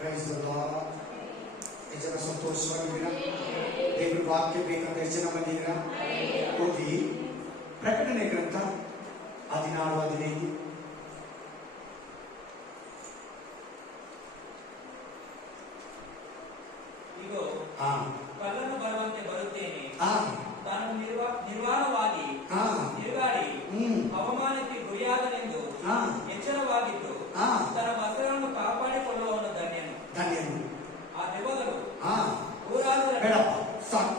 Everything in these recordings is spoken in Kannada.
Praise the lord. ಎಷ್ಟು ಜನ ಸಂತೋಷವಾಗಿದ್ದೀರಾ? ದೇವರ ವಾಕ್ಯ ಬೇಕಂತ ಎಷ್ಟು ಜನ ಬಂದಿದ್ದೀರಾ? ಓದಿ ಪ್ರಕಟಣೆ ಗ್ರಂಥ 16:15. ಇಗೋ ಕಳ್ಳನು ಬರುವಂತೆ ಬರುತ್ತೇನೆ, ತಾನು ನಿರ್ವಾಣವಾಗಿ ತಿರುಗಾಡಿ ಅವಮಾನಕ್ಕೆ ಗುರಿಯಾಗನೆಂದು ಎಚ್ಚರವಾಗಿದ್ದು ತನ್ನ ವಸ್ತ್ರಗಳನ್ನು ಕಾಪಾಡಿಕೊಳ್ಳುವವನು ಧನ್ಯನು. ಆ ದೆವ್ವಗಳು ಬೇಡಪ್ಪ ಸಾಕು.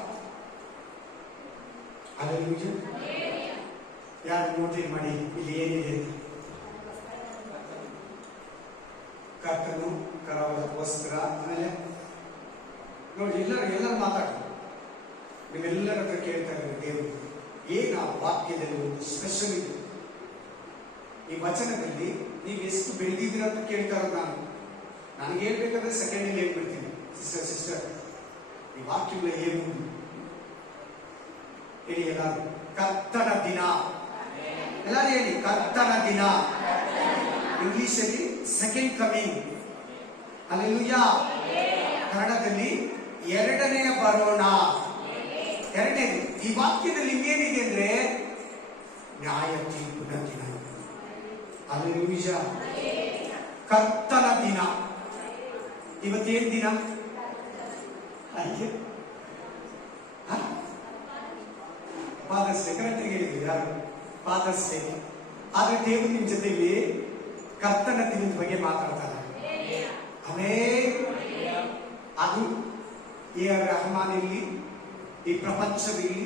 ಯಾರು ನೋಟಿಸ್ ಮಾಡಿ ಇಲ್ಲಿ ಏನಿದೆ ಅಂತ. ಕರ್ತನು ಕರಾವಳ ವಸ್ತ್ರ, ಆಮೇಲೆ ನೋಡಿ ಎಲ್ಲರೂ ಮಾತಾಡ್ತಾರೆ. ನೀವೆಲ್ಲರ ಹತ್ರ ಕೇಳ್ತಾ ಇದ್ದಾರೆ ದೇವರು ಏನ ವಾಕ್ಯದಲ್ಲಿ ಒಂದು ಸ್ಪೆಷಲ್ ಇದೆ, ಈ ವಚನದಲ್ಲಿ ನೀವು ಎಷ್ಟು ಬೆಳೆದಿದ್ದೀರ ಅಂತ ಕೇಳ್ತಾ ಇರೋದು. ನನಗೆ ಹೇಳ್ಬೇಕಾದ್ರೆ ಸೆಕೆಂಡ್ ಹೇಳ್ಬಿಡ್ತೀನಿ, ಸಿಸ್ಟರ್ ಈ ವಾಕ್ಯಗಳ ಏನು ಹೇಳಿ ಎಲ್ಲಾರು. ಕರ್ತನ ದಿನ, ಎಲ್ಲರೂ ಹೇಳಿ ಕರ್ತನ ದಿನ. ಇಂಗ್ಲಿಷ್ ಅಲ್ಲಿ ಸೆಕೆಂಡ್ ಕಮಿಂಗ್, ಹಲ್ಲೆಲೂಯಾ. ಕನ್ನಡದಲ್ಲಿ ಎರಡನೆಯ ಬರೋಣ. ಎರಡನೇದು ಈ ವಾಕ್ಯದಲ್ಲಿ ಏನಿದೆ ಅಂದ್ರೆ ನ್ಯಾಯ ತೀರ್ಪಿನ ದಿನ. ಹಲ್ಲೆಲೂಯಾ. ಕರ್ತನ ದಿನ. ಇವತ್ತೇನ್ ದಿನ? Fathers day. ಕರೆಕ್ಟ್ ಹೇಳಿದ್ರು ಯಾರು? Father's day. ಆದ್ರೆ ದೇವರು ನಿಮ್ ಜೊತೆಲಿ ಕರ್ತನ ದಿನದ ಬಗ್ಗೆ ಮಾತಾಡ್ತಾರೆ. ಅವೇ ಅದು ಎ ಆರ್ ರೆಹಮಾನ್ ಇರಲಿ, ಈ ಪ್ರಪಂಚವಿರಲಿ,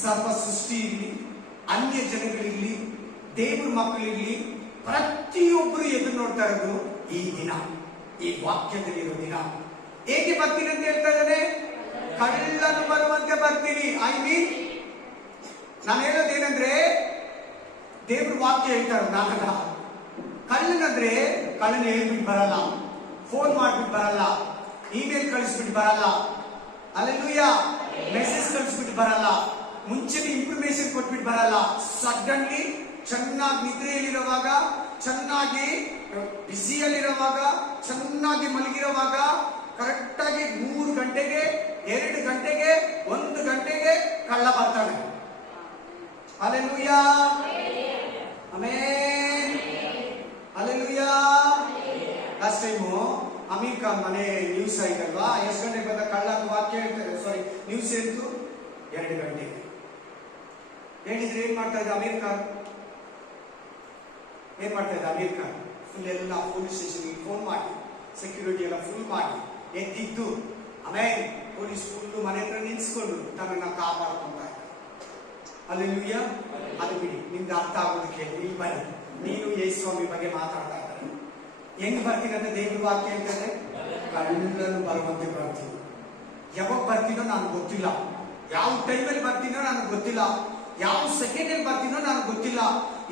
ಸರ್ವ ಸೃಷ್ಟಿ ಇರಲಿ, ಅನ್ಯ ಜನಗಳಿರ್ಲಿ, ದೇವ್ರ ಮಕ್ಕಳಿರ್ಲಿ, ಪ್ರತಿಯೊಬ್ಬರು ಎದುರು ನೋಡ್ತಾ ಇರೋದು ಈ ದಿನ, ಈ ವಾಕ್ಯದಲ್ಲಿರೋ ದಿನ. ಏಕೆ ಬರ್ತೀನಿ ಅಂತ ಹೇಳ್ತಾ ಇದ್ದಾನೆ? ಕಳ್ಳನು ಬರುವಂತೆ ಬರ್ತೀನಿ. ಐ ಮೀನ್ ನಾನು ಹೇಳೋದೇನಂದ್ರೆ ದೇವ್ರ ವಾಕ್ಯ ಹೇಳ್ತಾರೆ. ನಾನಲ್ಲ. ಕಳ್ಳನಂದ್ರೆ ಕಳ್ಳನ ಹೇಳ್ಬಿಟ್ಟು ಬರಲ್ಲ, ಫೋನ್ ಮಾಡ್ಬಿಟ್ಟು ಬರಲ್ಲ, ಇಮೇಲ್ ಕಳಿಸ್ಬಿಟ್ಟು ಬರಲ್ಲ, ಹಲ್ಲೆಲೂಯಾ, ಮೆಸೇಜ್ ಕಳಿಸ್ಬಿಟ್ಟು ಬರಲ್ಲ, ಮುಂಚೆನೇ ಇನ್ಫಾರ್ಮೇಶನ್ ಕೊಟ್ಬಿಟ್ಟು ಬರಲ್ಲ. ಸಡನ್ಲಿ ಚೆನ್ನಾಗಿ ನಿದ್ರೆಯಲ್ಲಿರುವಾಗ, ಚೆನ್ನಾಗಿ ಬಿಸಿಯಲ್ಲಿರುವಾಗ, ಚೆನ್ನಾಗಿ ಮಲಗಿರುವಾಗ, ಕರೆಕ್ಟಾಗಿ 3 ಗಂಟೆಗೆ, 2 ಗಂಟೆಗೆ, 1 ಗಂಟೆಗೆ ಕಳ್ಳ ಬರ್ತಾನೆ. Hallelujah, amen, hallelujah. Last time Aamir Khan ಮನೆ ನ್ಯೂಸ್ ಆಯ್ತಲ್ವಾ? ಎಷ್ಟು ಗಂಟೆಗೆ ಬಂದ ಕಳ್ಳ ವಾಕ್ಯ ಹೇಳ್ತಾರೆ, ಸಾರಿ ನ್ಯೂಸ್ ಹೇಳ್ತು 2 ಗಂಟೆಗೆ ಹೇಳಿದ್ರೆ ಏನ್ ಮಾಡ್ತಾ ಇದ್ದ ಅಮೀರ್ ಖಾನ್? ಏನ್ ಮಾಡ್ತಾ ಇದ್ದ ಅಮೀರ್ ಖಾನ್? ಫುಲ್ ಎಲ್ಲ ಪೊಲೀಸ್ ಸ್ಟೇಷನ್ಗೆ ಫೋನ್ ಮಾಡಿ, ಸೆಕ್ಯೂರಿಟಿ ಎಲ್ಲ ಫುಲ್ ಮಾಡಿ ಎದ್ದಿದ್ದು, ಆಮೇಲೆ ಪೊಲೀಸ್ ಫುಲ್ ಮನೆ ಹತ್ರ ನಿಲ್ಸ್ಕೊಂಡು ತನ್ನ ಕಾಪಾಡ್ಕೊಂತ ಇದ್ದ. ಹಲ್ಲೆಲೂಯಾ. ಅದು ಬಿಡಿ, ನಿಮ್ದು ಅರ್ಥ ಆಗೋದಕ್ಕೆ ಇಲ್ಲಿ ಬನ್ನಿ. ನೀನು ಯೇಸುಸ್ವಾಮಿ ಬಗ್ಗೆ ಮಾತಾಡ್ತಾ ಇದ್ದಾರೆ. ಹೆಂಗ್ ಬರ್ತೀನಿ ಅಂತ ದೇವ್ರ ವಾಕ್ಯ ಹೇಳ್ತಾರೆ? ಕಳ್ಳನು ಬರುವಂತೆ ಬರ್ತೀನಿ. ಯಾವಾಗ ಬರ್ತೀನೋ ನನಗೆ ಗೊತ್ತಿಲ್ಲ, ಯಾವ ಟೈಮಲ್ಲಿ ಬರ್ತೀನೋ ನನಗೆ ಗೊತ್ತಿಲ್ಲ, ಯಾವ ಸೆಕೆಂಡ್ ಅಲ್ಲಿ ಬರ್ತೀನೋ ನನಗೆ ಗೊತ್ತಿಲ್ಲ,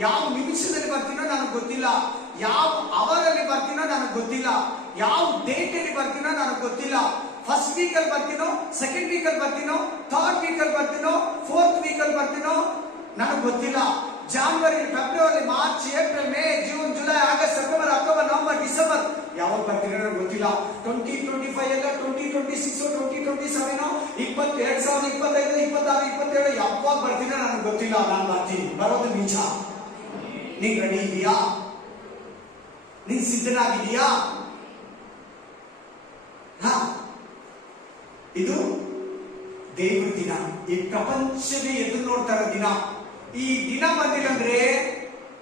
ಯಾವ ನಿಮಿಷದಲ್ಲಿ ಬರ್ತೀನೋ ನನಗೆ ಗೊತ್ತಿಲ್ಲ, ಯಾವ ಅವರಲ್ಲಿ ಬರ್ತೀನೋ ನನಗೆ ಗೊತ್ತಿಲ್ಲ, ಯಾವ ಡೇಟ್ ಅಲ್ಲಿ ಬರ್ತೀನೋ ನನಗೆ ಗೊತ್ತಿಲ್ಲ. ಫಸ್ಟ್ ವೀಕ್ ಅಲ್ಲಿ ಬರ್ತೀನೋ, ಸೆಕೆಂಡ್ ವೀಕ್ ಅಲ್ಲಿ ಬರ್ತೀನೋ, ಥರ್ಡ್ ವೀಕ್ ಅಲ್ಲಿ ಬರ್ತೀನೋ, ಫೋರ್ತ್ ವೀಕ್ ಅಲ್ಲಿ ಬರ್ತೀನೋ ನನಗೆ ಗೊತ್ತಿಲ್ಲ. January, February, March, April, May, June, July, August, September, October, November, December ಯಾವಾಗ ಬರ್ತೀನೋ ನನಗೆ ಗೊತ್ತಿಲ್ಲ. 2025 ಎಲ್ಲ 2026, 2027, 2025, 26, 27 ಯಾವಾಗ ಬರ್ತೀನೋ ನನಗೆ ಗೊತ್ತಿಲ್ಲ. ನಾನು ಬರ್ತೀನಿ, ಬರೋದು ನಿಜ. ನೀನ್ ರೆಡಿ ಇದೆಯಾ? ನೀನ್ ಸಿದ್ಧನಾಗಿದೆಯಾ? ಇದು ದೇವ್ರ ದಿನ, ಈ ಪ್ರಪಂಚವೇ ಎದುರು ನೋಡ್ತಾ ಇರೋ ದಿನ. ಈ ದಿನ ಬಂದಿಲ್ಲ ಅಂದ್ರೆ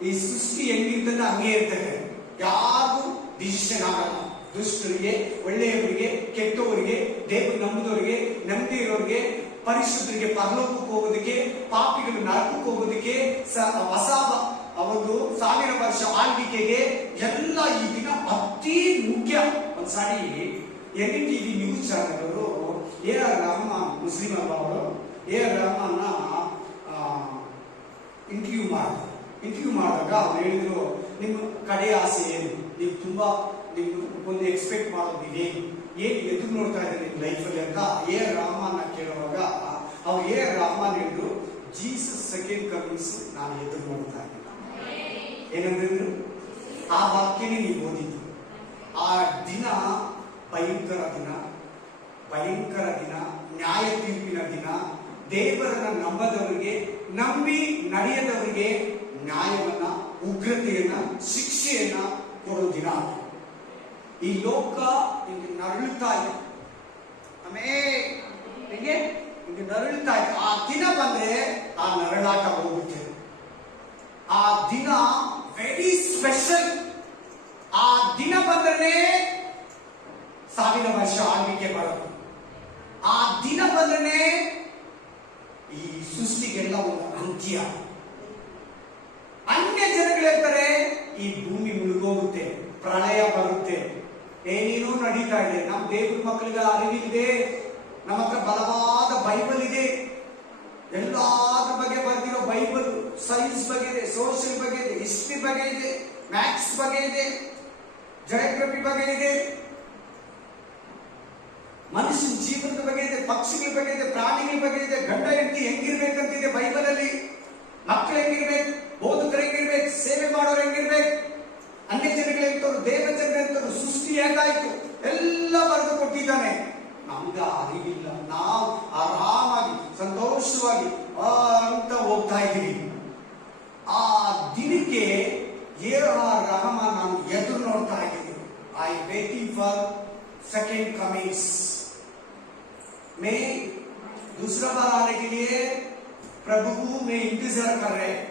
ಈ ಸೃಷ್ಟಿ ಹೆಂಗಿರ್ತದೆ ಹಂಗೆ ಇರ್ತದೆ. ಯಾರು ಡಿಸಿಷನ್ ಆಗಲ್ಲ. ದುಷ್ಟರಿಗೆ, ಒಳ್ಳೆಯವರಿಗೆ, ಕೆಟ್ಟವರಿಗೆ, ದೇವರು ನಂಬಿದವರಿಗೆ, ನಂಬದೇ ಇರೋರಿಗೆ, ಪರಿಶುದ್ಧರಿಗೆ ಪರಲೋಕಕ್ಕೆ ಹೋಗೋದಕ್ಕೆ, ಪಾಪಿಗಳು ನರಕಕ್ಕೆ ಹೋಗೋದಕ್ಕೆ, ಹೊಸ ಒಂದು 1000 ವರ್ಷ ಆಳ್ವಿಕೆಗೆ ಎಲ್ಲ ಈ ದಿನ ಅತಿ ಮುಖ್ಯ. ಒಂದ್ಸಾರಿ NDTV ನ್ಯೂಸ್ ಚಾನೆಲ್ ಅವರು ಎ ಆರ್ ರೆಹಮಾನ್, ಮುಸ್ಲಿಂ ಅಲ್ಲ ಅವರು, ಎ ಆರ್ ರೆಹಮಾನ್ ಇಂಟರ್ವ್ಯೂ ಮಾಡಿದಾಗ ಅವ್ರು ಹೇಳಿದ್ರು, ನಿಮ್ಮ ಕಡೆ ಆಸೆ ಏನು, ನೀವು ತುಂಬಾ ಒಂದು ಎಕ್ಸ್ಪೆಕ್ಟ್ ಮಾಡೋದು ಏನು ಎದುರು ನೋಡ್ತಾ ಇದ್ದಾರೆ ನಿಮ್ಮ ಲೈಫಲ್ಲಿ ಅಂತ ಎ ಆರ್ ರೆಹಮಾನ್ ಕೇಳುವಾಗ ಅವ್ರು ಎ ಆರ್ ರೆಹಮಾನ್ ಹೇಳಿದ್ರು, ಜೀಸಸ್ ಸೆಕೆಂಡ್ ಕಮಿಂಗ್ಸ್ ನಾನು ಎದುರು ನೋಡ್ತಾ ಇದ್ದೀನಿ. ಏನಂದ್ರು? ಆ ವಾಕ್ಯನೇ ನೀವು ಓದಿದ್ದು. ಆ ದಿನ ಭಯಂಕರ ದಿನ, ಭಯಂಕರ ದಿನ, ನ್ಯಾಯ ತೀರ್ಪಿನ ದಿನ. ದೇವರನ್ನ ನಂಬದವರಿಗೆ, ನಂಬಿ ನಡೆಯದವರಿಗೆ ನ್ಯಾಯವನ್ನ, ಉಗ್ರತೆಯನ್ನ, ಶಿಕ್ಷೆಯನ್ನ ಕೊಡೋ ದಿನ. ಈ ಲೋಕ ಹಿಂಗೆ ನರಳುತ್ತಾ ಇದೆ. ಹಿಂಗೆ ನರಳುತ್ತಾ ಇದೆ. ಆ ದಿನ ಬಂದ್ರೆ ಆ ನರಳಾಟ ಹೋಗುತ್ತೆ. ಆ ದಿನ ವೆರಿ ಸ್ಪೆಷಲ್. ಆ ದಿನ ಬಂದ್ರೆ 1000 ವರ್ಷ ಆಳ್ವಿಕೆ ಬರೋದು. ಆ ದಿನ ಬಂದ್ರೆ ಈ ಸೃಷ್ಟಿಗೆಲ್ಲ ಒಂದು ಅಂತ್ಯ. ಅನ್ಯ ಜನಗಳು ಹೇಳ್ತಾರೆ ಈ ಭೂಮಿ ಮುಳುಗೋಗುತ್ತೆ, ಪ್ರಳಯ ಬರುತ್ತೆ, ಏನೇನೋ ನಡೀತಾ ಇದೆ. ನಮ್ಮ ದೇವ್ರ ಮಕ್ಕಳಿಗೆ ಅರಿವಿದೆ, ನಮ್ಮ ಹತ್ರ ಬಲವಾದ ಬೈಬಲ್ ಇದೆ, ಎಲ್ಲಾದ್ರ ಬಗ್ಗೆ ಬರ್ದಿರೋ ಬೈಬಲ್. ಸೈನ್ಸ್ ಬಗ್ಗೆ ಇದೆ, ಸೋಷಿಯಲ್ ಬಗ್ಗೆ ಇದೆ, ಹಿಸ್ಟ್ರಿ ಬಗ್ಗೆ ಇದೆ, ಮ್ಯಾಥ್ಸ್ ಬಗ್ಗೆ ಇದೆ, ಜಯೋಗ್ರಫಿ ಬಗ್ಗೆ ಇದೆ, ಮನುಷ್ಯನ ಜೀವನದ ಬಗ್ಗೆ ಇದೆ, ಪಕ್ಷಿಗಳ ಬಗ್ಗೆ ಇದೆ, ಪ್ರಾಣಿಗಳ ಬಗ್ಗೆ ಇದೆ, ಗಂಡ ಹೆಂಡತಿ ಹೆಂಗಿರ್ಬೇಕಂತಿದೆ ಬೈಬಲ್ ಅಲ್ಲಿ. ಮಕ್ಕಳು ಹೆಂಗಿರ್ಬೇಕು, ಬೋಧಕರು ಹೆಂಗಿರ್ಬೇಕು, ಸೇವೆ ಮಾಡೋರು ಹೆಂಗಿರ್ಬೇಕು, ಅನ್ಯ ಜನಗಳು ಎಂತವ್ರು, ದೇವ ಜನರು ಎಂತವ್ರು, ಸೃಷ್ಟಿ ಹೇಗಾಯ್ತು ಎಲ್ಲ ಬರೆದು ಕೊಟ್ಟಿದ್ದಾನೆ. ನಮ್ಗೆ ಅರಿವಿಲ್ಲ. ನಾವು ಆರಾಮಾಗಿ ಸಂತೋಷವಾಗಿ ಅಂತ ಹೋಗ್ತಾ ಇದ್ದೀವಿ. ಆ ದಿನಕ್ಕೆ ರೆಹಮಾನ್ ನಾನು ಎದುರು ನೋಡ್ತಾ ಇದ್ದೀನಿ. I waiting for second comings में दूसरा बार आने के लिए प्रभु में इंतजार कर रहे हैं.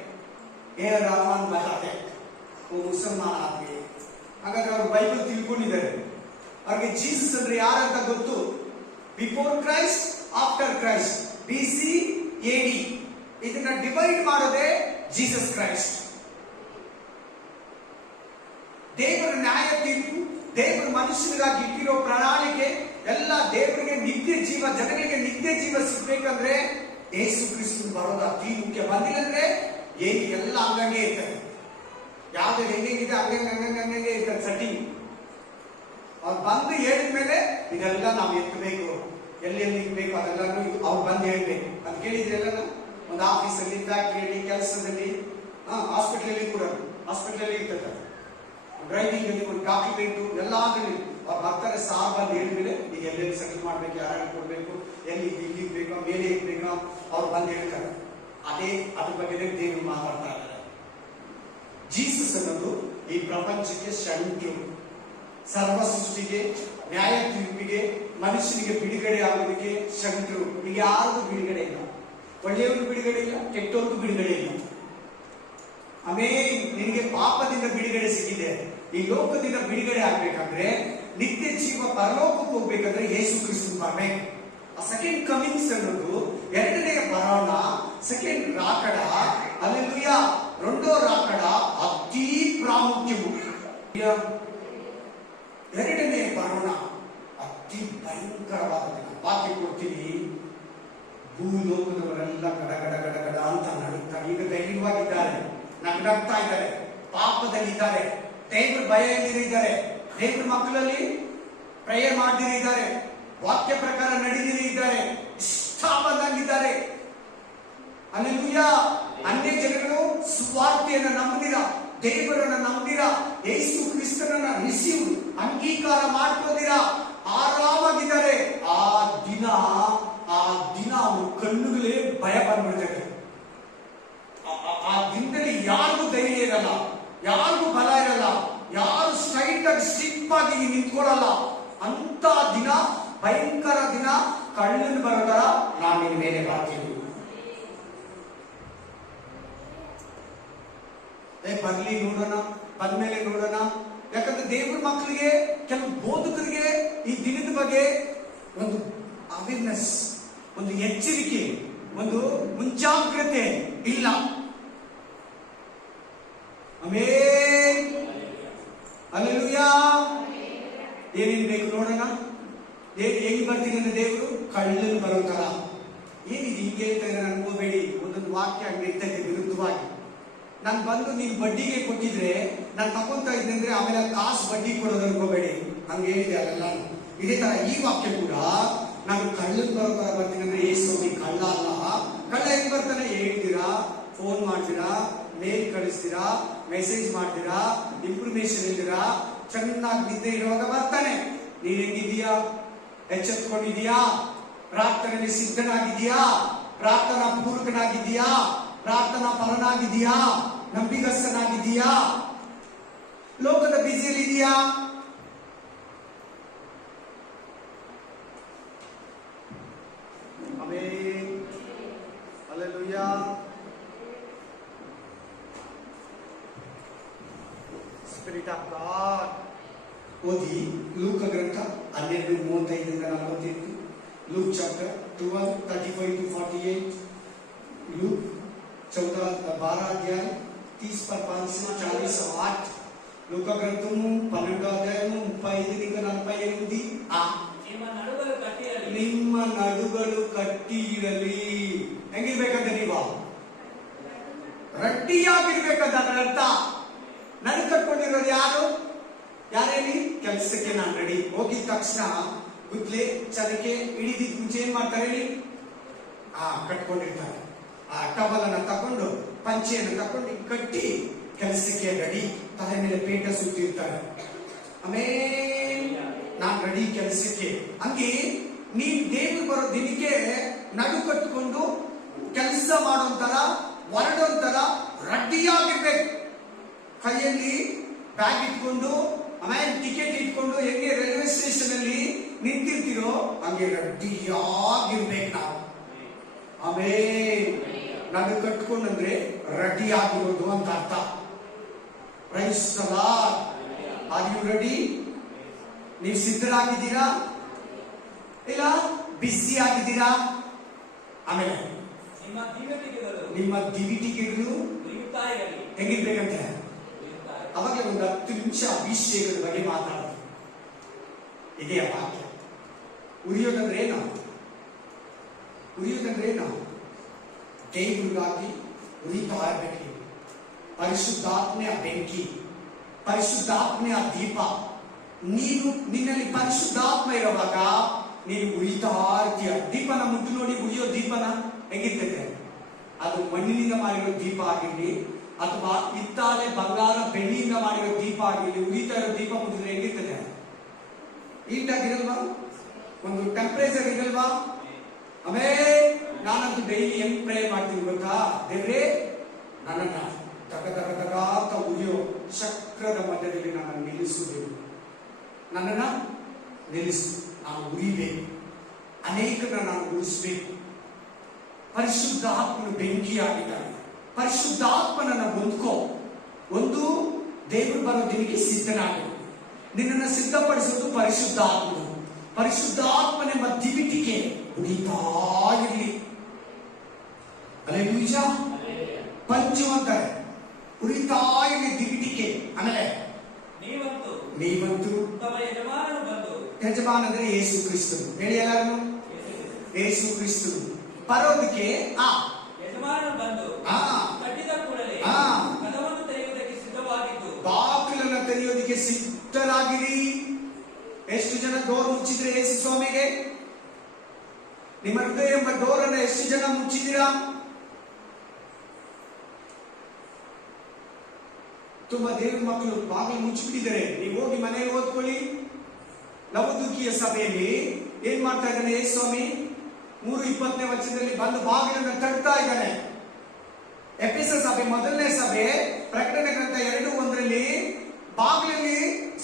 रहमान बताते वो मुसलमान आदमी. ಹಾಗಾದ್ರೆ ಅವರು ಬೈಬಲ್ ತಿಳ್ಕೊಂಡಿದ್ದಾರೆ. ಅವ್ರಿಗೆ ಜೀಸಸ್ ಅಂದ್ರೆ ಯಾರಂತ ಗೊತ್ತು. Before Christ, after Christ, BC AD. ಇದನ್ನ ಡಿವೈಡ್ ಮಾಡೋದೇ ಜೀಸಸ್ ಕ್ರೈಸ್ಟ್. ದೇವರ ನ್ಯಾಯ ತೀರ್ಪು, ದೇವರ ಮನುಷ್ಯನಿಗಾಗಿ ಇಟ್ಟಿರೋ ಪ್ರಣಾಳಿಕೆ ಎಲ್ಲ ದೇವರಿಗೆ ನಿತ್ಯ ಜೀವ, ಜನಗಳಿಗೆ ನಿತ್ಯ ಜೀವ ಸಿಗ್ಬೇಕಂದ್ರೆ ಯೇಸು ಕ್ರಿಸ್ತನು ಬರೋದು ಅತಿ ಮುಖ್ಯ. ಬಂದಿಲ್ಲ ಅಂದ್ರೆ ಎಲ್ಲ ಹಂಗಂಗೆ ಇರ್ತದೆ. ಯಾವ್ದು ಹೆಂಗಿದೆ ಹಂಗಂಗೆ ಇರ್ತದೆ ಸೆಟ್ಟಿಂಗ್. ಅವ್ರು ಬಂದು ಹೇಳಿದ್ಮೇಲೆ ಇದೆಲ್ಲ ನಾವು ಎತ್ತಬೇಕು, ಎಲ್ಲಿ ಇರ್ಬೇಕು ಅದೆಲ್ಲಾನು ಅವ್ರು ಬಂದು ಹೇಳ್ಬೇಕು ಅಂತ ಕೇಳಿದ್ರೆಲ್ಲ. ಒಂದು ಆಫೀಸಲ್ಲಿ, ಫ್ಯಾಕ್ಟ್ರಿಯಲ್ಲಿ, ಕೆಲಸದಲ್ಲಿ, ಹಾಸ್ಪಿಟಲ್ ಕೂಡ, ಹಾಸ್ಪಿಟಲ್ ಇರ್ತದೆ, ಡ್ರೈವಿಂಗ್ ಅಲ್ಲಿ, ಒಂದು ಡಾಕ್ಯುಮೆಂಟು ಎಲ್ಲ ಆಗಲಿ ಅವ್ರು ಬರ್ತಾರೆ. ಸಾರ್ ಬಂದು ಹೇಳಿದ್ಮೇಲೆ ಈಗ ಎಲ್ಲೆಲ್ಲಿ ಸೆಟಲ್ ಮಾಡ್ಬೇಕು, ಯಾರು ಕೊಡ್ಬೇಕು, ಎಲ್ಲಿ ಇಲ್ಲಿ ಇರ್ಬೇಕು, ಮೇಲೆ ಇರ್ಬೇಕು, ಅವ್ರು ಬಂದು ಹೇಳ್ತಾರೆ. ಅದ್ರ ಬಗ್ಗೆ ದೇವರು ಮಾತಾಡ್ತಾ ಇದ್ದಾರೆ. ಜೀಸಸ್ ಅನ್ನೋದು ಈ ಪ್ರಪಂಚಕ್ಕೆ ಶಂಟ್ರು, ಸರ್ವ ಸೃಷ್ಟಿಗೆ, ನ್ಯಾಯ ತೀರ್ಪಿಗೆ, ಮನುಷ್ಯನಿಗೆ ಬಿಡುಗಡೆ ಆಗೋದಕ್ಕೆ ಶಂಟ್ರು. ಈಗ ಯಾರಿಗೂ ಬಿಡುಗಡೆ ಇಲ್ಲ. ಒಳ್ಳೆಯವ್ರಿಗೂ ಬಿಡುಗಡೆ ಇಲ್ಲ, ಕೆಟ್ಟವ್ರಿಗೂ ಬಿಡುಗಡೆ ಇಲ್ಲ. ನಿನಗೆ ಪಾಪದಿಂದ ಬಿಡುಗಡೆ ಸಿಕ್ಕಿದೆ. ಈ ಲೋಕದಿಂದ ಬಿಡುಗಡೆ ಆಗ್ಬೇಕಂದ್ರೆ, ನಿತ್ಯ ಜೀವ ಪರಲೋಕಕ್ಕೆ ಹೋಗ್ಬೇಕಂದ್ರೆ ಯೇಸು ಕ್ರಿಸ್ತನು ಬರಬೇಕು. ಆ ಸೆಕೆಂಡ್ ಕಮಿಂಗ್ಸ್ ಅನ್ನೋದು ಎರಡನೆಯ ಬರೋಣ, ಸೆಕೆಂಡ್ ರಾಕಡ, ಅಲ್ಲೆಲೂಯ, రెండో ರಾಕಡ ಅತಿ ಪ್ರಾಮುಖ್ಯವು. ಎರಡನೇ ಬರೋಣ ಅತಿ ಭಯಂಕರವಾದ ದಿನ. ವಾಕ್ಯ ಕೊಡ್ತೀನಿ. ಭೂಲೋಕದವರೆಲ್ಲ ಗಡಗಡ ಗಡಗಡ ಅಂತ ನಡುತ್ತಾರೆ. ಈಗ ಧೈರ್ಯವಾಗಿದ್ದಾರೆ, ನಗ್ನಗ್ತಾ ಇದ್ದಾರೆ, ಪಾಪದಲ್ಲಿದ್ದಾರೆ, ದೇವ್ರ ಭಯ ಇದ್ದಾರೆ, ದೇವ್ರ ಮಕ್ಕಳಲ್ಲಿ ಪ್ರೇಯರ್ ಮಾಡ್ದಿರಿದ್ದಾರೆ, ವಾಕ್ಯ ಪ್ರಕಾರ ನಡೆದಿದ್ದಾರೆ, ಇಷ್ಟ ಬಂದಂಗಿದ್ದಾರೆ. ಅಲ್ಲೆಲೂಯ. ಅನ್ಯ ಜನಗಳು ಸುವಾರ್ತೆಯನ್ನು ನಂಬಿದಿರ, ದೇವರನ್ನ ನಂಬಿದಿರ, ಯೇಸು ಕ್ರಿಸ್ತನನ್ನ ರಿಸೀವ್ ಅಂಗೀಕಾರ ಮಾಡ್ಕೋದಿರ, ಆರಾಮಾಗಿದ್ದಾರೆ. ಆ ದಿನ ಅವ್ರ ಕಣ್ಣುಗಳೇ ಭಯ ಬಂದ್ಬಿಡ್ತಾರೆ. ಆ ದಿನದಲ್ಲಿ ಯಾರಿಗೂ ಧೈರ್ಯ ಇರಲ್ಲ, ಯಾರಿಗೂ ಬಲ ಇರಲ್ಲ, ಯಾರು ಸ್ಟ್ರೈಟ್ ಆಗಿ ಸ್ಟಿಪ್ ಆಗಿ ನಿಂತ್ಕೊಡಲ್ಲ. ಅಂತ ದಿನ, ಭಯಂಕರ ದಿನ. ಕಳ್ಳನ್ ಬರೋತರ ನಾನು ನಿನ್ನ ಮೇಲೆ ಬರ್ತೀನಿ. ಬರ್ಲಿ ನೋಡೋಣ, ಬಂದ್ಮೇಲೆ ನೋಡೋಣ. ಯಾಕಂದ್ರೆ ದೇವ್ರ ಮಕ್ಕಳಿಗೆ, ಕೆಲವು ಬೋಧಕರಿಗೆ ಈ ದಿನದ ಬಗ್ಗೆ ಒಂದು ಅವೇರ್ನೆಸ್, ಒಂದು ಎಚ್ಚರಿಕೆ, ಒಂದು ಮುಂಜಾಗ್ರತೆ ಇಲ್ಲ. Amen, hallelujah. ಏನೇನು ಬೇಕು ನೋಡೋಣ. ಹೆಂಗ್ ಬರ್ತೀನಿ ಅಂದ್ರೆ ದೇವರು ಕಳ್ಳನ್ ಬರೋ ತರ. ಏನಿದೆ ಹಿಂಗೆ ಹೇಳ್ತಾ ಇದ್ದಾರೆ ಅನ್ಕೋಬೇಡಿ. ಒಂದೊಂದು ವಾಕ್ಯ ನಡೀತದೆ ವಿರುದ್ಧವಾಗಿ. ನಾನು ಬಂದು ನೀನು ಬಡ್ಡಿಗೆ ಕೊಟ್ಟಿದ್ರೆ ನಾನು ತಗೊಂತಾ ಇದ್ದೆ ಅಂದ್ರೆ ಆಮೇಲೆ ಕಾಸು ಬಡ್ಡಿ ಕೊಡೋದು ಅನ್ಕೋಬೇಡಿ. ಹಂಗೆ ಹೇಳಿದೆ ಅಲ್ಲ. ಇದೇ ತರ ಈ ವಾಕ್ಯ ಕೂಡ ನಾನು ಕಳ್ಳನ್ ಬರೋ ತರ ಬರ್ತೀನಿ ಅಂದ್ರೆ ಏಸು ಕಳ್ಳ ಅಲ್ಲ. ಕಳ್ಳ ಹೆಂಗ್ ಬರ್ತಾನೆ ಹೇಳ್ತೀರಾ, ಫೋನ್ ಮಾಡ್ತೀರಾ, ಮೇಲ್ ಕಳಿಸ್ತೀರಾ, ಮೆಸೇಜ್ ಮಾಡ್ತೀರಾ, ಇನ್ಫಾರ್ಮೇಶನ್ ಇದ್ದೀರಾ, ಚೆನ್ನಾಗಿ ನಿದ್ದೆ ಇರುವಾಗ ಬರ್ತಾನೆ. ನೀನ್ ಹೆಂಗಿದೀಯಾ? ಎಚ್ಚೆತ್ಕೊಂಡಿದೀಯಾ? ಪ್ರಾರ್ಥನೆಯಲ್ಲಿ ಸಿದ್ಧನಾಗಿದೀಯಾ? ಪ್ರಾರ್ಥನಾ ಪೂರ್ವಕನಾಗಿದೀಯಾ? ಪ್ರಾರ್ಥನಾ ಪರನಾಗಿದೀಯಾ? ನಂಬಿಗಸ್ತನಾಗಿದೀಯಾ? ಲೋಕದ ಬಿಸಿಯಲ್ಲಿ ಇದೆಯಾ? Amen. Hallelujah. Spirit of god. ಓದಿ ಲೂಕ ಗ್ರಂಥ 12:35-48. Luke chapter 12:35-48. लूक 12 अध्याय 30-5-48. లూకా గ్రంథము 12వ అధ్యాయము 35-48. ನಿಮ್ಮ ನಡುಗಳು ಕಟ್ಟಿ ಇರಲಿ. ಹೆಂಗಿರ್ಬೇಕಂತ ನೀವು ರಟ್ಟಿಯಾಗಿರ್ಬೇಕಂತ ಅದರ ಅರ್ಥ. ನಡು ಕಟ್ಕೊಂಡಿರೋರು ಯಾರು? ಯಾರೇನಿ? ಕೆಲಸಕ್ಕೆ ನಾನು ರೆಡಿ. ಹೋಗಿದ ತಕ್ಷಣ ಗುದ್ಲೆ ಚದಕ್ಕೆ ಹಿಡಿದಿದ್ ಮುಂಚೆ ಏನ್ ಮಾಡ್ತಾರೆ ಹೇಳಿ? ಕಟ್ಕೊಂಡಿರ್ತಾರೆ. ಆ ಟವಲನ್ನ ತಕೊಂಡು ಪಂಚೆಯನ್ನು ತಕೊಂಡು ಕಟ್ಟಿ ಕೆಲಸಕ್ಕೆ ರೆಡಿ. ತಲೆ ಮೇಲೆ ಪೇಟ ಸುತ್ತಿರ್ತಾರೆ. ಆಮೇಲೆ ನಾನ್ ರೆಡಿ ಕೆಲಸಕ್ಕೆ. ಹಂಗೆ ನೀನ್ ದೇವ್ರು ಬರೋ ದಿನಕ್ಕೆ ನಡು ಕಟ್ಕೊಂಡು ಕೆಲಸ ಮಾಡೋಂತರ ಹೊರಡೋಂತರ ರೆಡಿಯಾಗಿರ್ಬೇಕು. ಕೈಯಲ್ಲಿ ಬ್ಯಾಗ್ ಇಟ್ಕೊಂಡು ಆಮೇಲೆ ಟಿಕೆಟ್ ಇಟ್ಕೊಂಡು ಹೆಂಗೆ ರೈಲ್ವೆ ಸ್ಟೇಷನ್ ಅಲ್ಲಿ ನಿಂತಿರ್ತೀರೋ ಹಂಗೆ ರೆಡಿಯಾಗಿರ್ಬೇಕು ನಾವು. ಆಮೇಲೆ ನಡು ಕಟ್ಕೊಂಡ್ರೆ ರೆಡಿ ಆಗಿರೋದು ಅಂತ ಅರ್ಥ. Praise the Lord. Are you ready? ನೀವು ಸಿದ್ಧರಾಗಿದ್ದೀರಾ ಇಲ್ಲ ಬಿಸಿ ಆಗಿದ್ದೀರಾ? ಆಮೇಲೆ ನಿಮ್ಮ ದಿವಿಟಿಗೆಗಳು ಹೆಂಗಿರ್ಬೇಕಂತೆ ಅವಾಗ ಒಂದು 10 ನಿಮಿಷ ಅಭಿಷೇಕದ ಬಗ್ಗೆ ಮಾತಾಡೋದು. ಇದೇ ವಾಕ್ಯ. ಉರಿಯೋದಂದ್ರೆ ಏನು? ಉರಿಯೋದಂದ್ರೆ ಏನು? ದೇವರಿಗಾಗಿ ಉರಿತಾ ಇರಬೇಕು. ಪರಿಶುದ್ಧಾತ್ಮೆಯ ಬೆಂಕಿ, ಪರಿಶುದ್ಧಾತ್ಮೆಯ ದೀಪ. ನೀನು ನಿನ್ನಲ್ಲಿ ಪರಿಶುದ್ಧಾತ್ಮ ಇರುವಾಗ ನೀನು ಉರಿತಾ ಇರ್ತೀಯ. ದೀಪನ ಮುಟ್ಟು ನೋಡಿ, ಉರಿಯೋ ದೀಪನ ಹೆಂಗಿರ್ತದೆ? ಅದು ಮಣ್ಣಿನಿಂದ ಮಾಡಿರೋ ದೀಪ ಆಗಿರ್ಲಿ ಅಥವಾ ಹಿತ್ತಾಳೆ ಬಂಗಾರ ಬೆಳ್ಳಿಯಿಂದ ಮಾಡಿರೋ ದೀಪ ಆಗಿರ್ಲಿ, ಉರಿತಾ ಇರೋ ದೀಪ ಮುಟ್ಟಿದ್ರೆ ಹೆಂಗಿರ್ತದೆ? ಈಟಾಗಿರಲ್ವಾ? ಒಂದು ಟೆಂಪರೇಚರ್ ಇರಲ್ವಾ? ಆಮೇಲೆ ನಾನಂತೂ ಡೈಲಿ ಹೆಂಗ್ ಪ್ರೇ ಮಾಡ್ತೀನಿ ಗೊತ್ತಾ? ದೇವ್ರೇ ನನ್ನನ್ನ ತಗ ತಗ ತಗ ಅಂತ ಉರಿಯೋ ಚಕ್ರದ ಮಧ್ಯದಲ್ಲಿ ನನ್ನನ್ನು ನಿಲ್ಲಿಸುವುದು. ನನ್ನನ್ನ ನಿಲ್ಲಿಸು. ನಾನು ಉರಿಬೇಕು. ಅನೇಕರನ್ನ ನಾನು ಉಳಿಸ್ಬೇಕು. ಪರಿಶುದ್ಧಾತ್ಮನು ಬೆಂಕಿಯಾಗಿದ್ದಾನೆ. ಪರಿಶುದ್ಧಾತ್ಮನನ್ನ ಹೊಂದ್ಕೋ. ಒಂದು ದೇವರು ಬರೋ ದಿನಕ್ಕೆ ಸಿದ್ಧನಾಗು. ನಿನ್ನನ್ನು ಸಿದ್ಧಪಡಿಸೋದು ಪರಿಶುದ್ಧಾತ್ಮನು. ಪರಿಶುದ್ಧಾತ್ಮನೆಂಬ ದಿವಿಟಿಗೆ ಉರಿತಾ ಇರಲಿ. ಹಲ್ಲೆಲೂಯಾ. ಪಂಚು ಅಂತಾರೆ. ಉರಿತಾ ಇರಲಿ ದಿವಿಟಿಗೆ. ಆಮೇಲೆ ನೀವಂತೂ ಯಜಮಾನ ಅಂದ್ರೆ ಯೇಸು ಕ್ರಿಸ್ತನು. ಹೇಳಿ ಎಲ್ಲರೂ, ಯೇಸು ಕ್ರಿಸ್ತನು ಬರೋದಕ್ಕೆ ಬಾಗಿಲನ್ನು ತೆರೆಯೋದಕ್ಕೆ ಸಿದ್ಧರಾಗಿರಿ. ಎಷ್ಟು ಜನ ಡೋರ್ ಮುಚ್ಚಿದ್ರೆ ಯೇಸು ಸ್ವಾಮಿಗೆ? ನಿಮ್ಮ ಹೃದಯ ಎಂಬ ಡೋರ್ ಅನ್ನ ಎಷ್ಟು ಜನ ಮುಚ್ಚಿದ್ದೀರಾ? ತುಂಬಾ ದೇವ್ರ ಮಕ್ಕಳು ಬಾಗಿಲು ಮುಚ್ಚಿಬಿಟ್ಟಿದ್ದಾರೆ. ನೀವು ಹೋಗಿ ಮನೆಗೆ ಓದ್ಕೊಳ್ಳಿ. ಲವೋದಿಕೀಯ ಸಭೆಯಲ್ಲಿ ಏನ್ ಮಾಡ್ತಾ ಇದ್ದಾನೆ ಯೇಸು ಸ್ವಾಮಿ? 3:20ನೇ ವಚನದಲ್ಲಿ ಬಂದು ಬಾಗಿಲನ್ನು ತಡ್ತಾ ಇದ್ದಾನೆ. ಎಫೆಸ ಸಭೆ ಮೊದಲನೇ ಸಭೆ, ಪ್ರಕಟಣೆ ಗ್ರಂಥ 2:1ರಲ್ಲಿ ಬಾಗಿಲಲ್ಲಿ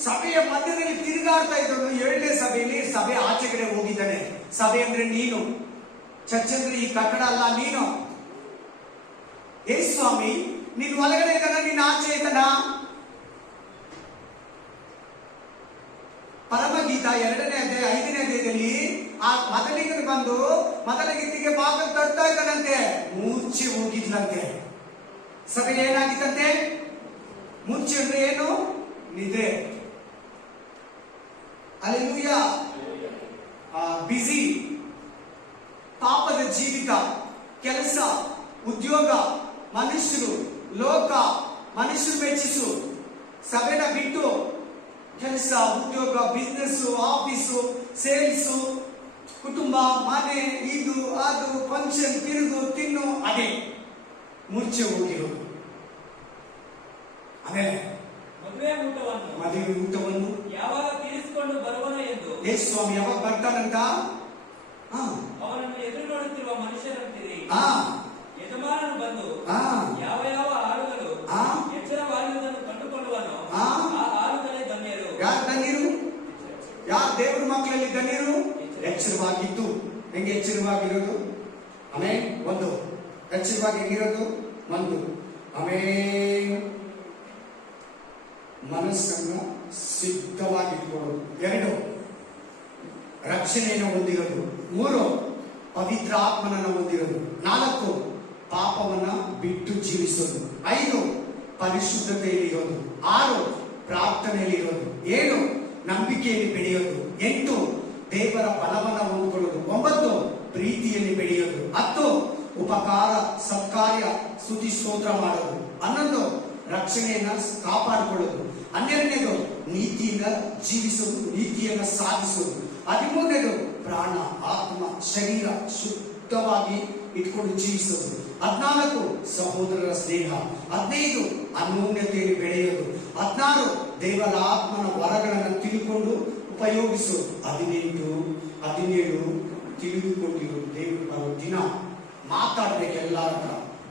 ಸಭೆಯ ಮಧ್ಯದಲ್ಲಿ ತಿರುಗಾಡ್ತಾ ಇದ್ದನು. 7ನೇ ಸಭೆಯಲ್ಲಿ ಸಭೆ ಆಚೆ ಕಡೆ ಹೋಗಿದ್ದಾನೆ. ಸಭೆ ಅಂದ್ರೆ ನೀನು, ಚರ್ಚ್ ಅಂದ್ರೆ ಈ ಕಟ್ಟಡ ಅಲ್ಲ, ನೀನು. ಯೇಸು ಸ್ವಾಮಿ ನೀನು ಒಳಗಡೆ ಇದ್ದಾನ, ನೀನು ಆಚೆ ಇದ್ದಾನ? ಪರಮಗೀತ 2ನೇ ಅಧ್ಯಾಯ 5ನೇ ಅಧ್ಯಾಯದಲ್ಲಿ ಆ ಮೊದಲಿಗರು ಬಂದು ಮೊದಲ ಗೀತೆಗೆ ಬಾಗಿಲು ತಡ್ತಾ ಇದ್ದಾನಂತೆ. ಮೂರ್ಛೆ ಹೋಗಿದ್ಲಂತೆ. ಸಭೆ ಏನಾಗಿತ್ತಂತೆ? ಮೂರ್ಛೆ ಅಂದ್ರೆ ಏನು? ನಿದ್ರೆ. ಹಲ್ಲೆಲೂಯಾ. ಬಿಸಿ, ಪಾಪದ ಜೀವಿತ, ಕೆಲಸ, ಉದ್ಯೋಗ, ಮನುಷ್ಯರು, ಲೋಕ, ಮನುಷ್ಯರು ಮೆಚ್ಚಿಸು. ಸಭೆನ ಬಿಟ್ಟು ಕೆಲಸ, ಉದ್ಯೋಗ, ಬಿಸ್ನೆಸ್, ಆಫೀಸು, ಸೇಲ್ಸು, ಕುಟುಂಬ, ಮನೆ, ಇದು ಅದು, ಫಂಕ್ಷನ್, ತಿರುಗು ತಿನ್ನು, ಅದೇ ಮೂರ್ಛೆ ಹೋಗಿರೋದು. ಆಮೇಲೆ ಮದುವೆ ಊಟವನ್ನು ಯಾವಾಗ ತೀರಿಸಿಕೊಂಡು ಬರುವನು ಎಂದು ಯೇಸು ಸ್ವಾಮಿ ಯಾವಾಗ ಬರ್ತಾನಂತ? ಅವನನ್ನು ಎದುರು ನೋಡುತ್ತಿರುವ ಮನುಷ್ಯರಂತಿರಿ. ಯಜಮಾನನು ಬಂದು ಆ ಯಾವ ಯಾವ ಆಳುಗಳು ಎಚ್ಚರವಾಗಿರುವುದನ್ನು ಕಂಡುಕೊಳ್ಳುವನೋ ಆ ಆಳುಗಳೇ ಧನ್ಯರು. ಯಾರು ಧನ್ಯರು? ಯಾರು ದೇವರ ಮಕ್ಕಳಲ್ಲಿ ಧನ್ಯರು? ಎಚ್ಚರವಾಗಿದ್ದು. ಹೆಂಗೆ ಎಚ್ಚರವಾಗಿರೋದು? ಆಮೇಲೆ ಒಂದು ಎಚ್ಚರವಾಗಿ ಹೆಂಗಿರೋದು? ಒಂದು ಆಮೇಲೆ ಮನಸ್ಸನ್ನು ಸಿದ್ಧವಾಗಿಟ್ಕೊಳ್ಳೋದು. 2 ರಕ್ಷಣೆಯನ್ನು ಹೊಂದಿರೋದು. 3 ಪವಿತ್ರ ಆತ್ಮನನ್ನು ಹೊಂದಿರೋದು. 4 ಪಾಪವನ್ನ ಬಿಟ್ಟು ಜೀವಿಸೋದು. 5 ಪರಿಶುದ್ಧತೆಯಲ್ಲಿರೋದು. 6 ಪ್ರಾರ್ಥನೆಯಲ್ಲಿರೋದು. 7 ನಂಬಿಕೆಯಲ್ಲಿ ಬೆಳೆಯೋದು. 8 ದೇವರ ಫಲವನ್ನು ಹೊಂದಿಕೊಳ್ಳೋದು. 9 ಪ್ರೀತಿಯಲ್ಲಿ ಬೆಳೆಯೋದು. 10 ಉಪಕಾರ ಸತ್ಕಾರ್ಯ ಸ್ತುತಿ ಸ್ತೋತ್ರ ಮಾಡೋದು. 11 ರಕ್ಷಣೆಯನ್ನ ಕಾಪಾಡಿಕೊಳ್ಳೋದು. 12 ನೀತಿಯಿಂದ ಜೀವಿಸೋದು, ನೀತಿಯನ್ನ ಸಾಧಿಸೋದು. 13 ಪ್ರಾಣ ಆತ್ಮ ಶರೀರ ಶುದ್ಧವಾಗಿ ಇಟ್ಕೊಂಡು ಜೀವಿಸೋದು. 14 ಸಹೋದರರ ಸ್ನೇಹ. 15 ಅನ್ಯೋನ್ಯತೆಯಲ್ಲಿ ಬೆಳೆಯೋದು. 16 ದೇವರ ಆತ್ಮನ ವರಗಳನ್ನು ತಿಳ್ಕೊಂಡು ಉಪಯೋಗಿಸೋದು. 18 17 ತಿಳಿದುಕೊಂಡಿರೋದು. ದೇವರು ಬರೋ ದಿನ ಮಾತಾಡ್ಬೇಕೆಲ್ಲ.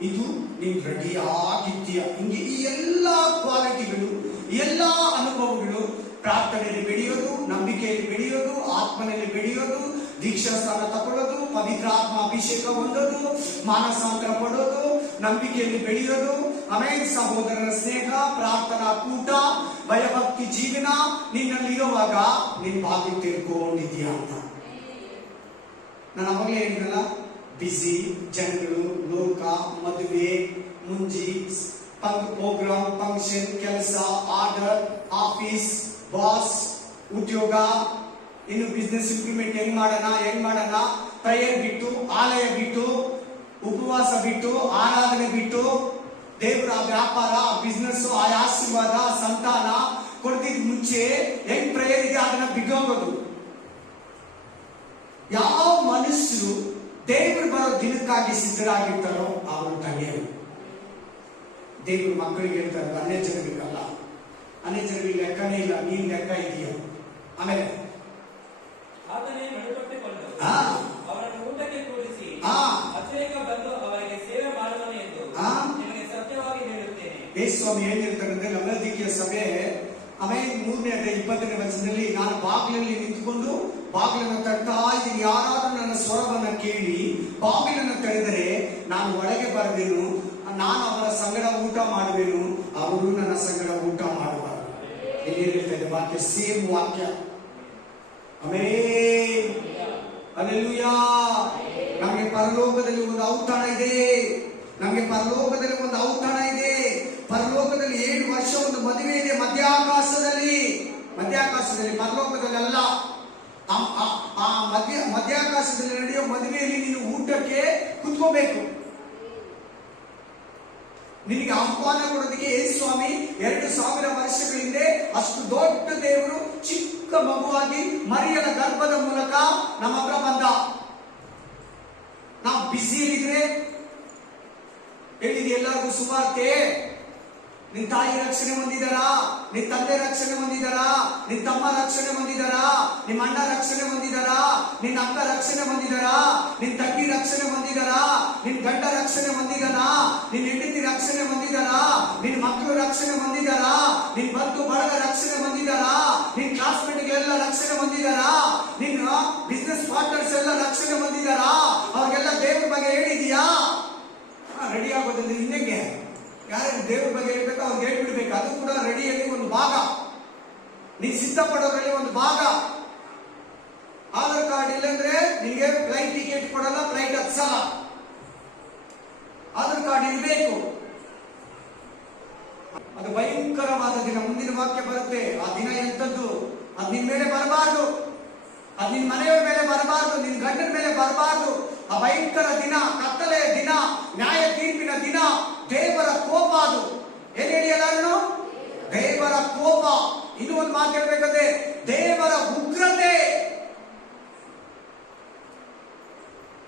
ಇದು ನೀನ್ ರೆಡಿ ಆಗಿದ್ದೀಯ. ಹಿಂಗೆ ಈ ಎಲ್ಲಾ ಕ್ವಾಲಿಟಿಗಳು, ಎಲ್ಲ ಅನುಭವಗಳು, ಪ್ರಾರ್ಥನೆಯಲ್ಲಿ ಬೆಳೆಯೋದು, ನಂಬಿಕೆಯಲ್ಲಿ ಬೆಳೆಯೋದು, ಆತ್ಮನಲ್ಲಿ ಬೆಳೆಯೋದು, ದೀಕ್ಷಾ ಸ್ಥಾನ ತಗೊಳ್ಳೋದು, ಪವಿತ್ರ ಆತ್ಮ ಅಭಿಷೇಕ ಹೊಂದೋದು, ಮಾನಸಾಂತರ ಪಡೋದು, ನಂಬಿಕೆಯಲ್ಲಿ ಬೆಳೆಯೋದು, ಆಮೇಲೆ ಸಹೋದರರ ಸ್ನೇಹ, ಪ್ರಾರ್ಥನಾ ಕೂಟ, ಭಯಭಕ್ತಿ ಜೀವನ ನಿನ್ನಲ್ಲಿ ಇರುವಾಗ ನೀನ್ ಬಾಗಿ ತಿಳ್ಕೊಂಡಿದ್ದೀಯ ಅಂತ. ನಾನು ಅವಾಗಲೇ ಹೇಳಿದ್ನಲ್ಲ, ಬಿಸಿ ಜನಗಳು, ಲೋಕ, ಮದುವೆ, ಮುಂಜಿ, ಪ್ರೋಗ್ರಾಮ್, ಫಂಕ್ಷನ್, ಕೆಲಸ, ಆರ್ಡರ್, ಆಫೀಸ್, ಬಾಸ್, ಉದ್ಯೋಗ, ಇನ್ನು ಬಿಸ್ನೆಸ್ ಇಂಪ್ರೂವ್ಮೆಂಟ್ ಹೆಂಗ್ ಮಾಡೋಣ, ಪ್ರೇಯರ್ ಬಿಟ್ಟು, ಆಲಯ ಬಿಟ್ಟು, ಉಪವಾಸ ಬಿಟ್ಟು, ಆರಾಧನೆ ಬಿಟ್ಟು, ದೇವರ ವ್ಯಾಪಾರ, ಬಿಸ್ನೆಸ್, ಆ ಆಶೀರ್ವಾದ, ಸಂತಾನ ಕೊಡ್ತಿದ್ ಮುಂಚೆ ಹೆಂಗ್ ಪ್ರೇಯರ್ ಇದೆ ಅದನ್ನ ಬಿಟ್ಟೋಗೋದು. ಯಾವ ಮನುಷ್ಯರು ದೇವರು ಬರೋ ದಿನಕ್ಕಾಗಿ ಸಿದ್ಧರಾಗಿರ್ತಾರೋ ಅವರು ಧನ್ಯರು. ದೇವರು ಮಕ್ಕಳಿಗೆ ಹೇಳ್ತಾರೆ, ಅನ್ಯ ಜನರಿಗಲ್ಲ. ಅನ್ಯ ಜನರಿಗೆ ಲೆಕ್ಕನೇ ಇಲ್ಲ, ನೀನ್ ಲೆಕ್ಕ ಇದೆಯಾ? ಆಮೇಲೆ ಆತನೇ ನಡುಕಟ್ಟಿಕೊಂಡು ಅವರನ್ನು ಊಟಕ್ಕೆ ಕೂರಿಸಿ ಅತಿರೇಕ ಬಂದು ಅವರಿಗೆ ಸೇವೆ ಮಾಡುವನು ಎಂದು ನಿಮಗೆ ಸತ್ಯವಾಗಿ ಹೇಳುತ್ತೇನೆ. ಯೇಸು ಸ್ವಾಮಿ ಹೇಳಿರ್ತಾರಂತೆ ಲವಲೋಕಿಯ ಸಭೆ. ಆಮೇಲೆ 3ನೇ ಅಧ್ಯಾಯ 20ನೇ ವಚನದಲ್ಲಿ, ನಾನು ಬಾಗಿಲಲ್ಲಿ ನಿಂತುಕೊಂಡು ಬಾಗಿಲನ್ನು ತಟ್ತಾ ಇದ್ದೀನಿ. ಯಾರಾದ್ರೂ ನನ್ನ ಸ್ವರವನ್ನ ಕೇಳಿ ಬಾಗಿಲನ್ನು ತೆರೆದರೆ ನಾನು ಒಳಗೆ ಬರದೇನು, ನಾನು ಅವರ ಸಂಗಡ ಊಟ ಮಾಡುವೆನು, ಅವರು ನನ್ನ ಸಂಗಡ ಊಟ ಮಾಡುವರು. ಇಲ್ಲಿ ಹೇಳ್ತಾ ಇದೆ ವಾಕ್ಯ, ಸೇಮ್ ವಾಕ್ಯ. ಆಮೇಲೆ ಹಲ್ಲೆಲೂಯಾ. ನಮಗೆ ಪರಲೋಕದಲ್ಲಿ ಒಂದು ಔತಣ ಇದೆ. ನಮಗೆ ಪರಲೋಕದಲ್ಲಿ ಒಂದು ಔತಣ ಇದೆ. ಪರಲೋಕದಲ್ಲಿ 7 ವರ್ಷ ಒಂದು ಮದುವೆ ಇದೆ. ಮಧ್ಯಾಕಾಶದಲ್ಲಿ, ಪರಲೋಕದಲ್ಲಿ ಅಲ್ಲ. ಆ ಮಧ್ಯಾಕಾಶದಲ್ಲಿ ನಡೆಯೋ ಮದುವೆಯಲ್ಲಿ ನೀನು ಊಟಕ್ಕೆ ಕುತ್ಕೋಬೇಕು. ನಿನಗೆ ಆಹ್ವಾನ ಕೊಡೋದಕ್ಕೆ ಯೇಸು ಸ್ವಾಮಿ 2000 ವರ್ಷಗಳ ಹಿಂದೆ ಅಷ್ಟು ದೊಡ್ಡ ದೇವರು ಚಿಕ್ಕ ಮಗುವಾಗಿ ಮರಿಯನ ಗರ್ಭದ ಮೂಲಕ ನಮ್ಮ ಹತ್ರ ಬಂದ. ನಾವು ಬಿಸಿಲಿದ್ರೆ ಹೇಳಿದ್ವಿ ಎಲ್ಲರಿಗೂ ಸುವಾರ್ತೆ. ನಿನ್ ತಾಯಿ ರಕ್ಷಣೆ ಹೊಂದಿದಾರಾ? ನಿನ್ ತಂದೆ ರಕ್ಷಣೆ ಹೊಂದಿದಾರಾ? ನಿನ್ ತಮ್ಮ ರಕ್ಷಣೆ ಹೊಂದಿದಾರಾ? ನಿಮ್ಮ ಅಣ್ಣ ರಕ್ಷಣೆ ಹೊಂದಿದಾರಾ? ನಿನ್ನ ಅಕ್ಕ ರಕ್ಷಣೆ ಹೊಂದಿದಾರಾ? ನಿನ್ ತಂಗಿ ರಕ್ಷಣೆ ಹೊಂದಿದಾರಾ? ನಿನ್ ಗಂಡ ರಕ್ಷಣೆ ಹೊಂದಿದಾರಾ? ನಿನ್ ಹೆಂಡತಿ ರಕ್ಷಣೆ ಹೊಂದಿದಾರಾ? ನಿನ್ ಮಕ್ಕಳು ರಕ್ಷಣೆ ಹೊಂದಿದಾರಾ? ನಿನ್ ಬಂಧು ಬಳಗ ರಕ್ಷಣೆ ಹೊಂದಿದಾರಾ? ನಿನ್ ಕ್ಲಾಸ್ಮೇಟ್ಗಳೆಲ್ಲ ರಕ್ಷಣೆ ಹೊಂದಿದಾರಾ? ನಿನ್ನ ಬಿಸ್ನೆಸ್ ಪಾರ್ಟ್ನರ್ಸ್ ಎಲ್ಲ ರಕ್ಷಣೆ ಹೊಂದಿದಾರಾ? ಅವ್ರಿಗೆಲ್ಲ ದೇವ್ರ ಬಗ್ಗೆ ಹೇಳಿದೀಯಾ? ರೆಡಿ ಆಗೋದ್ರಿಂದ ಇನ್ನೆಂಗೆ ಯಾರು ದೇವ್ರ ಬಗ್ಗೆ ಹೇಳ್ಬೇಕು ಅವ್ರಿಗೆ ಹೇಳ್ಬಿಡ್ಬೇಕು. ಅದು ಕೂಡ ರೆಡಿಯಲ್ಲಿ ಒಂದು ಭಾಗ, ನೀನ್ ಸಿದ್ಧಪಡೋದ್ರಲ್ಲಿ ಒಂದು ಭಾಗ. ಆಧಾರ್ ಕಾರ್ಡ್ ಇಲ್ಲಂದ್ರೆ ನಿನ್ಗೆ ಫ್ಲೈಟ್ ಟಿಕೆಟ್ ಕೊಡಲ್ಲ, ಫ್ಲೈಟ್ ಹತ್ಸಲ್ಲ. ಆಧಾರ್ ಕಾರ್ಡ್ ಇರಬೇಕು. ಅದು ಭಯಂಕರವಾದ ದಿನ. ಮುಂದಿನ ವಾಕ್ಯ ಬರುತ್ತೆ. ಆ ದಿನ ಎಂತದ್ದು? ಅದು ನಿನ್ ಮೇಲೆ ಬರಬಾರ್ದು, ಅದು ನಿನ್ ಮನೆಯವರ ಮೇಲೆ ಬರಬಾರ್ದು, ನಿನ್ ಗಂಡನ ಮೇಲೆ ಬರಬಾರ್ದು. ಆ ಭಯಂಕರ ದಿನ, ಕತ್ತಲೆಯ ದಿನ, ನ್ಯಾಯ ತೀರ್ಪಿನ ದಿನ, ದೇವರ ಕೋಪ. ಅದು ಏನ್ ಹೇಳಿ ಎಲ್ಲಾರು? ದೇವರ ಕೋಪ. ಇದು ಒಂದು ಮಾತು ಹೇಳ್ಬೇಕಂದ್ರೆ ದೇವರ ಉಗ್ರತೆ.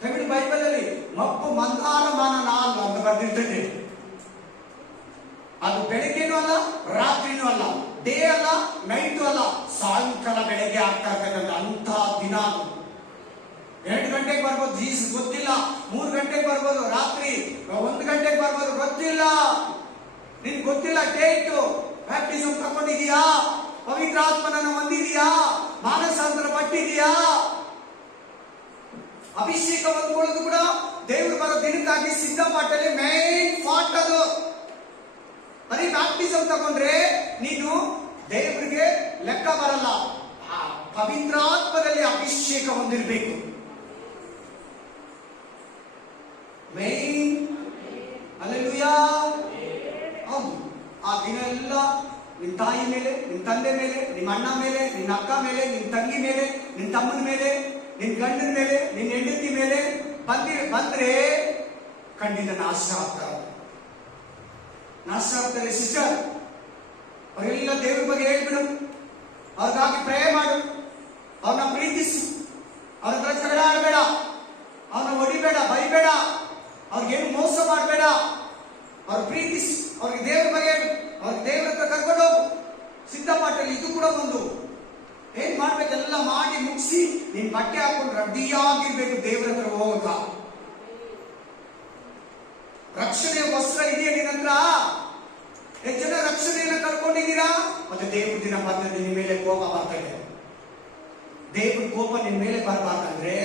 ತಮಿಳು ಬೈಬಲ್ ಅಲ್ಲಿ ಮಬ್ಬು ಮಂದಾರ ಮಾನ ನಾಲ್ ಅಂತ ಬರ್ದಿರ್ತದೆ. ಅದು ಬೆಳಗ್ಗೆನೂ ಅಲ್ಲ, ರಾತ್ರಿನೂ ಅಲ್ಲ, ಡೇ ಅಲ್ಲ, ನೈಟು ಅಲ್ಲ, ಸಾಯಂಕಾಲ ಬೆಳಗ್ಗೆ ಆಗ್ತಾ ಇರ್ತಕ್ಕಂಥ 2 ಗಂಟೆಗೆ ಬರ್ಬೋದು, ಜೀಸಸ್ ಗೊತ್ತಿಲ್ಲ. 3 ಗಂಟೆಗೆ ಬರ್ಬೋದು, ರಾತ್ರಿ 1 ಗಂಟೆಗೆ ಬರ್ಬೋದು, ಗೊತ್ತಿಲ್ಲ. ನಿನ್ ಗೊತ್ತಿಲ್ಲ ಡೇಟು. ಬ್ಯಾಪ್ಟಿಸಮ್ ತಗೊಂಡಿದೀಯಾ? ಪವಿತ್ರ ಆತ್ಮನನ್ನು ಹೊಂದಿದೀಯಾ? ಮಾನಸಾಂತರ ಪಟ್ಟಿದೀಯಾ? ಅಭಿಷೇಕ ಹೊಂದ್ಕೊಳ್ಳೋದು ಕೂಡ ದೇವರು ಬರೋ ದಿನಕ್ಕಾಗಿ ಸಿದ್ಧಪಟ್ಟಲ್ಲಿ ಮೇನ್ ಫಾಟ್ ಅದು. ಬರೀ ಬ್ಯಾಪ್ಟಿಸಮ್ ತಗೊಂಡ್ರೆ ನೀನು ದೇವರಿಗೆ ಲೆಕ್ಕ ಬರಲ್ಲ. ಪವಿತ್ರಾತ್ಮದಲ್ಲಿ ಅಭಿಷೇಕ ಹೊಂದಿರಬೇಕು. Main hallelujah. ಹೌದು, ಆ ದಿನ ಎಲ್ಲ ನಿನ್ ತಾಯಿ ಮೇಲೆ, ನಿನ್ ತಂದೆ ಮೇಲೆ, ನಿಮ್ಮ ಅಣ್ಣ ಮೇಲೆ, ನಿನ್ನ ಅಕ್ಕ ಮೇಲೆ, ನಿನ್ ತಂಗಿ ಮೇಲೆ, ನಿನ್ ತಮ್ಮನ ಮೇಲೆ, ನಿನ್ ಗಂಡನ ಮೇಲೆ, ನಿನ್ ಹೆಂಡತಿ ಮೇಲೆ ಬಂದ್ರೆ ಖಂಡಿತ ನಾಶ ಆಗ್ತಾರೆ ಸಿಸ್ಟರ್. ಅವರೆಲ್ಲ ದೇವ್ರ ಬಗ್ಗೆ ಹೇಳ್ಬಿಡು, ಅವ್ರಿಗಾಗಿ ಪ್ರೇ ಮಾಡು, ಅವ್ರನ್ನ ಪ್ರೀತಿಸು, ಅವ್ರ ಹತ್ರ ಜಗಳ ಆಡಬೇಡ, ಅವ್ರನ್ನ ಹೊಡಿಬೇಡ, ಬೈಬೇಡ, ಅವ್ರಿಗೇನು ಮೋಸ ಮಾಡಬೇಡ, ಅವ್ರ ಪ್ರೀತಿಸಿ, ಅವ್ರಿಗೆ ದೇವ್ರ ಬಗ್ಗೆ, ಅವ್ರಿಗೆ ದೇವ್ರ ಹತ್ರ ಕರ್ಕೊಂಡು ಹೋಗು. ಸಿದ್ಧಪಾಠಲ್ಲಿ ಇದು ಕೂಡ ಒಂದು ಏನ್ ಮಾಡ್ಬೇಕೆಲ್ಲ ಮಾಡಿ ಮುಗಿಸಿ ನೀನ್ ಬಟ್ಟೆ ಹಾಕೊಂಡು ರೆಡಿಯಾಗಿರ್ಬೇಕು ದೇವ್ರ ಹತ್ರ ಹೋಗ. ರಕ್ಷಣೆ ವಸ್ತ್ರ ಇದೆಯಾ ನಿನ್ನ ಹತ್ರ? ಎಷ್ಟು ಜನ ರಕ್ಷಣೆಯನ್ನು ಕಳ್ಕೊಂಡಿದ್ದೀರಾ? ಮತ್ತೆ ದೇವ್ರ ದಿನ ಬಂದ್ರೆ ನಿನ್ನ ಮೇಲೆ ಕೋಪ ಬರ್ತದೆ. ದೇವ್ರ ಕೋಪ ನಿನ್ನ ಮೇಲೆ ಬರಬಾರ್ದಂದ್ರೆ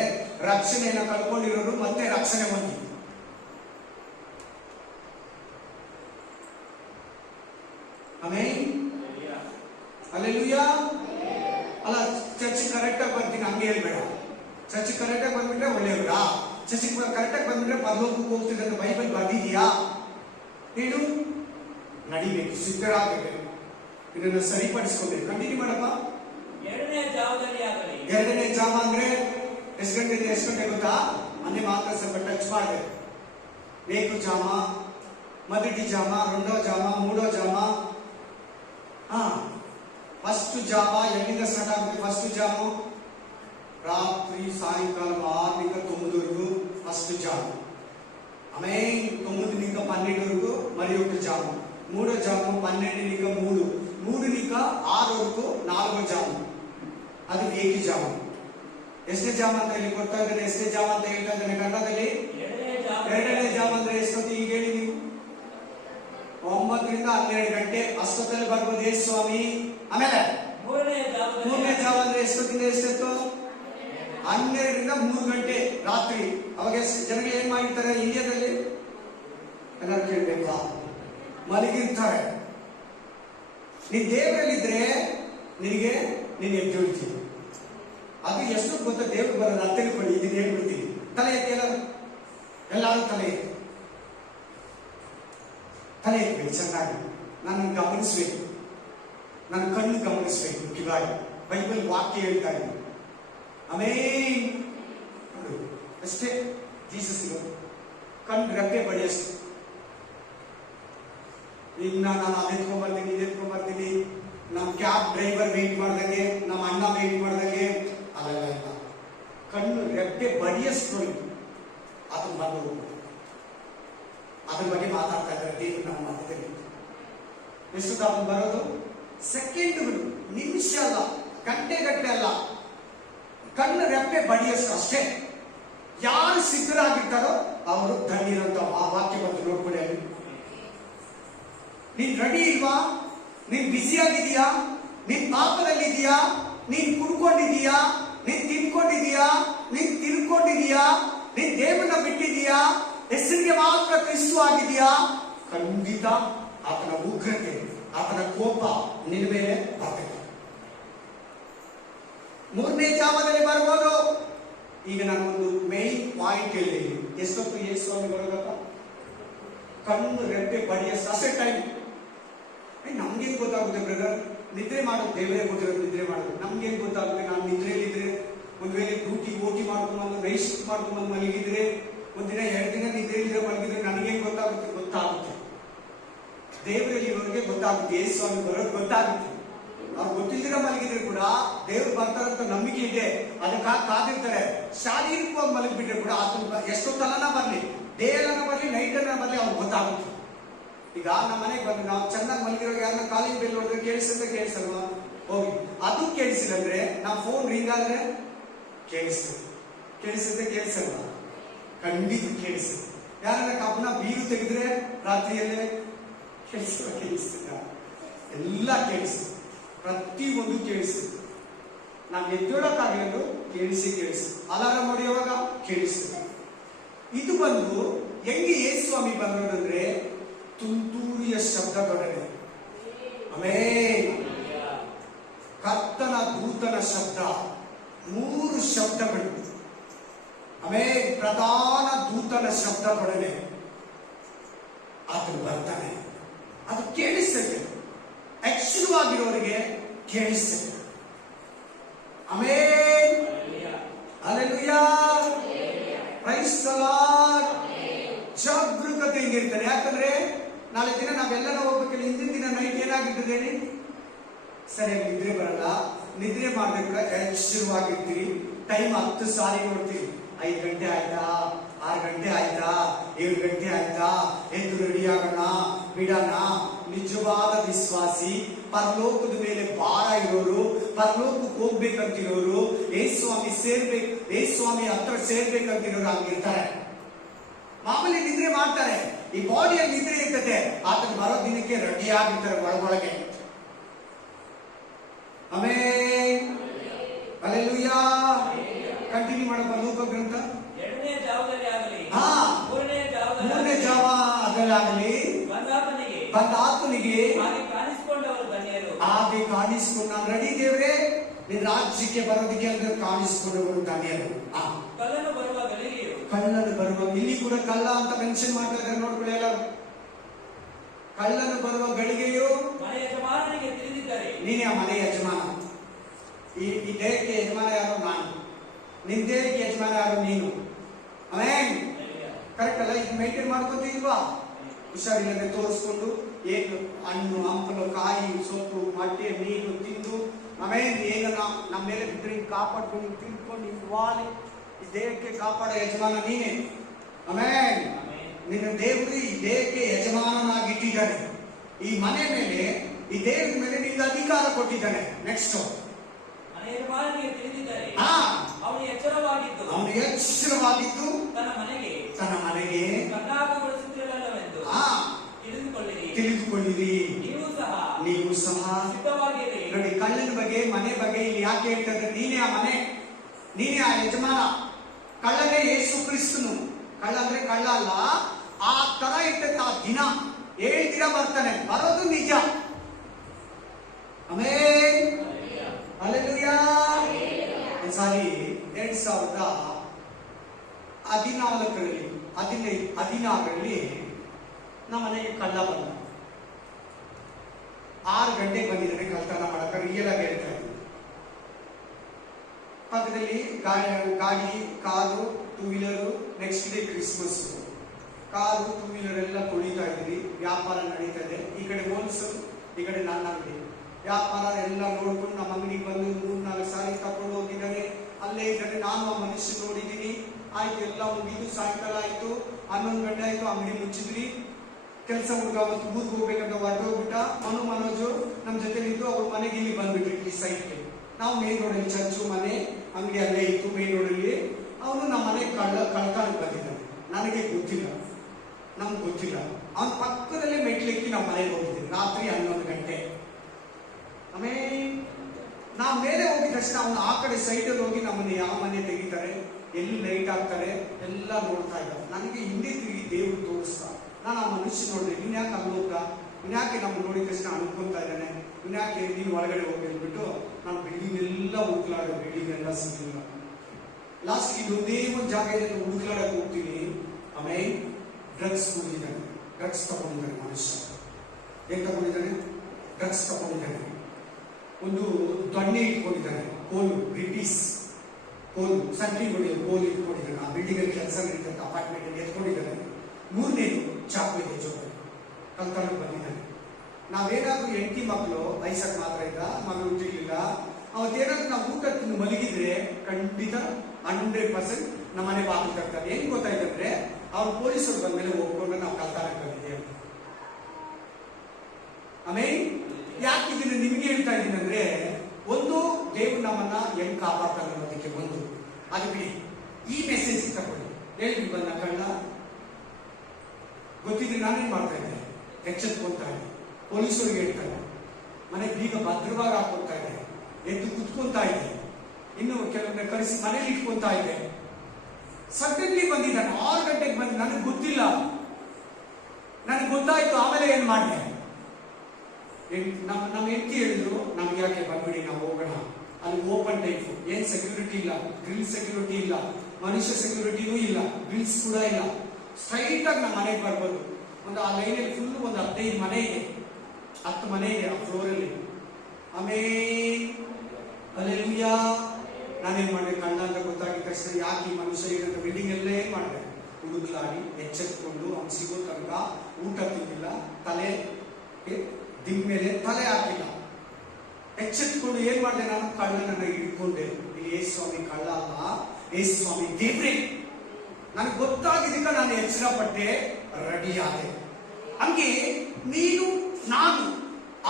ರಕ್ಷಣೆಯನ್ನು ಕಳ್ಕೊಂಡಿರೋರು ಮತ್ತೆ ರಕ್ಷಣೆ ಹೊಂದಿ. Amen, hallelujah. ಅಲ್ಲ, ಚರ್ಚ್ ಕರೆಕ್ಟ್ ಆಗಿ ಬರ್ತೀನಿ ಹಂಗೆ ಹೇಳ್ಬೇಡ. ಚರ್ಚ್ ಕರೆಕ್ಟ್ ಆಗಿ ಬಂದ್ಬಿಟ್ರೆ ಒಳ್ಳೆಯವರ, ಚರ್ಚ್ ಕರೆಕ್ಟ್ ಆಗಿ ಬಂದ್ಬಿಟ್ರೆ ಪರಲೋಕಕ್ಕೆ ಹೋಗ್ತಿದ್ದ ಬೈಬಲ್ ಬರ್ದಿದ್ಯಾ? ಏನು ನಡಿಬೇಕು, ಸಿದ್ಧರಾಗಬೇಕು, ಇದನ್ನು ಸರಿಪಡಿಸ್ಕೊಬೇಕು. ಕಂಟಿನ್ಯೂ ಮಾಡಪ್ಪ. ಎರಡನೇ ಜಾವದಲ್ಲಿ ಆಗಲಿ. ಎರಡನೇ ಜಾವ ಅಂದ್ರೆ ಎಷ್ಟು ಗಂಟೆ ಗೊತ್ತಾ? ಮೊನ್ನೆ ಮಾತ್ರ ಸ್ವಲ್ಪ ಟಚ್ ಮಾಡಿದೆ. ಬೇಕು ಜಾಮ, ಮೊದಟಿ ಜಾಮ, రెండో ಜಾಮ, ಮೂಡೋ ಜಾಮ. ಫಸ್ಟ್ ಜಾಮ ಎಲ್ಲಿಂದ ಸ್ಟಾರ್ಟ್ ಆಗುತ್ತೆ? ಫಸ್ಟ್ ಜಾಮ ರಾತ್ರಿ ಸಾಯಂಕಾಲ 6-9 ఫస్ట్ జాము. ఆమేన్. 9-12 మరి ఒక జాము. మూడో జాము 12-3, 3-6 వరకు నాలుగో జాము. ಅದು ಏಕಿ ಜಾಮು. ಎಷ್ಟೇ ಜಾಮ ಅಂತ ಹೇಳಿ ಕೊಡ್ತಾ ಇದ್ದಾರೆ? ಎಷ್ಟೇ ಜಾಮ ಅಂತ ಹೇಳ್ತಾ ಇದ್ದಾನೆ ಕನ್ನಡದಲ್ಲಿ? ಎರಡನೇ ಜಾಮ ಅಂದ್ರೆ ಎಷ್ಟೊತ್ತು? ಈಗ ಹೇಳಿ ನೀವು 9-12 ಗಂಟೆ ಅಷ್ಟೊತ್ತಲ್ಲಿ ಬರ್ಬೋದು. ಏ ಸ್ವಾಮಿ. ಆಮೇಲೆ ಮೂರನೇ ಜಾವ ಅಂದ್ರೆ ಎಷ್ಟೊತ್ತಿಂದ ಎಷ್ಟೊತ್ತು? 12-3 ಗಂಟೆ ರಾತ್ರಿ. ಅವಾಗ ಜನಗಳು ಏನ್ ಮಾಡಿರ್ತಾರೆ ಇಂಡಿಯಾದಲ್ಲಿ? ಎಲ್ಲರೂ ಕೇಳ್ಬೇಕಾ? ಮಲಗಿರ್ತಾರೆ. ನೀನ್ ದೇವರಲ್ಲಿದ್ರೆ ನಿನಗೆ ನೀನು ಎದ್ದೇಳ್ತೀನಿ. ಅದು ಎಷ್ಟು ಗೊತ್ತ? ದೇವ್ರು ಬರೋದು ಅಂತ ತಿಳ್ಕೊಳ್ಳಿ. ಇದನ್ನ ಹೇಳ್ಬಿಡ್ತೀನಿ. ತಲೆ ಎತ್ತಿ ಎಲ್ಲರೂ ತಲೆ ಎತ್ತಿ, ತಲೆ ಎತ್ತಬೇಕು ಚೆನ್ನಾಗಿ. ನಾನು ಗಮನಿಸ್ಬೇಕು, ನನ್ನ ಕಣ್ಣು ಗಮನಿಸ್ಬೇಕು, ಕಿವಾಗಿ ಬೈಬಲ್ ವಾಕ್ಯ ಹೇಳ್ತಾ ಇದ್ದೀನಿ. ಆಮೇನ್. ಅಷ್ಟೇ. ಜೀಸಸ್ ಕಣ್ಣು ರೆಪ್ಪೆ ಬಡಿಯಷ್ಟು. ಈಗ ನಾನು ಅದೆತ್ಕೊಂಡ್ಬರ್ತೀನಿ, ಇದೆತ್ಕೊಂಡ್ಬರ್ತೀನಿ, ನಮ್ಮ ಕ್ಯಾಬ್ ಡ್ರೈವರ್ ವೇಟ್ ಮಾಡ್ದಂಗೆ, ನಮ್ಮ ಅಣ್ಣ ವೇಟ್ ಮಾಡ್ದಂಗೆ ಅಲ್ಲ. ಕಣ್ಣು ರೆಪ್ಪೆ ಬಡಿಯಷ್ಟು ಅದು ಬಂದು ಅದ್ರ ಬಗ್ಗೆ ಮಾತಾಡ್ತಾ ಇದ್ದಾರೆ ದೇವರು ನಮ್ಮ ಮಧ್ಯದಲ್ಲಿ. ಎಷ್ಟು ತಾವು ಬರೋದು? ಸೆಕೆಂಡ್ಗಳು, ನಿಮಿಷ ಅಲ್ಲ, ಗಂಟೆಗಟ್ಟಲೆ ಅಲ್ಲ, ಕಣ್ಣು ರೆಪ್ಪೆ ಬಡಿಯಷ್ಟು ಅಷ್ಟೇ. ಯಾರು ಸಿದ್ಧರಾಗಿರ್ತಾರೋ ಅವರು ಧನ್ಯರಂತ. ಆ ವಾಕ್ಯ ಬಂದು ನೋಡ್ಕೊಳ್ಳಿ. ಅಲ್ಲಿ ನೀನ್ ರೆಡಿ ಇಲ್ವಾ? ನೀನ್ ಬ್ಯುಸಿ ಆಗಿದೀಯಾ? ನೀನ್ ಪಾಪದಲ್ಲಿದೀಯಾ? ನೀನ್ ಕುಡ್ಕೊಂಡಿದೀಯಾ? ನೀನ್ ತಿನ್ಕೊಂಡಿದೀಯಾ? ನೀನ್ ತಿನ್ಕೊಂಡಿದೀಯಾ? ನೀನ್ ದೇವರನ್ನ ಬಿಟ್ಟಿದೀಯಾ? ಹೆಸರಿಗೆ ಮಾತ್ರ ಕ್ರಿಸ್ತು ಆಗಿದೆಯಾ? ಖಂಡಿತ ಆತನ ಉಗ್ರತೆ, ಆತನ ಕೋಪ ನಿನ್ನ ಮೇಲೆ ಬರ್ತದೆ. ಮೂರನೇ ಜಾವದಲ್ಲಿ ಬರ್ಬೋದು. ಈಗ ನಾನೊಂದು ಮೇನ್ ಪಾಯಿಂಟ್ ಹೇಳಿದ್ದೀನಿ. ಎಷ್ಟೊತ್ತು ಏ ಸ್ವಾಮಿ ಬರೋದಪ್ಪ? ಕಣ್ಣು ರೆಪ್ಪೆ ಬಡಿಯಷ್ಟು ಅಷ್ಟೇ ಟೈಮ್. ನಮ್ಗೇನ್ ಗೊತ್ತಾಗುತ್ತೆ ಬ್ರದರ್? ನಿದ್ರೆ ಮಾಡೋದು ದೇವರೇ ಗೊತ್ತಿರೋದು. ನಿದ್ರೆ ಮಾಡೋದು ನಮ್ಗೇನ್ ಗೊತ್ತಾಗುತ್ತೆ? ನಾವು ನಿದ್ರೆಯಲ್ಲಿದ್ರೆ, ಒಂದ್ ವೇಳೆ ಓಟಿ ಮಾಡ್ಕೊಂಡ್ಬಂದು ನೈಟ್ ಶಿಫ್ಟ್ ಮಾಡ್ಕೊಂಡ್ಬಂದು ಮಲಗಿದ್ರೆ, ಒಂದಿನ 2 ದಿನ ನಿದ್ರೆಯಲ್ಲಿದ್ರೆ ಮಲಗಿದ್ರೆ ನನಗೇನ್ ಗೊತ್ತಾಗುತ್ತೆ? ಗೊತ್ತಾಗುತ್ತೆ. ದೇವರಲ್ಲಿ ಇರೋರಿಗೆ ಗೊತ್ತಾಗುತ್ತೆ. ಏ ಸ್ವಾಮಿ ಬರೋದು ಗೊತ್ತಾಗುತ್ತೆ. ಅವ್ರು ಗೊತ್ತಿಲ್ದಿರ ಮಲಗಿದ್ರೆ ಕೂಡ ದೇವ್ರು ಬರ್ತಾರಂತ ನಂಬಿಕೆ ಇದೆ. ಅದಕ್ಕಾಗಿ ಕಾದಿರ್ತಾರೆ. ಶಾರೀರಿಕವಾಗಿ ಮಲಗಿಬಿಟ್ರೆ ಕೂಡ ಅದನ್ನ ಎಷ್ಟೊತ್ತಲ್ಲನ ಬರ್ಲಿ, ಡೇ ಎಲ್ಲ ಬರ್ಲಿ, ನೈಟ್ ಅನ್ನ ಬರ್ಲಿ, ಅವ್ರಿಗೆ ಗೊತ್ತಾಗುತ್ತೆ. ಈಗ ನಮ್ಮ ಮನೆಗೆ ಬಂದು ನಾವು ಚೆನ್ನಾಗಿ ಮಲಗಿರೋ ಯಾರನ್ನ ಕಾಲಿಂಗ್ ಬೆಲ್ ಹೊಡೆದ್ರೆ ಕೇಳಿಸುತ್ತೆ, ಕೇಳಿಸಲ್ವಾ? ಹೋಗಿ ಅದು ಕೇಳಿಸಿಲ್ಲ ಅಂದ್ರೆ ನಾವು ಫೋನ್ ರಿಂಗ್ ಆದ್ರೆ ಕೇಳಿಸ್ತದೆ. ಕೇಳಿಸಲ್ವ? ಖಂಡಿತ ಕೇಳಿಸುತ್ತೆ. ಯಾರನ್ನ ಕಬ್ಬನ ಬೀರು ತೆಗೆದ್ರೆ ರಾತ್ರಿಯಲ್ಲೇ ಕೇಳಿಸ್ತಿಲ್ಲ, ಎಲ್ಲ ಕೇಳಿಸುತ್ತೆ, ಪ್ರತಿಯೊಂದು ಕೇಳಿಸುತ್ತೆ. ನಾವು ಎದ್ದೇಳಕ್ಕಾಗಲು ಕೇಳಿಸುತ್ತೆ, ಅಲಾರಾಮ್ ಹೊಡೆಯುವಾಗ ಕೇಳಿಸುತ್ತೆ. ಇದು ಬಂದು ಹೆಂಗೆ ಯೇಸು ಸ್ವಾಮಿ ಬಂದ್ರಂದ್ರೆ ತುಂತುರಿಯ ಶಬ್ದದೊಡನೆ, ಆಮೆನ್, ಕರ್ತನ ದೂತನ ಶಬ್ದ, 3 ಶಬ್ದಗಳು, ಆಮೆನ್, ಪ್ರಧಾನ ದೂತನ ಶಬ್ದದೊಡನೆ ಆತನು ಬರ್ತಾನೆ. ಅದು ಕೇಳಿಸ್ತದೆ, ಅಕ್ಷರವಾಗಿರೋರಿಗೆ ಕೇಳಿಸ್ತದೆ. Amen, hallelujah, praise the lord. ಜಾಗರೂಕತೆ ಹಿಂಗಿರ್ತಾರೆ. ಯಾಕಂದ್ರೆ ನಾಳೆ ದಿನ ನಾವೆಲ್ಲರೂ ಹೋಗ್ಬೇಕಲ್ಲ. ಹಿಂದಿನ ದಿನ ನೈಟ್ ಏನಾಗಿರ್ತದೆ ಹೇಳಿ? ಸರಿಯಾಗಿ ನಿದ್ರೆ ಬರಲ್ಲ. ನಿದ್ರೆ ಮಾಡ್ಬೇಕು, ಶುರುವಾಗಿರ್ತೀವಿ. ಟೈಮ್ 10 ಸಾರಿ ನೋಡ್ತೀವಿ. 5 ಗಂಟೆ ಆಯ್ತಾ, 6 ಗಂಟೆ ಆಯ್ತಾ, 7 ಗಂಟೆ ಆಯ್ತಾ, ಎದ್ದು ರೆಡಿ ಆಗೋಣ, ಬಿಡೋಣ. ನಿಜವಾದ ವಿಶ್ವಾಸಿ, ಪರಲೋಕದ ಮೇಲೆ ಭಾರ ಇರೋರು, ಪರಲೋಕಕ್ಕೆ ಹೋಗ್ಬೇಕಂತಿರೋರು, ಯೇಸು ಸ್ವಾಮಿ ಸೇರ್ಬೇಕು, ಯೇಸು ಸ್ವಾಮಿ ಹತ್ರ ಸೇರ್ಬೇಕಂತಿರೋರು ಹಂಗಿರ್ತಾರೆ. ಮಾಮೂಲಿ ನಿದ್ರೆ ಮಾಡ್ತಾರೆ. ಈ ಬಾಡಿಯಲ್ಲಿ ನಿದ್ರೆ ಇರ್ತದೆ. ಆತನ ಬರೋ ದಿನಕ್ಕೆ ರೆಡಿ ಆಗಿರ್ತಾರೆ ಒಳಗೊಳಗೆ. Amen, hallelujah. ಕಂಟಿನ್ಯೂ ಮಾಡಪ್ಪ. ಲೂಕ ಗ್ರಂಥ 2ನೇ ಜಾವದಲ್ಲಿ ಆಗಲಿ, ಹಾ, 3ನೇ ಜಾವ ಅದಲ್ಲಾಗಲಿ ಬಂದ ಆತನಿಗೆ ಹಾಗೆ ಕಾಣಿಸಿಕೊಂಡವರು ಧನ್ಯರು. ಹಾಗೆ ಕಾಣಿಸಿಕೊಂಡು, ನಾನು ರೆಡಿ ದೇವ್ರೆ ನಿನ್ನ ರಾಜ್ಯಕ್ಕೆ ಬರೋದಕ್ಕೆ ಅಂದ್ರೆ ಕಾಣಿಸಿಕೊಂಡವರು ಧನ್ಯರು. ಕಳ್ಳನು ಬರುವ ಗಳಿಗೆಯು, ಕಳ್ಳನು ಬರುವ, ಇಲ್ಲಿ ಕೂಡ ಕಳ್ಳ ಅಂತ ಮೆನ್ಷನ್ ಮಾಡ್ತಾ ಇದ್ದಾರೆ ನೋಡ್ಕೊಳ್ಳಿ ಎಲ್ಲರೂ. ಕಳ್ಳನು ಬರುವ ಗಳಿಗೆಯು ಮನೆ ಯಜಮಾನನಿಗೆ ತಿಳಿದಿದ್ದರೆ, ನೀನೇ ಆ ಮನೆ ಯಜಮಾನ. ಈ ದೇಹಕ್ಕೆ ಯಜಮಾನ ಯಾರು? ನಾನು. ನಿನ್ ದೇಹಕ್ಕೆ ಯಜಮಾನ ಯಾರು? ನೀನು. ಆಮೆನ್, ಕರೆಕ್ಟ್ ಅಲ್ಲ? ಇದು ಮೇಂಟೈನ್ ಮಾಡ್ಕೊತಿಲ್ವಾ? ಹುಷಾರಿಲ್ಲದೆ ತೋರಿಸ್ಕೊಂಡು ಏನು ಹಣ್ಣು ಹಂಪಲು ಕಾಯಿ ಸೊಪ್ಪು ಮೊಟ್ಟೆ ಮೀನು ತಿಂದು, ಆಮೇಲೆ ಏನು ನಮ್ಮ ಮೇಲೆ ಬಿಟ್ಟರೆ ಕಾಪಾಡ್ಕೊಂಡು ತಿಳ್ಕೊಂಡು ಹಿಂಗೆ ವಾಲಿ ಈ ದೇಹಕ್ಕೆ ಕಾಪಾಡೋ ಯಜಮಾನ ನೀನೇ. ಆಮೇಲೆ ನಿನ್ನ ದೇವರು ಈ ದೇಹಕ್ಕೆ ಯಜಮಾನನಾಗಿಟ್ಟಿದ್ದಾನೆ. ಈ ಮನೆ ಮೇಲೆ, ಈ ದೇಹದ ಮೇಲೆ ನಿಂಗೆ ಅಧಿಕಾರ ಕೊಟ್ಟಿದ್ದಾನೆ. ನೆಕ್ಸ್ಟ್, ಮನೆ ಯಜಮಾನನಿಗೆ ತಿಳಿದಿದ್ದರೆ ಹಾ, ಅವನು ಎಚ್ಚರವಾಗಿದ್ದು ತನ್ನ ಮನೆಗೆ ಕಣ್ಣಾಗುಗೊಳಿಸುತ್ತಿರಲಿಲ್ಲವೆಂದು ತಿಳಿದುಕೊಳ್ಳಿರಿ. ನೀವು ಸಹ ಸಿದ್ಧವಾಗಿರಿ. ನೋಡಿ, ಕಳ್ಳನ ಬಗ್ಗೆ, ಮನೆ ಬಗ್ಗೆ ಇಲ್ಲಿ ಯಾಕೆ ಹೇಳ್ತಾರೆ? ನೀನೇ ಆ ಮನೆ, ನೀನೇ ಆ ಯಜಮಾನ. ಕಳ್ಳನೇ ಯೇಸು ಕ್ರಿಸ್ತನು. ಕಳ್ಳ ಅಂದ್ರೆ ಕಳ್ಳ ಅಲ್ಲ, ಆ ತರ ಇರ್ತದೆ. ಆ ದಿನ 7 ದಿನ ಬರ್ತಾನೆ, ಬರೋದು ನಿಜ. Amen, hallelujah. ಒಂದ್ಸಾರಿ 2014ರಲ್ಲಿ ನಮ್ಮ ಮನೆಗೆ ಕಳ್ಳ ಬಂದ. 6 ಗಂಟೆಗೆ ಬಂದಿದ್ದಾನೆ ಕಳ್ತನ ಮಾಡಕ. ರಿಯಲ್ ಆಗಿ ಹೇಳ್ತಾ ಇದ್ದೀನಿ. ಪಕ್ಕದಲ್ಲಿ ಗಾಡಿ, car, 2 wheeler. Next day Christmas. Car, 2 wheeler ಎಲ್ಲ ತೊಳಿತಾ ಇದ್ವಿ. ವ್ಯಾಪಾರ ನಡೀತಾ ಇದೆ. ಈ ಕಡೆ ಹೋಲ್ಸೇಲ್, ಈ ಕಡೆ ನನ್ನ ಅಂಗಡಿ. ವ್ಯಾಪಾರ ಎಲ್ಲ ನೋಡ್ಕೊಂಡು ನಮ್ಮ ಅಂಗಡಿಗೆ ಬಂದು 3-4 ಸಾರಿ ತಕೊಂಡು ಹೋಗಿದ್ದಾರೆ. ಅಲ್ಲೇ ಇದ್ದಾರೆ. ನಾನು ಆ ಮನುಷ್ಯ ನೋಡಿದ್ದೀನಿ. ಆಯ್ತು, ಎಲ್ಲ ಮುಗಿದು ಸಾಯಂಕಾಲ ಆಯ್ತು, 11 ಗಂಟೆ ಆಯ್ತು. ಅಂಗಡಿ ಮುಚ್ಚಿದ್ರಿ. ಕೆಲಸ ಹುಡುಗ ಅವತ್ತು ಊರಿಗೆ ಹೋಗ್ಬೇಕಂತ ಹೊರಟೋಗ್ಬಿಟ್ಟ. ಮನೋಜು ನಮ್ಮ ಜೊತೆಲಿ ಇದ್ದು ಅವ್ರ ಮನೆಗೆ ಇಲ್ಲಿ ಬಂದ್ಬಿಟ್ರಿ, ಈ ಸೈಟ್ಗೆ. ನಾವು ಮೇನ್ ರೋಡಲ್ಲಿ ಚರ್ಚು ಮನೆ, ಅಂಗಡಿ ಅಲ್ಲೇ ಇತ್ತು ಮೇನ್ ರೋಡಲ್ಲಿ. ಅವನು ನಮ್ಮ ಮನೆಗೆ ಕಳ್ತನಕ್ಕೆ ಬಂದಿದ್ದಾನೆ. ನನಗೆ ಗೊತ್ತಿಲ್ಲ, ನಮ್ಗೆ ಗೊತ್ತಿಲ್ಲ. ಅವನ ಪಕ್ಕದಲ್ಲೇ ಮೆಟ್ಲೆಕ್ಕಿ ನಾವು ಮನೆಗೆ ಹೋಗಿದ್ದೀವಿ ರಾತ್ರಿ 11 ಗಂಟೆ. ಆಮೇಲೆ ನಾವು ಮೇಲೆ ಹೋಗಿದ ತಕ್ಷಣ ಅವನು ಆ ಕಡೆ ಸೈಡಲ್ಲಿ ಹೋಗಿ ನಮ್ಮನ್ನ ಯಾವ ಮನೆ ತೆಗಿತಾರೆ, ಎಲ್ಲಿ ಲೈಟ್ ಹಾಕ್ತಾರೆ ಎಲ್ಲ ನೋಡ್ತಾ ಇದ್ದ. ನನಗೆ ಹಿಂದೆ ತಿರುಗಿ ದೇವ್ರು ತೋರಿಸ್ತಾ. ನಾನು ಆ ಮನುಷ್ಯ ನೋಡಿದೆ. ಇನ್ಯಾಕೆ ಅಲ್ಲಿ ಹೋಗ್ದ, ಇನ್ಯಾಕೆ ನಮ್ಮ ನೋಡಿದ ತಕ್ಷಣ ಅನ್ಕೊಂತಾ ಇದ್ದಾನೆ, ಇನ್ಯಾಕೆ ನೀನು ಒಳಗಡೆ ಹೋಗಿ ಅಂದ್ಬಿಟ್ಟು ನಾನು ಬಿಲ್ಡಿಂಗ್ ಎಲ್ಲ ಹುಡುಕ್ಲಾಡ, ಬಿಲ್ಡಿಂಗ್ ಎಲ್ಲ ಸಿಗಲಿಲ್ಲ. ಲಾಸ್ಟ್ ಇದೊಂದೇ ಒಂದು ಜಾಗ ಇದೆ, ಹುಡುಕ್ಲಾಡಕ್ಕೆ ಹೋಗ್ತೀನಿ. ಆಮೇಲೆ ಡ್ರಗ್ಸ್ ಕುಡಿದಿದ್ದಾನೆ, ಡ್ರಗ್ಸ್ ತಗೊಂಡಿದ್ದಾನೆ ಮನುಷ್ಯ. ಏನ್ ತಗೊಂಡಿದ್ದಾನೆ? ಡ್ರಗ್ಸ್ ತಗೊಂಡಿದ್ದಾನೆ. ಒಂದು ದೊಣ್ಣೆ ಇಟ್ಕೊಂಡಿದ್ದಾನೆ, ಕೋಲು, ಬ್ರಿಟಿಷ್ ಕೋಲು, ಸಂಟ್ರಿ ಹೊಡೆಯೋದು ಕೋಲು ಇಟ್ಕೊಂಡಿದ್ದಾನೆ. ಆ ಬಿಲ್ಡಿಂಗ್ ಅಲ್ಲಿ ಕೆಲಸ ನಡೀತದೆ, ಅಪಾರ್ಟ್ಮೆಂಟ್ ಅಲ್ಲಿ ಎತ್ಕೊಂಡಿದ್ದಾನೆ. 3ನೇದು ಚಾಕು ಇದೆ ಜೊತೆ. ಕಲ್ತನಕ್ಕೆ ಬಂದಿದ್ದಾನೆ. ನಾವೇನಾದ್ರೂ ಹೆಂಡತಿ ಮಕ್ಕಳು ಐಸಕ್ ಮಾತ್ರ ಇದ್ದ, ಮಗಳು ಹುಟ್ಟಿರ್ಲಿಲ್ಲ. ಅವತ್ತೇನಾದ್ರೂ ನಾವು ಊಟ ತಿಂದು ಮಲಗಿದ್ರೆ ಖಂಡಿತ 100% ನಮ್ಮನೆ ಬಾಗಿಲು ತರ್ತಾರೆ. ಏನ್ ಗೊತ್ತಾಯ್ತಂದ್ರೆ ಅವ್ರು ಪೊಲೀಸರು ಬಂದ್ಮೇಲೆ ಹೋಗ್ಕೊಂಡು ನಾವು ಕಲ್ತನಕ್ಕೆ ಬಂದಿದ್ದೇವೆ. ಆಮೇಲೆ ಯಾಕೆ ಇದನ್ನು ನಿಮ್ಗೆ ಹೇಳ್ತಾ ಇದ್ದೀನಿ ಅಂದ್ರೆ, ಒಂದು ದೇವ್ರು ನಮ್ಮನ್ನ ಹೆಂಗ್ ಕಾಪಾಡ್ತಾನೆ ಅನ್ನೋದಕ್ಕೆ ಒಂದು. ಅದು ಬಿಡಿ, ಈ ಮೆಸೇಜ್ ತಗೊಳ್ಳಿ. ಹೇಳಿ ಬಂದ ಕಳ್ಳ ಗೊತ್ತಿದ್ರೆ ನಾನೇನ್ ಮಾಡ್ತಾ ಇದ್ದೆ? ಎಚ್ಚೆತ್ಕೊಳ್ತಾ ಇದ್ದೆ. ಪೊಲೀಸರಿಗೆ ಹೇಳ್ತಾ ಇದ್ದೆ, ಮನೆ ಬೀಗ ಭದ್ರವಾಗಿ ಹಾಕೊಳ್ತಾ ಇದ್ದೆ, ಎದ್ದು ಕುತ್ಕೊಂತಾ ಇದ್ದೆ, ಇನ್ನು ಕೆಲವೊಮ್ಮೆ ಕಳಿಸಿ ಮನೇಲಿ ಇಟ್ಕೊಂತಾ ಇದ್ದೆ. ಸಡನ್ಲಿ ಬಂದಿದ್ದಾನೆ, 6 ಗಂಟೆಗೆ ಬಂದು, ನನಗೆ ಗೊತ್ತಿಲ್ಲ, ನನಗೆ ಗೊತ್ತಾಯ್ತು. ಆಮೇಲೆ ಏನ್ ಮಾಡಿದೆ? ನಮ್ಮ ಹೆಂಡತಿ ಹೇಳಿದ್ರು, ನಮ್ಗೆ ಯಾಕೆ ಬಂದ್ಬಿಡಿ, ನಾವು ಹೋಗೋಣ. ಅಲ್ಲಿ ಓಪನ್ ಟೈಪ್, ಏನ್ ಸೆಕ್ಯೂರಿಟಿ ಇಲ್ಲ, ಗ್ರಿಲ್ ಸೆಕ್ಯೂರಿಟಿ ಇಲ್ಲ, ಮನುಷ್ಯ ಸೆಕ್ಯೂರಿಟಿನೂ ಇಲ್ಲ, ಗ್ರಿಲ್ಸ್ ಕೂಡ ಇಲ್ಲ. ಸ್ಟ್ರೈಟ್ ಆಗಿ ನಮ್ಮ ಮನೆಗೆ ಬರ್ಬೋದು. ಒಂದು ಆ ಲೈನಲ್ಲಿ ಫುಲ್ ಒಂದು 15 ಮನೆ ಇದೆ, 10 ಮನೆ ಇದೆ ಆ ಫ್ಲೋರಲ್ಲಿ. ಆಮೇಲೆ ಅಲ್ಲೆಲ್ಲೂಯಾ. ನಾನೇನ್ ಮಾಡಿದೆ? ಕಳ್ಳ ಅಂತ ಗೊತ್ತಾಗಿದ ತಕ್ಷಣ ಯಾಕೆ ಈ ಮನುಷ್ಯ ಏನಂತ ಬಿಲ್ಡಿಂಗ್ ಎಲ್ಲ ಏನ್ ಮಾಡಿದೆ? ಹುಡುಕ್ಲಾಡಿ ಎಚ್ಚೆತ್ಕೊಂಡು ಅವ್ನು ಸಿಗೋ ತನಕ ಊಟ ತಿಂದಿಲ್ಲ, ತಲೆ ದಿಮ್ ಮೇಲೆ ತಲೆ ಹಾಕಿಲ್ಲ. ಎಚ್ಚೆತ್ಕೊಂಡು ಏನ್ ಮಾಡಿದೆ? ನಾನು ಕಳ್ಳನನ್ನ ಹಿಡ್ಕೊಂಡೆ. ಇಲ್ಲಿ ಯೇಸು ಸ್ವಾಮಿ ಕಳ್ಳ ಅಲ್ಲ, ಯೇಸು ಸ್ವಾಮಿ ದೇವ್ರೆ. ನನಗೆ ಗೊತ್ತಾಗಿದ್ದಕ್ಕ ನಾನು ಎಚ್ಚರ ಪಟ್ಟೆ, ರೆಡಿ ಆದೆ. ಹಂಗೆ ನೀನು ನಾನು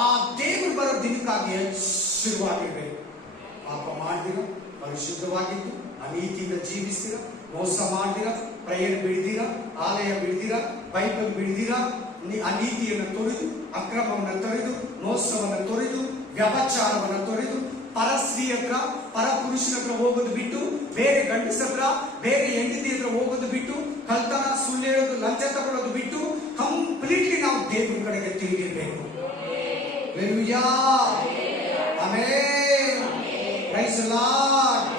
ಆ ದೇವರು ಬರೋ ದಿನಕ್ಕಾಗಿ ಶುರುವಾಗಿರ್ಬೇಕು. ಪಾಪ ಮಾಡ್ದಿರ, ಪರಿಶುದ್ಧವಾಗಿದ್ದು, ಅನೀತಿಯಿಂದ ಜೀವಿಸ್ತೀರ, ಮೋಸ ಮಾಡ್ದಿರ, ಪ್ರೇಯರ್ ಬಿಡ್ದಿರ, ಆಲಯ ಬಿಡ್ದಿರ, ಬೈಬಲ್ ಬಿಡ್ದಿರ, ಅನೀತಿಯನ್ನು ತೊರೆದು, ಅಕ್ರಮವನ್ನು ತೊರೆದು, ಮೋಸವನ್ನು ತೊರೆದು, ವ್ಯಭಚಾರವನ್ನು ತೊರೆದು, ಪರ ಸ್ತ್ರೀ ಹತ್ರ, ಪರ ಪುರುಷನ ಹತ್ರ ಹೋಗೋದು ಬಿಟ್ಟು, ಬೇರೆ ಗಂಡಸ ಹತ್ರ, ಬೇರೆ ಹೆಂಡತಿ ಹತ್ರ ಹೋಗೋದು ಬಿಟ್ಟು, ಕಳ್ತನ, ಸುಳ್ಳು ಹೇಳೋದು, ಲಂಚ ತಗೊಳ್ಳೋದು ಬಿಟ್ಟು, ಕಂಪ್ಲೀಟ್ಲಿ ನಾವು ದೇವ್ರ ಕಡೆಗೆ ತಿರುಗಿರ್ಬೇಕು. Hallelujah, amen, praise the lord.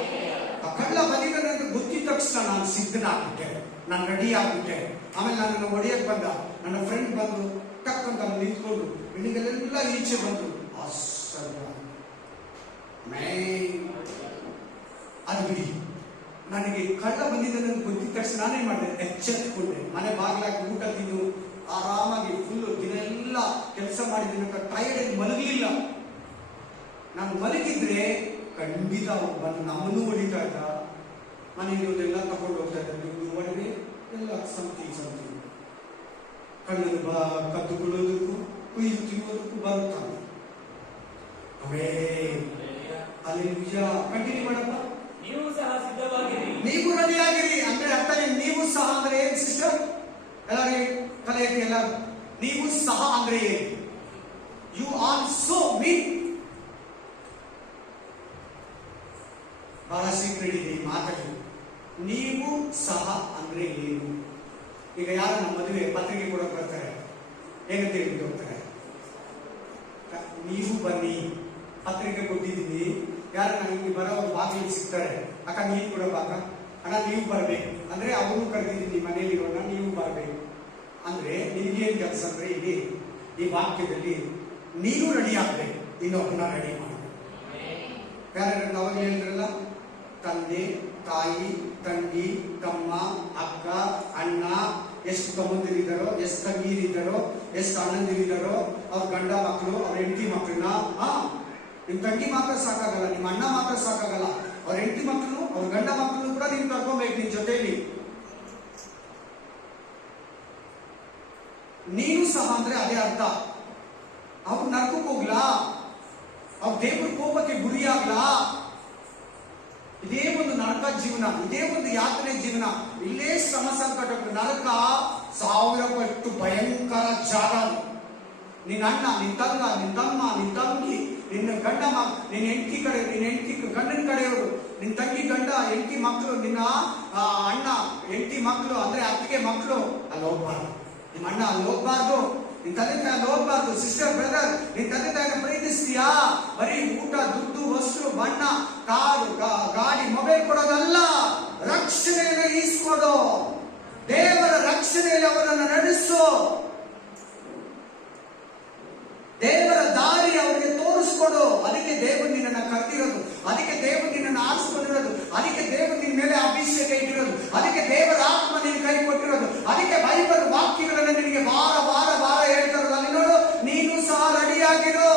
ಆ ಕಳ್ಳ ಬಂದಿದ್ದಾನೆ ಅಂತ ಗೊತ್ತಿದ ತಕ್ಷಣ ನಾನು ಸಿದ್ಧನಾಗಿದ್ದೆ, ನಾನು ರೆಡಿ ಆಗಿದ್ದೆ. ಆಮೇಲೆ ನನ್ನನ್ನು ಹೊಡೆಯಕ್ ಬಂದ ನನ್ನ ಫ್ರೆಂಡ್ ಬಂದು ಟಕ್ ಅಂತ ನಿಂತ್ಕೊಂಡು ಬೆಳಿಗ್ಗೆಲ್ಲ ಈಚೆ ಬಂದು ಅದು ಬಿಡಿ. ನನಗೆ ಕಳ್ಳ ಬಂದಿದ್ದಾನೆ ಅಂತ ಗೊತ್ತಿದ ತಕ್ಷಣ ನಾನೇನ್ ಮಾಡಿದೆ? ಎಚ್ಚೆತ್ಕೊಂಡೆ. ಮನೆ ಬಾಗಿಲಾಗಿ ಊಟ ತಿಂದು ಆರಾಮಾಗಿ ಫುಲ್ಲು ದಿನ ಎಲ್ಲ ಕೆಲಸ ಮಾಡಿದ ಟೈರ್ಡ್ ಮಲಗಲಿಲ್ಲ. ನಾನು ಮಲಗಿದ್ರೆ ಖಂಡಿತ ಅವ್ರು ಬಂದು ನಮ್ಮನ್ನು ಹೊಡಿತಾ ಇದ್ದ. ಮನೆಯಲ್ಲ ತಗೊಂಡು ಹೋಗ್ತಾ ಇದ್ದ, ನೀವು ಒಡವೆ ಎಲ್ಲ ಸಮಥಿಂಗ್ ಕಣ್ಣನ್ನು ಕದ್ದುಕೊಳ್ಳೋದಕ್ಕೂ ಕುಯ್ದು ತಿನ್ನೋದಕ್ಕೂ ಬರುತ್ತಾನೆ. ಹಲ್ಲೆಲೂಯಾ. ಕಂಟಿನ್ಯೂ ಮಾಡಪ್ಪ. ನೀವು ಸಹ ಸಿದ್ಧವಾಗಿರಿ, ನೀವು ರೆಡಿಯಾಗಿರಿ. ಅಂದ್ರೆ ಅರ್ಥ ನೀವು ಸಹ ಅಂದ್ರೆ ಏನ್ ಸಿಸ್ಟರ್? ಎಲ್ಲರಿಗೆ ತಲೆ ಎತ್ತಿ ಎಲ್ಲರೂ. ನೀವು ಸಹ ಅಂದ್ರೆ ಏನು? You also mean. ಬಹಳ ಸೀಕ್ರೆಟ್ ಇದೆ ಈ ಮಾತಲ್ಲಿ. ನೀವು ಸಹ ಅಂದ್ರೆ ಏನು? ಈಗ ಯಾರು ನಮ್ಮ ಮದುವೆ ಪತ್ರಿಕೆ ಕೊಡೋಕೆ ಬರ್ತಾರೆ, ಏನಂತ ಹೇಳ್ಬಿಟ್ಟು ಹೋಗ್ತಾರೆ? ನೀವು ಬನ್ನಿ, ಪತ್ರಿಕೆ ಕೊಟ್ಟಿದ್ದೀನಿ. ಯಾರು ನನಗೆ ಬರೋ ಬಾಗಿಲಿಗೆ ಸಿಗ್ತಾರೆ, ಅಕ್ಕ ನೀನು ಕೊಡೋಬಾಕ, ಅಣ್ಣ ನೀವು ಬರ್ಬೇಕು ಅಂದ್ರೆ ಅವರು ಕರೆದಿದ್ದೀನಿ ಮನೆಯಲ್ಲಿರೋಣ, ನೀವು ಬರ್ಬೇಕು ಅಂದ್ರೆ ನಿನಗೇನು ಕೆಲಸ ಅಂದ್ರೆ ಇಲ್ಲಿ ಈ ವಾಕ್ಯದಲ್ಲಿ ನೀನು ರೆಡಿ ಆಗ್ಬೇಕು, ಇನ್ನೊಬ್ಬನ ರೆಡಿ ಮಾಡಬೇಕು. ಯಾರು ಅವಾಗ ಹೇಳಿದ್ರಲ್ಲ, ತಂದೆ, ತಾಯಿ, ತಂಗಿ, ತಮ್ಮ, ಅಕ್ಕ, ಅಣ್ಣ, ಎಷ್ಟು ತಮ್ಮಂದಿರಿದ್ದಾರೋ, ಎಷ್ಟು ತಂಗಿಯರಿದ್ದಾರೋ, ಎಷ್ಟು ಅಣ್ಣಂದಿರಿದ್ದಾರೋ, ಅವ್ರ ಗಂಡ ಮಕ್ಕಳು, ಅವ್ರ ಹೆಂಡತಿ ಮಕ್ಕಳನ್ನ, ನಿಮ್ ತಂಗಿ ಮಾತ್ರ ಸಾಕಾಗಲ್ಲ, ನಿಮ್ಮ ಅಣ್ಣ ಮಾತ್ರ ಸಾಕಾಗಲ್ಲ, ಅವ್ರ ಹೆಂಡತಿ ಮಕ್ಕಳು, ಅವ್ರ ಗಂಡ ಮಕ್ಕಳು ಕೂಡ ನೀನ್ ಕರ್ಕೊಬೇಕು ನಿನ್ ಜೊತೆಯಲ್ಲಿ. ನೀನು ಸಹ ಅಂದ್ರೆ ಅದೇ ಅರ್ಥ. ಅವ್ರು ನರಕಕ್ಕೆ ಹೋಗ್ಲಾ, ಅವ್ರ ದೇವ್ರ ಕೋಪಕ್ಕೆ ಗುರಿಯಾಗ್ಲಾ, ಇದೇ ಒಂದು ನರಕ ಜೀವನ, ಇದೇ ಒಂದು ಯಾತನೆ ಜೀವನ, ಇಲ್ಲೇ ಶ್ರಮ ಸಂಕಟ. ನರಕ 1000 ಪಟ್ಟು ಭಯಂಕರ ಜಾಗ. ನಿನ್ನ ಅಣ್ಣ, ನಿನ್ ತಂಗ, ನಿನ್ ತಮ್ಮ, ನಿನ್ ತಂಗಿ, ನಿನ್ನ ಗಂಡ, ನಿನ್ನ ಹೆಂಡತಿ ಕಡೆ, ನಿನ್ನ ಹೆಂಡತಿ ಗಂಡನ ಕಡೆಯವರು, ನಿನ್ ತಂಗಿ ಗಂಡ, ಹೆಂಡತಿ ಮಕ್ಕಳು, ನಿನ್ನ ಅಣ್ಣ ಹೆಂಡತಿ ಮಕ್ಕಳು ಅಂದ್ರೆ ಅತ್ತಿಗೆ ಮಕ್ಕಳು, ಅಲ್ಲಿ ಹೋಗ್ಬಾರ್ದು. ನಿಮ್ಮ ಅಣ್ಣ ಅಲ್ಲಿ ಹೋಗ್ಬಾರ್ದು, ನಿನ್ ತಂದೆ ತಾಯಿ ಅಲ್ಲಿ ಹೋಗ್ಬಾರ್ದು. ಸಿಸ್ಟರ್, ಬ್ರದರ್, ನಿನ್ ತಂದೆ ತಾಯಿನ ಪ್ರೀತಿಸ್ತೀಯಾ? ಬರೀ ಊಟ, ದುಡ್ಡು, ವಸ್ತು, ಬಣ್ಣ, ಕಾರು, ಗಾಡಿ, ಮೊಬೈಲ್ ಕೊಡೋದಲ್ಲ, ರಕ್ಷಣೆಯನ್ನು ಈಸ್ಕೊಡು. ದೇವರ ರಕ್ಷಣೆಯಲ್ಲಿ ಅವರನ್ನು ನಡೆಸು. ದೇವರ ದಾರಿ ಅವರಿಗೆ ತೋರಿಸ್ಕೊಡು. ಅದಕ್ಕೆ ದೇವರು ನಿನ್ನನ್ನು ಕರೆದಿರೋದು, ಅದಕ್ಕೆ ದೇವರು ನಿನ್ನನ್ನು ಆರಿಸಿಕೊಂಡಿರೋದು, ಅದಕ್ಕೆ ದೇವರು ನಿನ್ನ ಮೇಲೆ ಅಭಿಷೇಕ ಇಟ್ಟಿರೋದು, ಅದಕ್ಕೆ ದೇವರ ಆತ್ಮ ನಿನ್ನ ಕೈ ಕೊಟ್ಟಿರೋದು, ಅದಕ್ಕೆ ಬೈಬಲ್ ವಾಕ್ಯಗಳನ್ನು ನಿನಗೆ ವಾರ ವಾರ ವಾರ ಹೇಳ್ತಾರಲ್ಲ. ಅಲ್ಲಿ ನೋಡು, ನೀನು ಸಹ ರೆಡಿಯಾಗಿರು.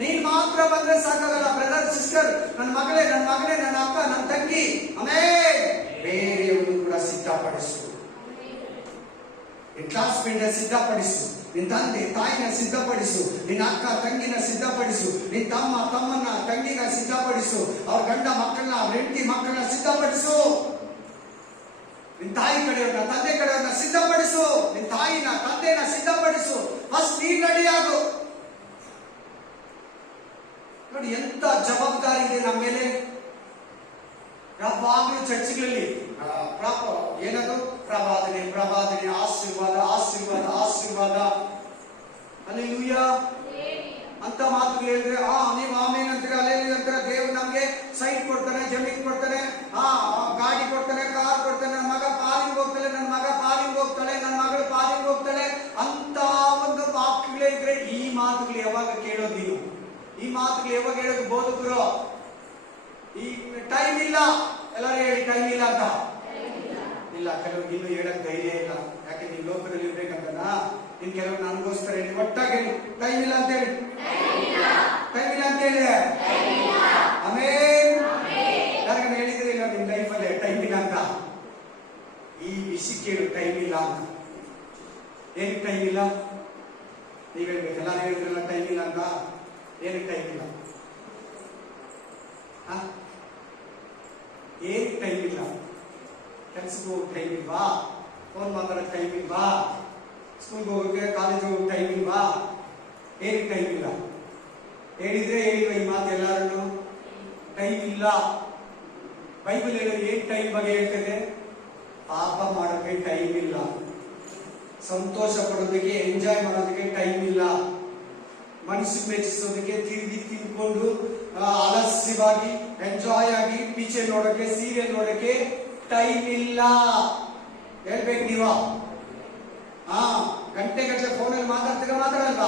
ನೀನ್ ಮಾತ್ರ ಬಂದ್ರೆ ಸಾಕಾಗಲ್ಲ. ಬ್ರದರ್, ಸಿಸ್ಟರ್, ನನ್ನ ಮಗಳೇ, ನನ್ನ ಮಗನೇ, ನನ್ನ ಅಕ್ಕ, ನನ್ನ ತಂಗಿ, ಆಮೇಲೆ ಬೇರೆಯವರು ಕೂಡ ಸಿದ್ಧಪಡಿಸು. ನಿನ್ ಕ್ಲಾಸ್ಮೇಟ್ ಸಿದ್ಧಪಡಿಸು, ನಿನ್ ತಂದೆ ತಾಯಿನ ಸಿದ್ಧಪಡಿಸು, ನಿನ್ನ ಅಕ್ಕ ತಂಗಿನ ಸಿದ್ಧಪಡಿಸು, ನಿನ್ ತಮ್ಮ ತಮ್ಮನ ತಂಗಿನ ಸಿದ್ಧಪಡಿಸು, ಅವ್ರ ಗಂಡ ಮಕ್ಕಳನ್ನ, ಅವ್ರ ಹೆಂಡತಿ ಮಕ್ಕಳನ್ನ ಸಿದ್ಧಪಡಿಸು. ನಿನ್ ತಾಯಿ ಕಡೆಯವ್ರನ್ನ, ತಂದೆ ಕಡೆಯವ್ರನ್ನ ಸಿದ್ಧಪಡಿಸು. ನಿನ್ ತಾಯಿನ ತಂದೆನ ಸಿದ್ಧಪಡಿಸು. ಫಸ್ಟ್ ನೀನ್ ರೆಡಿ ಆಗು. ನೋಡಿ ಎಂತ ಜವಾಬ್ದಾರಿ ಇದೆ ನಮ್ಮ ಮೇಲೆ. ಯಾವಾಗಲೂ ಚರ್ಚ್ಗಳಲ್ಲಿ ಏನದು ಪ್ರವಾದನೆ ಪ್ರವಾದನೆ, ಆಶೀರ್ವಾದ ಆಶೀರ್ವಾದ ಆಶೀರ್ವಾದ, ಹಲ್ಲೆಲೂಯಾ ಅಂತ ಮಾತುಗಳು ಹೇಳಿದ್ರೆ ನೀವು ಆಮೇಲೆ ಅಂತೀರ, ಹಲ್ಲೆಲೂಯಾ ಅಂತೀರ. ದೇವ್ರು ನಮ್ಗೆ ಸೈಟ್ ಕೊಡ್ತಾನೆ, ಜಮೀನ್ ಕೊಡ್ತಾನೆ, ಗಾಡಿ ಕೊಡ್ತಾನೆ, ಕಾರ್ ಕೊಡ್ತಾನೆ, ನನ್ನ ಮಗ ಪಾಲಿಂಗ್ ಹೋಗ್ತಾಳೆ, ನನ್ನ ಮಗ ಪಾಲಿಂಗ್ ಹೋಗ್ತಾಳೆ, ನನ್ನ ಮಗಳು ಪಾಲಿಂಗ್ ಹೋಗ್ತಾಳೆ ಅಂತ ಒಂದು ವಾಕ್ಯಗಳೇ ಇದ್ರೆ ಈ ಮಾತುಗಳು ಯಾವಾಗ ಕೇಳೋದು ನೀನು? ಈ ಮಾತುಗಳು ಯಾವಾಗ ಹೇಳೋದು ಬೋಧಕರು? ಈ ಟೈಮ್ ಇಲ್ಲ. ಎಲ್ಲರೂ ಹೇಳಿ ಟೈಮ್ ಇಲ್ಲ ಅಂತ. ಇಲ್ಲ, ಕೆಲವ್ರಿಗೆ ಇನ್ನೂ ಹೇಳಕ್ ಧೈರ್ಯ ಇಲ್ಲ. ಯಾಕೆ ನೀನ್ ಲೋಕದಲ್ಲಿ ಇರ್ಬೇಕಂತ. ಇನ್ ಕೆಲವರು ನನಗೋಸ್ಕರ ಹೇಳಿ, ಒಟ್ಟಾಗಿ ಹೇಳಿ ಟೈಮ್ ಇಲ್ಲ ಅಂತ ಹೇಳಿ, ಟೈಮ್ ಇಲ್ಲ ಅಂತ ಹೇಳಿ. ಆಮೇಲೆ ಯಾರಿಗಾನ ಹೇಳಿದ್ರೆ ಇಲ್ಲ ನಿಮ್ ಲೈಫಲ್ಲಿ ಟೈಮ್ ಇಲ್ಲ ಅಂತ? ಈ ವಿಷಯ ಕೇಳು, ಟೈಮ್ ಇಲ್ಲ ಅಂತ. ಏನಕ್ಕೆ ಟೈಮ್ ಇಲ್ಲ? ನೀವ್ ಹೇಳ್ಬೇಕು. ಎಲ್ಲಾರು ಹೇಳಿದ್ರಲ್ಲ ಟೈಮ್ ಇಲ್ಲ ಅಂತ. ಏನಕ್ಕೆ ಟೈಮ್ ಇಲ್ಲ? ಏನಕ್ಕೆ ಟೈಮ್ ಇಲ್ಲ? ಕೆಲ್ಸಕ್ಕೆ ಹೋಗೋ ಟೈಮ್ ಇಲ್ವಾ? ಫೋನ್ ಮಾತಾಡೋಕೆ ಟೈಮ್ ಇಲ್ವಾ? ಸ್ಕೂಲ್ಗೆ ಹೋಗೋಕೆ, ಕಾಲೇಜ್ಗೆ ಹೋಗೋ ಟೈಮ್ ಇಲ್ವಾ? ಏನಕ್ಕೆ ಟೈಮ್ ಇಲ್ಲ? ಹೇಳಿದ್ರೆ ಹೇಳಿವ ಈ ಮಾತು ಎಲ್ಲಾರು. ಟೈಮ್ ಇಲ್ಲ. ಬೈಬಲ್ ಹೇಳೋದು ಏನ್ ಟೈಮ್ ಬಗ್ಗೆ ಹೇಳ್ತದೆ? ಪಾಪ ಮಾಡೋಕೆ ಟೈಮ್ ಇಲ್ಲ, ಸಂತೋಷ ಪಡೋದಕ್ಕೆ, ಎಂಜಾಯ್ ಮಾಡೋದಕ್ಕೆ ಟೈಮ್ ಇಲ್ಲ, ಮನಸ್ಸು ಮೆಚ್ಚಿಸೋದಕ್ಕೆ, ತಿರುಗಿ ತಿನ್ಕೊಂಡು ಆಲಸ್ಯವಾಗಿ ಎಂಜಾಯ್ ಆಗಿ ಪಿಕ್ಚರ್ ನೋಡೋಕೆ, ಸೀರಿಯಲ್ ನೋಡೋಕೆ ಟೈಮ್ ಇಲ್ಲ. ಹೇಳ್ಬೇಕು ನೀವ. ಗಂಟೆ ಗಂಟೆ ಫೋನಲ್ಲಿ ಮಾತಾಡ್ತೀರಾ? ಮಾತಾಡಲ್ಲ.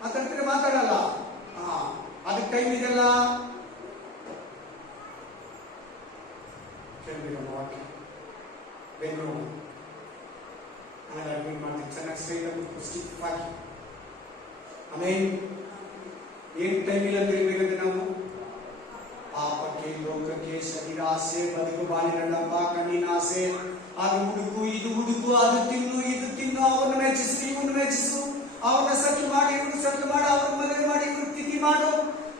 ಮಾತಾಡ್ತೀರಾ? ಮಾತಾಡಲ್ಲ. ಅದಕ್ಕೆ ಟೈಮ್ ಇದೆಲ್ಲ. ಬೆಂಗಳೂರು ಆಮೇಲೆ ಅಡ್ಮಿಟ್ ಮಾಡ್ತೀನಿ. ಚೆನ್ನಾಗಿ ಸ್ಟ್ರೈಟ್ ಸ್ಟಿಕ್ ಹಾಕಿ. ಆಮೇಲೆ ಏನ್ ಟೈಮ್ ಇಲ್ಲ ಅಂತ ಹೇಳ್ಬೇಕಂದ್ರೆ ನಾವು ಪಾಪಕ್ಕೆ, ಲೋಕಕ್ಕೆ, ಶರೀರ ಆಸೆ, ಬದುಕು ಬಾಲಿರಣ್ಣಪ್ಪ, ಕಣ್ಣಿನ ಆಸೆ, ಅದು ಹುಡುಕು, ಇದು ಹುಡುಕು, ಅದು ತಿನ್ನು, ಇದು ತಿನ್ನು, ಅವ್ರನ್ನ ಮೆಚ್ಚಿಸು, ಇವನ್ನ ಮೆಚ್ಚಿಸು, ಅವ್ರನ್ನ ಸೆಟ್ಲ್ ಮಾಡಿ, ಇವ್ರನ್ನ ಸೆಟ್ಲ್ ಮಾಡು, ಅವ್ರ ಮದುವೆ ಮಾಡಿ, ಇವ್ರ ತಿಥಿ ಮಾಡು,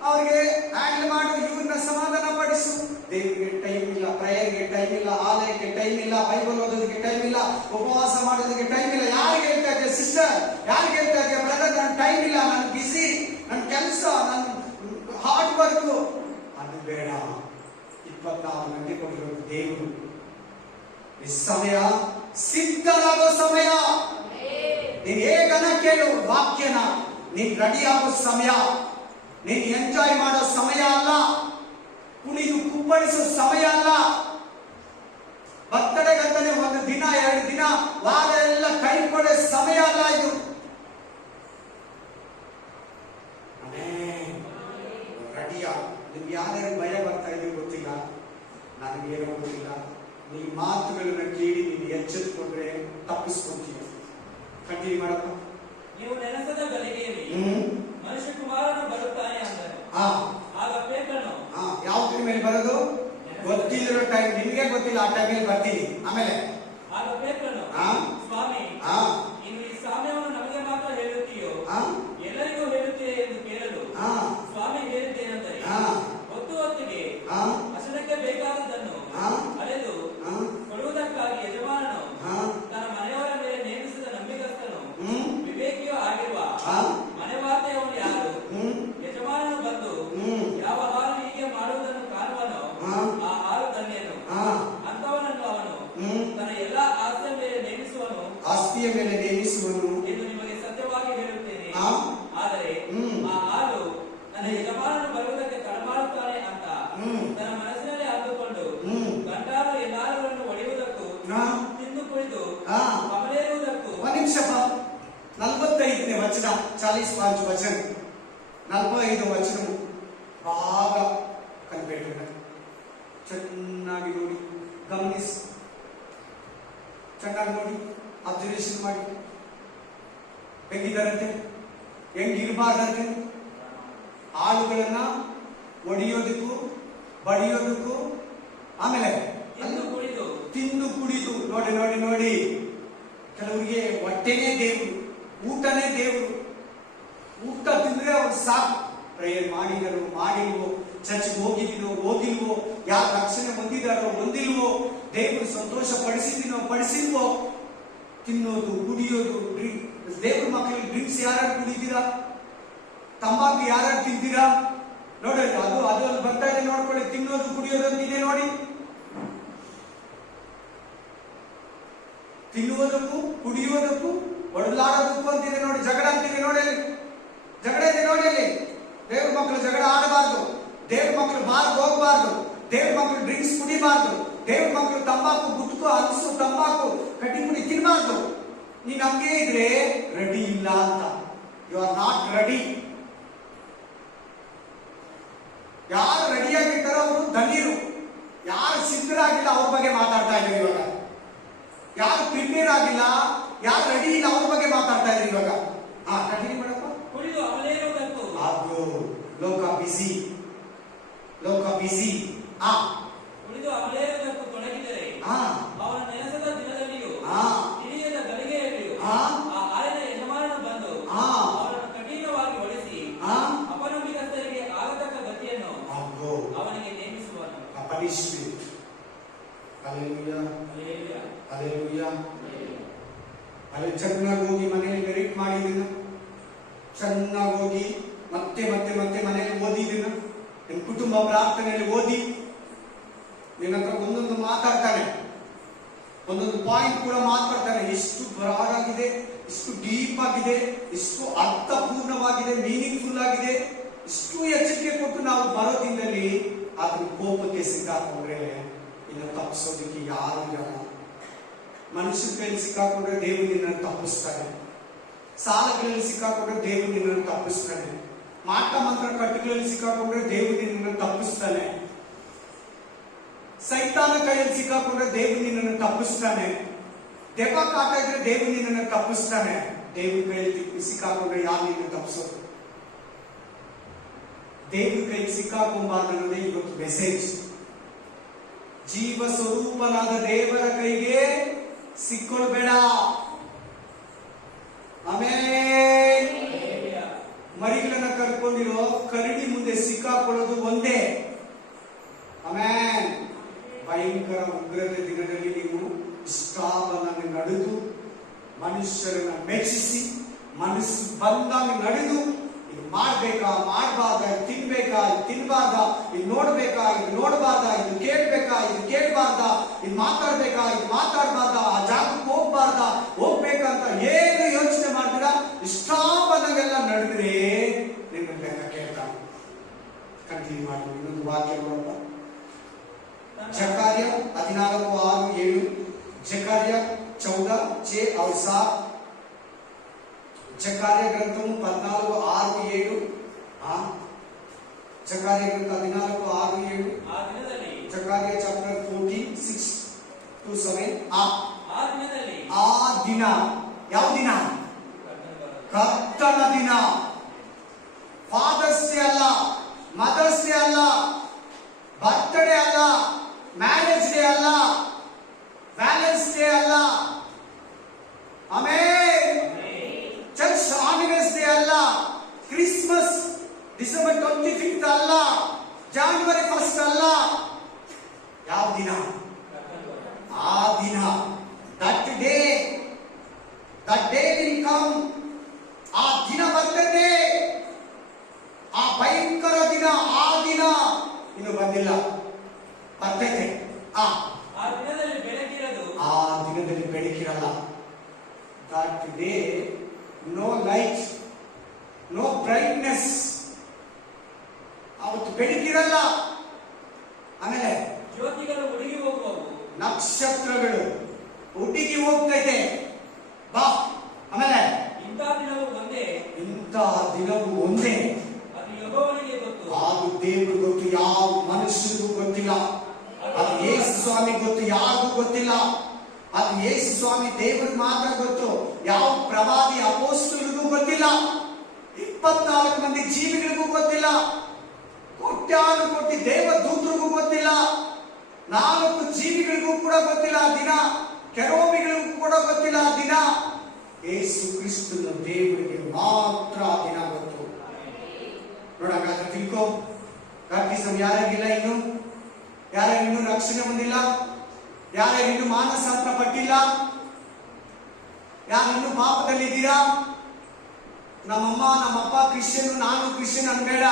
ಅವ್ರಿಗೆ ಹ್ಯಾಂಡಲ್ ಮಾಡು, ಇವ್ರನ್ನ ಸಮಾಧಾನ ಪಡಿಸು. ದೇವರಿಗೆ ಟೈಮ್ ಇಲ್ಲ, ಪ್ರೇಯರ್ಗೆ ಟೈಮ್ ಇಲ್ಲ, ಆಲಯಕ್ಕೆ ಟೈಮ್ ಇಲ್ಲ, ಬೈಬಲ್ ಓದೋದಕ್ಕೆ ಟೈಮ್ ಇಲ್ಲ, ಉಪವಾಸ ಮಾಡೋದಕ್ಕೆ ಟೈಮ್ ಇಲ್ಲ. ಯಾರಿಗೆ ಹೇಳ್ತಾ ಇದೆಯಾ ಸಿಸ್ಟರ್? ಯಾರಿಗೆ ಹೇಳ್ತಾ ಇದೆಯಾ ಬ್ರದರ್? ನನ್ ಟೈಮ್ ಇಲ್ಲ, ನನ್ ಬಿಸಿ, ನನ್ ಕೆಲಸ, ನನ್ ಹಾರ್ಡ್ ವರ್ಕ್. ಅದು ಬೇಡ. 24 ಗಂಟೆ ಕೊಟ್ಟಿರೋದು ದೇವರು. ಈ ಸಮಯ ಸಿದ್ಧರಾಗೋ ಸಮಯ. ನೀನ್ ಹೇಗನ ಕೇಳು ವಾಕ್ಯನ, ನೀನ್ ರೆಡಿ ಆಗೋ ಸಮಯ, ನೀನ್ ಎಂಜಾಯ್ ಮಾಡೋ ಸಮಯ ಅಲ್ಲ, ಕುಣಿದು ಕುಪ್ಪಳಿಸೋ ಸಮಯ ಅಲ್ಲ. ಬರ್ತಡೆಗಂತಾನೆ 1 ದಿನ 2 ದಿನ ವಾರ ಎಲ್ಲ ಕೈ ಕೊಡೋ ಸಮಯ ಅಲ್ಲ ಇದು. ರೆಡಿಯ. ನಿಮ್ಗೆ ಯಾರ್ಯಾರು ಭಯ ಬರ್ತಾ ಇದೆಯೋ ಗೊತ್ತಿಲ್ಲ, ನನಗೇನೋ ಗೊತ್ತಿಲ್ಲ. ನೀ ಮಾತುಗಳನ್ನ ಕೇಳಿ ನೀನು ಎಚ್ಚೆತ್ತುಕೊಂಡ್ರೆ ತಪ್ಪಿಸ್ಕೊಂತೀಯ. ಕಂಟಿನ್ಯೂ ಮಾಡಪ್ಪ. ನೀವು ನೆನೆಸದ ಗಳಿಗೆಯಲ್ಲಿ ಮನುಷ್ಯ ಕುಮಾರನು ಬರುತ್ತಾನೆ ಅಂದನು. ಆಗ ಪೇತ್ರನು, ಯಾವ ಮೇಲೆ ಬರೋದು ಗೊತ್ತಿಲ್ಲರೋ ಟೈಮ್, ನಿಮ್ಗೆ ಗೊತ್ತಿಲ್ಲ, ಆ ಟೈಮಲ್ಲಿ ಬರ್ತೀನಿ. ಆಮೇಲೆ ಆಗ ಪೇತ್ರನು, ಸ್ವಾಮಿ, ನೀನು ಈ ಸಾಮ್ಯವನ್ನು ನಮಗೆ ಮಾತ್ರ ಹೇಳುತ್ತೀಯೋ, ಎಲ್ಲರಿಗೂ ಹೇಳುತ್ತೀಯೇ ಎಂದು ಕೇಳಲು, ಸ್ವಾಮಿ ಹೇಳಿದ್ದೇನೆಂದರೆ, ಹೊತ್ತು ಹೊತ್ತಿಗೆ ಹಸನಕ್ಕೆ ಬೇಕಾದದ್ದನ್ನು ಅಳೆದು ಕೊಡುವುದಕ್ಕಾಗಿ ಯಜಮಾನನು ತನ್ನ ಮನೆಯವರ ಮೇಲೆ ನೇಮಿಸಿದ ನಂಬಿಕಸ್ಥನು ವಿವೇಕಿಯೂ ಆಗಿರುವ ಮನೆವಾರ್ತೆಯವನು ಯಾರು? ಯಜಮಾನನು ಬಂದು ಯಾವ ಹಾಲು ಹೀಗೆ ಮಾಡುವುದನ್ನು ಕಾಣುವನೋ ಆ ಹಾಲು ಧನ್ಯನು. ಅಂತವನನ್ನು ಅವನು ತನ್ನ ಎಲ್ಲಾ ಆಸ್ತಿಯ ಮೇಲೆ ನೇಮಿಸುವನು ಎಂದು ನಿಮಗೆ ಸತ್ಯವಾಗಿ ಹೇಳುತ್ತೇನೆ. ಆದರೆ ಆ ಹಾಲು ನನ್ನ ಯಜಮಾನನು ಬರುವುದಕ್ಕೆ ತಡಮಾಡುತ್ತಾನೆ ಅಂತ ತನ್ನ ಮನಸ್ಸಿನಲ್ಲಿ ಅಂದುಕೊಂಡು ಗಂಟಾರು ಎಲ್ಲಾರನ್ನು ಒಡೆಯುವುದಕ್ಕೂ ತಿಂದು ಕುಳಿದು ಕಮಲೇರುವುದಕ್ಕೂ. 1 ನಿಮಿಷ. 45ನೇ ವಚನ, 45 ವಚನ, 45 ವಚನ ಭಾಗ ಕಲಿಬೇಕ. ಚೆನ್ನಾಗಿ ನೋಡಿ, ಗಮನಿಸಿ, ಚೆನ್ನಾಗಿ ನೋಡಿ, ಅಬ್ಸರ್ವೇಷನ್ ಮಾಡಿ. ಹೆಂಗಿದಾರಂತೆ, ಹೆಂಗಿರಬಾರ್ದಂತೆ, ಆಳುಗಳನ್ನ ಒಡೆಯೋದಕ್ಕೂ ಬಡಿಯೋದಕ್ಕೂ, ಆಮೇಲೆ ತಿಂದು ಕುಡಿದು. ನೋಡಿ ನೋಡಿ ನೋಡಿ, ಕೆಲವರಿಗೆ ಹೊಟ್ಟೆನೇ ದೇವರು, ಊಟನೇ ದೇವರು. ಊಟ ತಿಂದ್ರೆ ಅವ್ರು ಸಾಕು, ಪ್ರೇಯರ್ ಮಾಡಿದರೋ ಮಾಡಿಲ್ವೋ, ಚರ್ಚ್ಗೆ ಹೋಗಿಲ್ವೋ, ಯಾರು ರಕ್ಷಣೆ ಹೊಂದಿದಾರೋ ಹೊಂದಿಲ್ವೋ, ದೇವರು ಸಂತೋಷ ಪಡಿಸಿಲ್ವೋ, ತಿನ್ನೋದು ಕುಡಿಯೋದು, ದೇವ್ರ ಮಕ್ಕಳಿಗೆ ಡ್ರಿಂಕ್ಸ್ ಯಾರು ಕುಡಿತೀರಾ, ತಂಬಾಕು ಯಾರು ತಿಂತೀರಾ ನೋಡಿ, ಅದು ಬರ್ತಾ ಇದೆ ನೋಡ್ಕೊಳ್ಳಿ. ತಿನ್ನೋದು ಕುಡಿಯೋದು ಅಂತಿದೆ ನೋಡಿ. ತಿನ್ನುವುದಕ್ಕೂ ಕುಡಿಯುವುದಕ್ಕೂ ಒಡಲಾಡೋದಕ್ಕೂ ಅಂತಿದೆ ನೋಡಿ. ಜಗಳ ಅಂತಿದೆ ನೋಡಿ, ಜಗಳ ಇದೆ ನೋಡಿ. ಅಲ್ಲಿ ದೇವ್ರ ಮಕ್ಕಳು ಜಗಳ ಆಡಬಾರ್ದು, ದೇವ್ರ ಮಕ್ಕಳು ಬಾರ್ಗೆ ಹೋಗಬಾರ್ದು, ದೇವ್ರ ಮಕ್ಕಳು ಡ್ರಿಂಕ್ಸ್ ಕುಡಿಬಾರ್ದು, ದೇವ್ರ ಮಕ್ಕಳು ತಂಬಾಕು ಗುಟ್ಕು ಹಲಸು ತಂಬಾಕು ಕಟ್ಟಿ ಪುಡಿ ತಿನ್ಬಾರ್ದು. ನೀನ್ ಹಂಗೆ ಇದ್ರೆ ರೆಡಿ ಇಲ್ಲ ಅಂತ. You are not ready. ಯಾರು ರೆಡಿಯಾಗಿರ್ತಾರೋ ಅವರು ಧನ್ಯರು. ಯಾರು ಸಿದ್ಧರಾಗಿಲ್ಲ ಅವ್ರ ಬಗ್ಗೆ ಮಾತಾಡ್ತಾ ಇದ್ದೀವಿ ಇವಾಗ. ಯಾರು ಪ್ರಿಪೇರ್ ಆಗಿಲ್ಲ, ಯಾರು ರೆಡಿ ಇಲ್ಲ ಅವ್ರ ಬಗ್ಗೆ ಮಾತಾಡ್ತಾ ಇದ್ದೀವಿ ಇವಾಗ. ಕಂಟಿನ್ಯೂ ಮಾಡಪ್ಪ. ಕುಡಿದು ಅಮಲೇರುವುದಕ್ಕೂ ಅದು ಲೋಕ ಬಿಸಿ. ಕುಡಿದು ಅಮಲೇರುವುದಕ್ಕೂ ತೊಡಗಿದರೆ ಅವನ ನೆನೆಸದ ದಿನದಲ್ಲಿಯೂ ಹಿರಿಯದ ಗಳಿಗೆಯಲ್ಲಿಯೂ ಆ ಆಳಿನ ಯಜಮಾನನು ಬಂದು ಅವನನ್ನು ಕಠಿಣವಾಗಿ ಹೊಡೆಸಿ ಅಪನಂಬಿಕಸ್ಥರಿಗೆ ಆಗತಕ್ಕ ಗತಿಯನ್ನು ಅವನಿಗೆ ನೇಮಿಸುವನು. ಪನಿಷ್ಮೆಂಟ್. ಅಲ್ಲಿ ಚೆನ್ನಾಗಿ ಹೋಗಿ ಮನೆಯಲ್ಲಿ ಮೆರಿಟ್ ಮಾಡಿದೀನ, ಚೆನ್ನಾಗಿ ಹೋಗಿ ಮತ್ತೆ ಮತ್ತೆ ಮತ್ತೆ ಮನೆಯಲ್ಲಿ ಓದಿದೀನ, ನಿನ್ ಕುಟುಂಬ ಪ್ರಾರ್ಥನೆಯಲ್ಲಿ ಓದಿ ನಿನ್ನ ಹತ್ರ ಒಂದೊಂದು ಮಾತಾಡ್ತಾನೆ, ಒಂದೊಂದು ಪಾಯಿಂಟ್ ಕೂಡ ಮಾತಾಡ್ತಾನೆ. ಎಷ್ಟು ಬ್ರಾಡ್ ಆಗಿದೆ, ಎಷ್ಟು ಡೀಪ್ ಆಗಿದೆ, ಎಷ್ಟು ಅರ್ಥಪೂರ್ಣವಾಗಿದೆ, ಮೀನಿಂಗ್ಫುಲ್ ಆಗಿದೆ. ಇಷ್ಟು ಎಚ್ಚರಿಕೆ ಕೊಟ್ಟು ನಾವು ಬರೋದಿಂದಲ್ಲಿ ಅದನ್ನ ಕೋಪಕ್ಕೆ ಸಿಕ್ಕಾಕೊಂಡ್ರೆ ಇನ್ನು ತಪ್ಪಿಸೋದಕ್ಕೆ ಯಾರು ಇಲ್ಲ. ಮನುಷ್ಯರ ಕೈಯಲ್ಲಿ ಸಿಕ್ಕಾಕೊಂಡ್ರೆ ದೇವರು ನಿನ್ನನ್ನು ತಪ್ಪಿಸ್ತಾನೆ. ಸಾಲಗಳಲ್ಲಿ ಸಿಕ್ಕಾಕೊಂಡ್ರೆ ದೇವರು ನಿನ್ನನ್ನು ತಪ್ಪಿಸ್ತಾನೆ. ಮಾಟ ಮಂತ್ರ ಕಟ್ಟುಗಳಲ್ಲಿ ಸಿಕ್ಕಾಕೊಂಡ್ರೆ ದೇವರು ನಿನ್ನನ್ನು ತಪ್ಪಿಸ್ತಾನೆ. ಸೈತಾನ ಕೈಯಲ್ಲಿ ಸಿಕ್ಕಾಕೊಂಡ್ರೆ ದೇವರು ನಿನ್ನನ್ನು ತಪ್ಪಿಸ್ತಾನೆ. ದೆವ್ವ ಕಾಟ ಇದ್ರೆ ದೇವರು ನಿನ್ನನ್ನು ತಪ್ಪಿಸ್ತಾನೆ. ದೇವ್ರ ಕೈಯಲ್ಲಿ ಸಿಕ್ಕಾಕೊಂಡ್ರೆ ಯಾರು ನಿನ್ನ ತಪ್ಪಿಸೋದು? ದೇವ್ರ ಕೈಗೆ ಸಿಕ್ಕಾಕೊಂಬಾರ್ದು ಅನ್ನೋದೇ ಇವತ್ತು ಮೆಸೇಜ್. ಜೀವ ಸ್ವರೂಪನಾದ ದೇವರ ಕೈಗೆ ಸಿಕ್ಕೊಳ್ಬೇಡ. ಆಮೇಲೆ ಮರಿಗಳನ್ನ ಕರ್ಕೊಂಡಿರೋ ಕರಡಿ ಮುಂದೆ ಸಿಕ್ಕಾಕೊಳ್ಳೋದು ಒಂದೇ. ಆಮೇಲೆ ಭಯಂಕರ ಉಗ್ರತೆ ದಿನದಲ್ಲಿ ನೀವು ಇಷ್ಟಾಪನ ನಡೆದು ಮನುಷ್ಯರನ್ನ ಮೆಚ್ಚಿಸಿ ಮನಸ್ಸು ಬಂದಾಗ ನಡೆದು ಇದು ಮಾಡ್ಬೇಕಾ ಮಾಡಬಾರ್ದ, ತಿನ್ಬೇಕಾ ಇದು ತಿನ್ಬಾರ್ದ, ಇದು ನೋಡ್ಬೇಕಾ ಇದು ನೋಡ್ಬಾರ್ದ, ಇದು ಕೇಳ್ಬೇಕಾ ಇದು ಕೇಳ್ಬಾರ್ದ, ಇದು ಮಾತಾಡ್ಬೇಕಾ ಇದು ಮಾತಾಡ್ಬಾರ್ದ, ಆ ಜಾಗಕ್ಕೆ ಹೋಗ್ಬೇಕಂತ ಏನು ಯೋಚನೆ ಮಾಡ್ತೀರಾ? ಇಷ್ಟಾಪನಗೆಲ್ಲ ನಡೆದ್ರೆ ನಿಮ್ಮ ಲೆಕ್ಕ ಕೇಳ್ತಾನೆ. ಕಂಟಿನ್ಯೂ ಮಾಡಿ. ಇನ್ನೊಂದು ವಾಕ್ಯ ನೋಡಪ್ಪ. ಜಕಾರ್ಯ 14:6-7. ಜಕಾರ್ಯ 14 और 7. ಜಕಾರ್ಯ ಗ್ರಂಥವು 14:6-7. ಜಕಾರ್ಯ ಗ್ರಂಥ 14:6-7. ಜಕಾರ್ಯ ಚಾಪ್ಟರ್ 14:6-7. ಆ ದಿನ ಯಾವ ದಿನ? ಕರ್ತನ ದಿನ. ಫಾದರ್ಸ್ ಡೇ ಅಲ್ಲ, ಮದರ್ಸ್ ಡೇ ಅಲ್ಲ, ಬರ್ತ್ಡೇ ಅಲ್ಲ, ಮ್ಯಾರೇಜ್ ಡೇ ಅಲ್ಲ, ವ್ಯಾಲೆನ್ಸ್ ಡೇ ಅಲ್ಲ, ಆಮೇಲೆ ಚರ್ಚ್ ಆನಿವರ್ಸರಿ ಅಲ್ಲ, ಕ್ರಿಸ್ಮಸ್ ಡಿಸೆಂಬರ್ 25 ಅಲ್ಲ, ಜಾನ್ವರಿ 1 ಅಲ್ಲ. ಯಾವ ದಿನ? ಆ ದಿನ. That day will come. ಆ ದಿನ ಬರ್ತದೆ. ಆ ಭಯಂಕರ ದಿನ, ಆ ದಿನ ಇನ್ನು ಬಂದಿಲ್ಲ, ಬರ್ತೈತೆ. ಆ ದಿನದಲ್ಲಿ ಬೆಳಕಿರಲ್ಲ. That day no light, no brightness. ಅವತ್ತು ಬೆಳಕಿರಲ್ಲ. ಆಮೇಲೆ ಜ್ಯೋತಿಗಳು ಹುಡುಗಿ ಹೋಗುವವು, ನಕ್ಷತ್ರಗಳು ಹುಡುಗಿ ಹೋಗ್ತೈತೆ. ಬಾ. ಆಮೇಲೆ ಇಂಥ ದಿನವೂ ಒಂದೇ. ಅದು ಯೆಹೋವನಿಗೆ ಗೊತ್ತು. ಅದು ದೇವರು ಗೊತ್ತು, ಯಾವ ಮನುಷ್ಯರಿಗೂ ಗೊತ್ತಿಲ್ಲ. ಅದು ಯೇಸು ಸ್ವಾಮಿ ಗೊತ್ತು, ಯಾರಿಗೂ ಗೊತ್ತಿಲ್ಲ. ಅದು ಯೇಸು ಸ್ವಾಮಿ ದೇವರಿಗೆ ಮಾತ್ರ ಗೊತ್ತು. ಯಾವ ಪ್ರವಾದಿ ಅಪೊಸ್ತಲರಿಗೂ ಗೊತ್ತಿಲ್ಲ. 24 ಮಂದಿ ಜೀವಿಗಳಿಗೂ ಗೊತ್ತಿಲ್ಲ. ಕೋಟ್ಯಾನುಕೋಟಿ ದೇವದೂತರಿಗೂ ಗೊತ್ತಿಲ್ಲ. 4 ಜೀವಿಗಳಿಗೂ ಕೂಡ ಗೊತ್ತಿಲ್ಲ ಆ ದಿನ. ಕೆರೂಬಿಗಳಿಗೂ ಕೂಡ ಗೊತ್ತಿಲ್ಲ ಆ ದಿನ. ಯೇಸು ಕ್ರಿಸ್ತನ ದೇವರಿಗೆ ಮಾತ್ರ ಆ ದಿನ ಗೊತ್ತು. ನೋಡಕ್ಕಾದ್ರೆ ತಿಳ್ಕೊ. ಬ್ಯಾಪ್ಟಿಸಮ್ ಯಾರಿಗಿಲ್ಲ ಇನ್ನು? ಯಾರಿಗಿನ್ನೂ ರಕ್ಷಣೆ ಹೊಂದಿಲ್ಲ? ಯಾರಿಗಿನ್ನೂ ಮಾನಸಾಂತರ ಪಟ್ಟಿಲ್ಲ? ಯಾರಿನ್ನೂ ಪಾಪದಲ್ಲಿದ್ದೀರಾ? ನಮ್ಮಮ್ಮ ನಮ್ಮಪ್ಪ ಕ್ರಿಶ್ಚಿಯನ್, ನಾನು ಕ್ರಿಶ್ಚಿಯನ್ ಅನ್ಬೇಡ.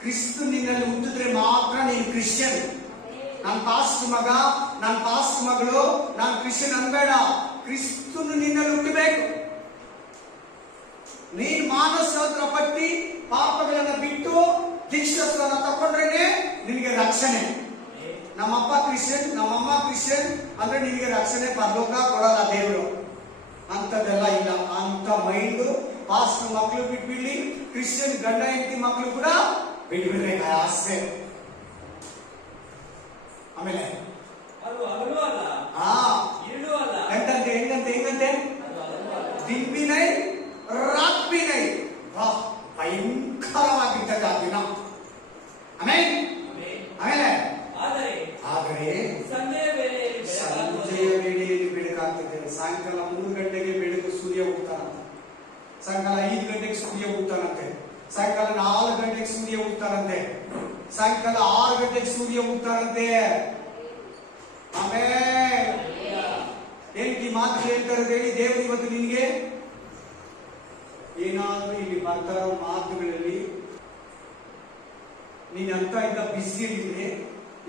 ಕ್ರಿಸ್ತು ನಿನ್ನಲ್ಲಿ ಹುಟ್ಟಿದ್ರೆ ಮಾತ್ರ ನೀನು ಕ್ರಿಶ್ಚಿಯನ್. ನಾನು ಪಾಸ್ಟ್ ಮಗ, ನಾನು ಪಾಸ್ಟ್ ಮಗಳು, ನಾನು ಕ್ರಿಶ್ಚಿಯನ್ ಅನ್ಬೇಡ. ಕ್ರಿಸ್ತನು ನಿನ್ನಲ್ಲಿ ಹುಟ್ಟಬೇಕು. ನೀನ್ ಮಾನಸಾಂತರ ಪಟ್ಟಿ ಪಾಪಗಳನ್ನ ಬಿಟ್ಟು ದೀಕ್ಷಾಸ್ನಾನ ತಗೊಂಡ್ರೇನೆ ನಿನಗೆ ರಕ್ಷಣೆ. ನಮ್ಮಪ್ಪ ಕ್ರಿಶ್ಚಿಯನ್, ನಮ್ಮಮ್ಮ ಕ್ರಿಶ್ಚಿಯನ್ ಅಂದ್ರೆ ನಿನಗೆ ರಕ್ಷಣೆ ಪರಲೋಕ ಕೊಡಲ್ಲ ದೇವರು. ಅಂತದೆಲ್ಲ ಇಲ್ಲ. ಅಂತ ಮೈಂಡ್ ಪಾಸ್ಟ್ ಮಕ್ಕಳು ಬಿಟ್ಬಿಡ್ಲಿ, ಕ್ರಿಶ್ಚಿಯನ್ ಗಂಡ ಹೆಂಡತಿ ಮಕ್ಕಳು ಕೂಡ ಬಿಟ್ಬಿಡ್ಬೇಕು ಆಸೆ. ಆಮೇಲೆ ಅದು ಹಗಲು ಅಲ್ಲ, ഇരുಳು ಅಲ್ಲ. ಹೆಂಗಂತೆ ಹೆಂಗಂತೆ ಹೆಂಗಂತೆ ದಿನ್ಬಿನೈ ರಾತ್ಬಿನೈ. ಭಯಂಕರವಾಗಿರ್ತದೆ ಆ ದಿನ. ಆಮೇಲೆ ಆಮೇಲೆ ಆದರೆ ಸಂಜೆಯ ವೇಳೆಯಲ್ಲಿ ಬೆಳಕಾಗ್ತದೆ. ಸಾಯಂಕಾಲ 3 ಗಂಟೆಗೆ ಬೆಳಕು ಸೂರ್ಯ ಹುಡ್ತಾನಂತೆ. ಸಾಯಂಕಾಲ 5 ಗಂಟೆಗೆ ಸೂರ್ಯ ಹುಡ್ತಾನಂತೆ. ಸಾಯಂಕಾಲ 4 ಗಂಟೆಗೆ ಸೂರ್ಯ ಹುಡ್ತಾನಂತೆ. ಸಾಯಂಕಾಲ 6 ಗಂಟೆಗೆ ಸೂರ್ಯ ಹುಡ್ತಾನಂತೆ. ಆಮೇಲೆ ಏನಕ್ಕೆ ಮಾತು ಹೇಳ್ತಾರೆ ಹೇಳಿ? ದೇವರು ಇವತ್ತು ನಿನಗೆ ಏನಾದ್ರೂ ಇಲ್ಲಿ ಬರ್ತಾರೋ ಮಾತುಗಳಲ್ಲಿ ನೀನ್ ಅಂತ ಇಂದ ಬಿಸಿ ಇದ್ರೆ,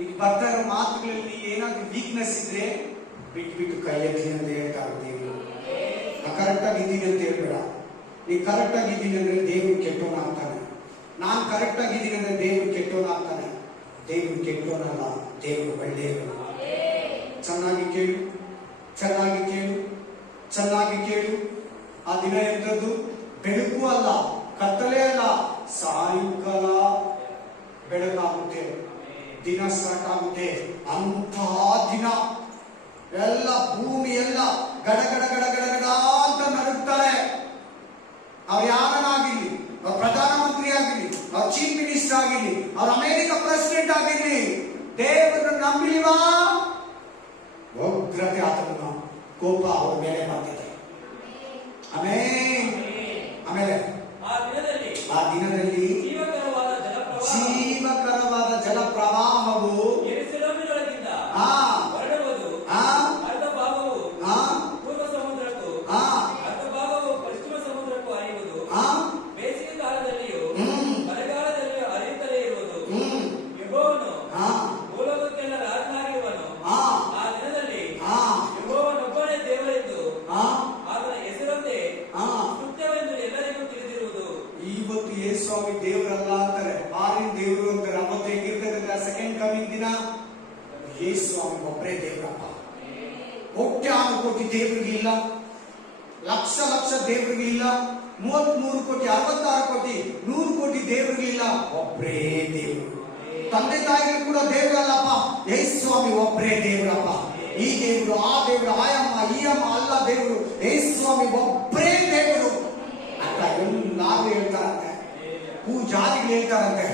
ಈಗ ಬರ್ತಾ ಇರೋ ಮಾತುಗಳಲ್ಲಿ ಏನಾದ್ರೂ ವೀಕ್ನೆಸ್ ಇದ್ರೆ ಬಿಟ್ಟು ಕೈ ಎತ್ತಿ ಅಂತ ಹೇಳ್ತಾರೆ ದೇವರು. ನಾ ಕರೆಕ್ಟ್ ಆಗಿ ಇದ್ದೀನಿ ಅಂತ ಹೇಳ್ಬೇಡ. ನೀ ಕರೆಕ್ಟ್ ಆಗಿ ಇದ್ದೀನಿ ಅಂದ್ರೆ ದೇವರು ಕೆಟ್ಟವನಾಗ್ತಾನೆ. ನಾನ್ ಕರೆಕ್ಟ್ ಆಗಿದ್ದೀನಿ ಅಂದ್ರೆ ದೇವರು ಕೆಟ್ಟವನಾಗ್ತಾನೆ. ದೇವರು ಕೆಟ್ಟವನಲ್ಲ, ದೇವರು ಒಳ್ಳೆಯವರು. ಚೆನ್ನಾಗಿ ಕೇಳು, ಚೆನ್ನಾಗಿ ಕೇಳು, ಚೆನ್ನಾಗಿ ಕೇಳು. ಆ ದಿನ ಎಂಥದ್ದು? ಬೆಳಕು ಅಲ್ಲ, ಕತ್ತಲೆ ಅಲ್ಲ, ಸಾಯಂಕಾಲ ಬೆಳಕಾಗುತ್ತೆ, ದಿನ ಸ್ಟಾರ್ಟ್ ಆಗುತ್ತೆ. ಅಂತಹ ದಿನ ಎಲ್ಲ ಭೂಮಿ ಎಲ್ಲ ಗಡ ಗಡ ಗಡ ಗಡ ಗಡ ಅಂತ ನಡುತ್ತಾರೆ. ಅವ್ರು ಯಾರನ್ನಾಗಿರ್ಲಿ, ಅವ್ರ ಪ್ರಧಾನಮಂತ್ರಿ ಆಗಿರ್ಲಿ, ಅವ್ರ ಚೀಫ್ ಮಿನಿಸ್ಟರ್ ಆಗಿರ್ಲಿ, ಅವ್ರ ಅಮೆರಿಕ ಪ್ರೆಸಿಡೆಂಟ್ ಆಗಿರ್ಲಿ, ದೇವರನ್ನು ನಂಬಿಲ್ವಾ ಉಗ್ರತೆ ಆತನ ಕೋಪ ಅವ್ರ ಮೇಲೆ ಬರ್ತಿದೆ. ಆಮೇಲೆ ಆ ದಿನದಲ್ಲಿ ಜೀವಕರವಾದ ಜಲಪ್ರವಾಹವು ಅರ್ಧ ಭಾಗವು ಪೂರ್ವ ಸಮುದ್ರಕ್ಕೂ ಅರ್ಧ ಭಾಗವು ಪಶ್ಚಿಮ ಸಮುದ್ರಕ್ಕೂ ಹರಿಯುವುದು. ಬೇಸಿಗೆ ಕಾಲದಲ್ಲಿಯೂ ಮಳೆಗಾಲದಲ್ಲಿಯೂ ಹರಿಯುತ್ತಲೇ ಇರುವುದು. ಯೆಹೋವನು ಭೂಲೋಕಕ್ಕೆಲ್ಲ ರಾಜನಾಗಿರುವನು. ಆ ದಿನದಲ್ಲಿ ಯೆಹೋವನೊಬ್ಬನೇ ದೇವರೆಂದು ಆತನ ಹೆಸರೊಂದೇ ಸತ್ಯವೆಂದು ಎಲ್ಲರಿಗೂ ತಿಳಿದಿರುವುದು. ಇವತ್ತು ಯೇಸು ಸ್ವಾಮಿ ದೇವರಲ್ಲ ಅಂತಾರೆ, ಆರಿನ ದೇವರು ಅಂತಾರೆ. ಅವತ್ತು ಹೇಗಿರ್ತದೆ ಸೆಕೆಂಡ್ ಕಮಿಂಗ್ ದಿನ? ಯೇಸು ಸ್ವಾಮಿ ಒಬ್ಬರೇ ದೇವರಪ್ಪ. ಕೋಟ್ಯಾನುಕೋಟಿ ದೇವರಿಗೆ ಇಲ್ಲ, ಲಕ್ಷ ಲಕ್ಷ ದೇವರಿಗೆ ಇಲ್ಲ, 33 ಕೋಟಿ 66 ಕೋಟಿ 100 ಕೋಟಿ ದೇವರಿಗೆ ಇಲ್ಲ. ಒಬ್ಬರೇ ದೇವರು. ತಂದೆ ತಾಯಿಗಳು ಕೂಡ ದೇವರಲ್ಲಪ್ಪ, ಯೇಸು ಸ್ವಾಮಿ ಒಬ್ಬರೇ ದೇವರಪ್ಪ. ಈ ದೇವರು ಆ ದೇವರು, ಆಯಮ್ಮ ಈ ಅಮ್ಮ ಅಲ್ಲ ದೇವರು, ಯೇಸು ಸ್ವಾಮಿ ಒಬ್ಬರೇ ದೇವರು ಅಂತ ಎಲ್ಲಾರು ಹೇಳ್ತಾರಂತೆ. ಪೂಜಾರಿಗಳು ಹೇಳ್ತಾರಂತೆ,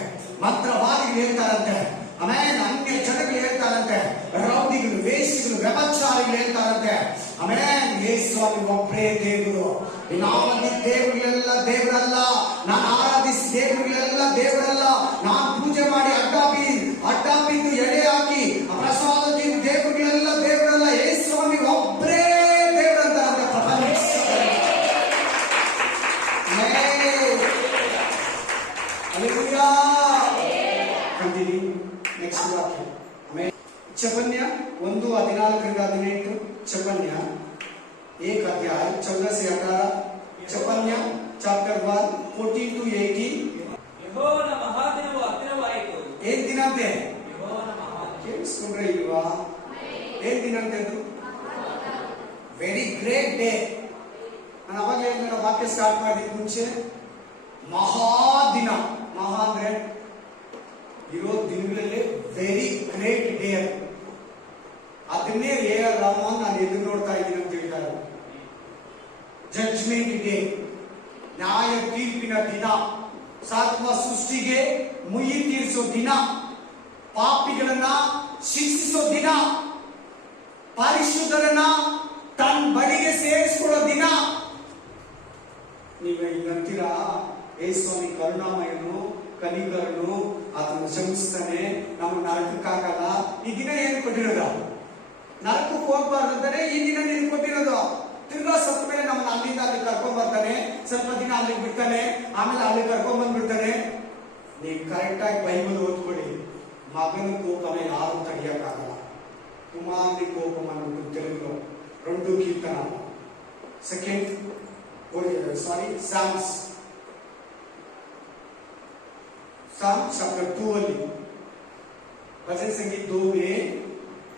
ಮಂತ್ರವಾದಿಗಳು ಹೇಳ್ತಾರಂತೆ, ಆಮೇಲೆ ಅನ್ಯ ಜನಗಳು ಹೇಳ್ತಾರಂತೆ, ರೌಡಿಗಳು, ವೇಷಿಗಳು, ವ್ಯಭಚಾರಿಗಳು ಹೇಳ್ತಾರಂತೆ. ಆಮೇಲೆ ಯೇಸು ಸ್ವಾಮಿ ಒಬ್ಬರೇ ದೇವರು. ನಾವಲ್ಲಿ ದೇವರುಗಳೆಲ್ಲ ದೇವರಲ್ಲ, ನಾನು ಆರಾಧಿಸಿ ದೇವರುಗಳೆಲ್ಲ ದೇವರಲ್ಲ. ನಾನು ಪೂಜೆ ಮಾಡಿ ಅಡ್ಡ ಬಿದ್ದು ಎಡೆ ಹಾಕಿ ಪ್ರಸಾದ ದೇವರುಗಳೆಲ್ಲ ದೇವರಲ್ಲ. ಯೇಸು ಸ್ವಾಮಿ ಒಬ್ಬರೇ ದೇವರಂತ ಪ್ರಪಂಚ. ನೆಕ್ಸ್ಟ್ ವಾಕ್ಯ ಚಪನ್ಯ 1:14-18. ಚಪನ್ಯ 1 अध्याय 14-18. ಚಪನ್ಯ ಚಾಪ್ಟರ್ 1 14-18. ಯೆಹೋವನ ಮಹಾದಿನವು ಹತ್ತಿರವಾಯಿತು. ಏನ್ ದಿನ ಅಂತೆ? ಯೆಹೋವನ ಮಹಾದಿನ. ಕೇಳಿಸ್ಕೊಂಡ್ರೆ ಇಲ್ವಾ? ಏನ್ ದಿನ ಅಂತೆ ಅದು? Very great day. ನಾನು ಅವಾಗಲೇ ವಾಕ್ಯ ಸ್ಟಾರ್ಟ್ ಮಾಡಿದ ಮುಂಚೆ ಮಹಾದಿನ. ಮಹಾ ಅಂದ್ರೆ ಇರೋ ದಿನಗಳಲ್ಲಿ ವೆರಿ ಗ್ರೇಟ್ ಡೇ. ಅದನ್ನೇ AR ರಾಮನ್ ನಾನು ಎದುರು ನೋಡ್ತಾ ಇದ್ದೀನಿ ಅಂತ ಹೇಳ್ತಾರೆ. ಜಡ್ಜ್ಮೆಂಟ್ ಡೇ, ನ್ಯಾಯ ತೀರ್ಪಿನ ದಿನ, ಸರ್ವ ಸೃಷ್ಟಿಗೆ ಮುಯ್ಯಿ ತೀರಿಸೋ ದಿನ, ಪಾಪಿಗಳನ್ನ ಶಿಕ್ಷಿಸೋ ದಿನ, ಪರಿಶುದ್ಧರನ್ನ ತನ್ನ ಬಳಿಗೆ ಸೇರಿಸಿಕೊಳ್ಳೋ ದಿನ. ನೀವೇ ಹಿಂಗಂತೀರಾ? ಯೇಸು ಸ್ವಾಮಿ ಕರುಣಾಮಯನು, ಕನಿಕರನು, ಆತನು ಕ್ಷಮಿಸ್ತಾನೆ, ನಮ್ಮ ನರಕಕ್ಕಾಗಲ್ಲ. ಈ ದಿನ ಏನು ಕೊಟ್ಟಿರೋದು? ನರಕಕ್ಕೆ ಹೋಗ್ಬಾರ್ದು ಅಂತಾನೆ ಈ ದಿನ ನೀನು ಕೊಟ್ಟಿರೋದು. ತಿರ್ಗಾ ಸತ್ತ ಮೇಲೆ ನಮ್ಮನ್ನ ಅಲ್ಲಿಂದ ಅಲ್ಲಿ ಕರ್ಕೊಂಡ್ ಬರ್ತಾನೆ, ಸ್ವಲ್ಪ ದಿನ ಅಲ್ಲಿಗೆ ಬಿಡ್ತಾನೆ, ಆಮೇಲೆ ಅಲ್ಲಿ ಕರ್ಕೊಂಡ್ ಬಂದ್ಬಿಡ್ತಾನೆ. ನೀವು ಕರೆಕ್ಟ್ ಆಗಿ ಬೈಬಲ್ ಓದ್ಕೊಳ್ಳಿ. ಮಗನ ಕೋಪನ ಯಾರು ತಡೆಯಕ್ಕಾಗಲ್ಲ. ಕುಮಾರನಿ ಕೋಪಂ ಅನ್ನೋದು ತೆಲುಗುలో 2 కీర్తన Psalm chapter 2 ಅಲ್ಲಿ भजन संगीत 2 में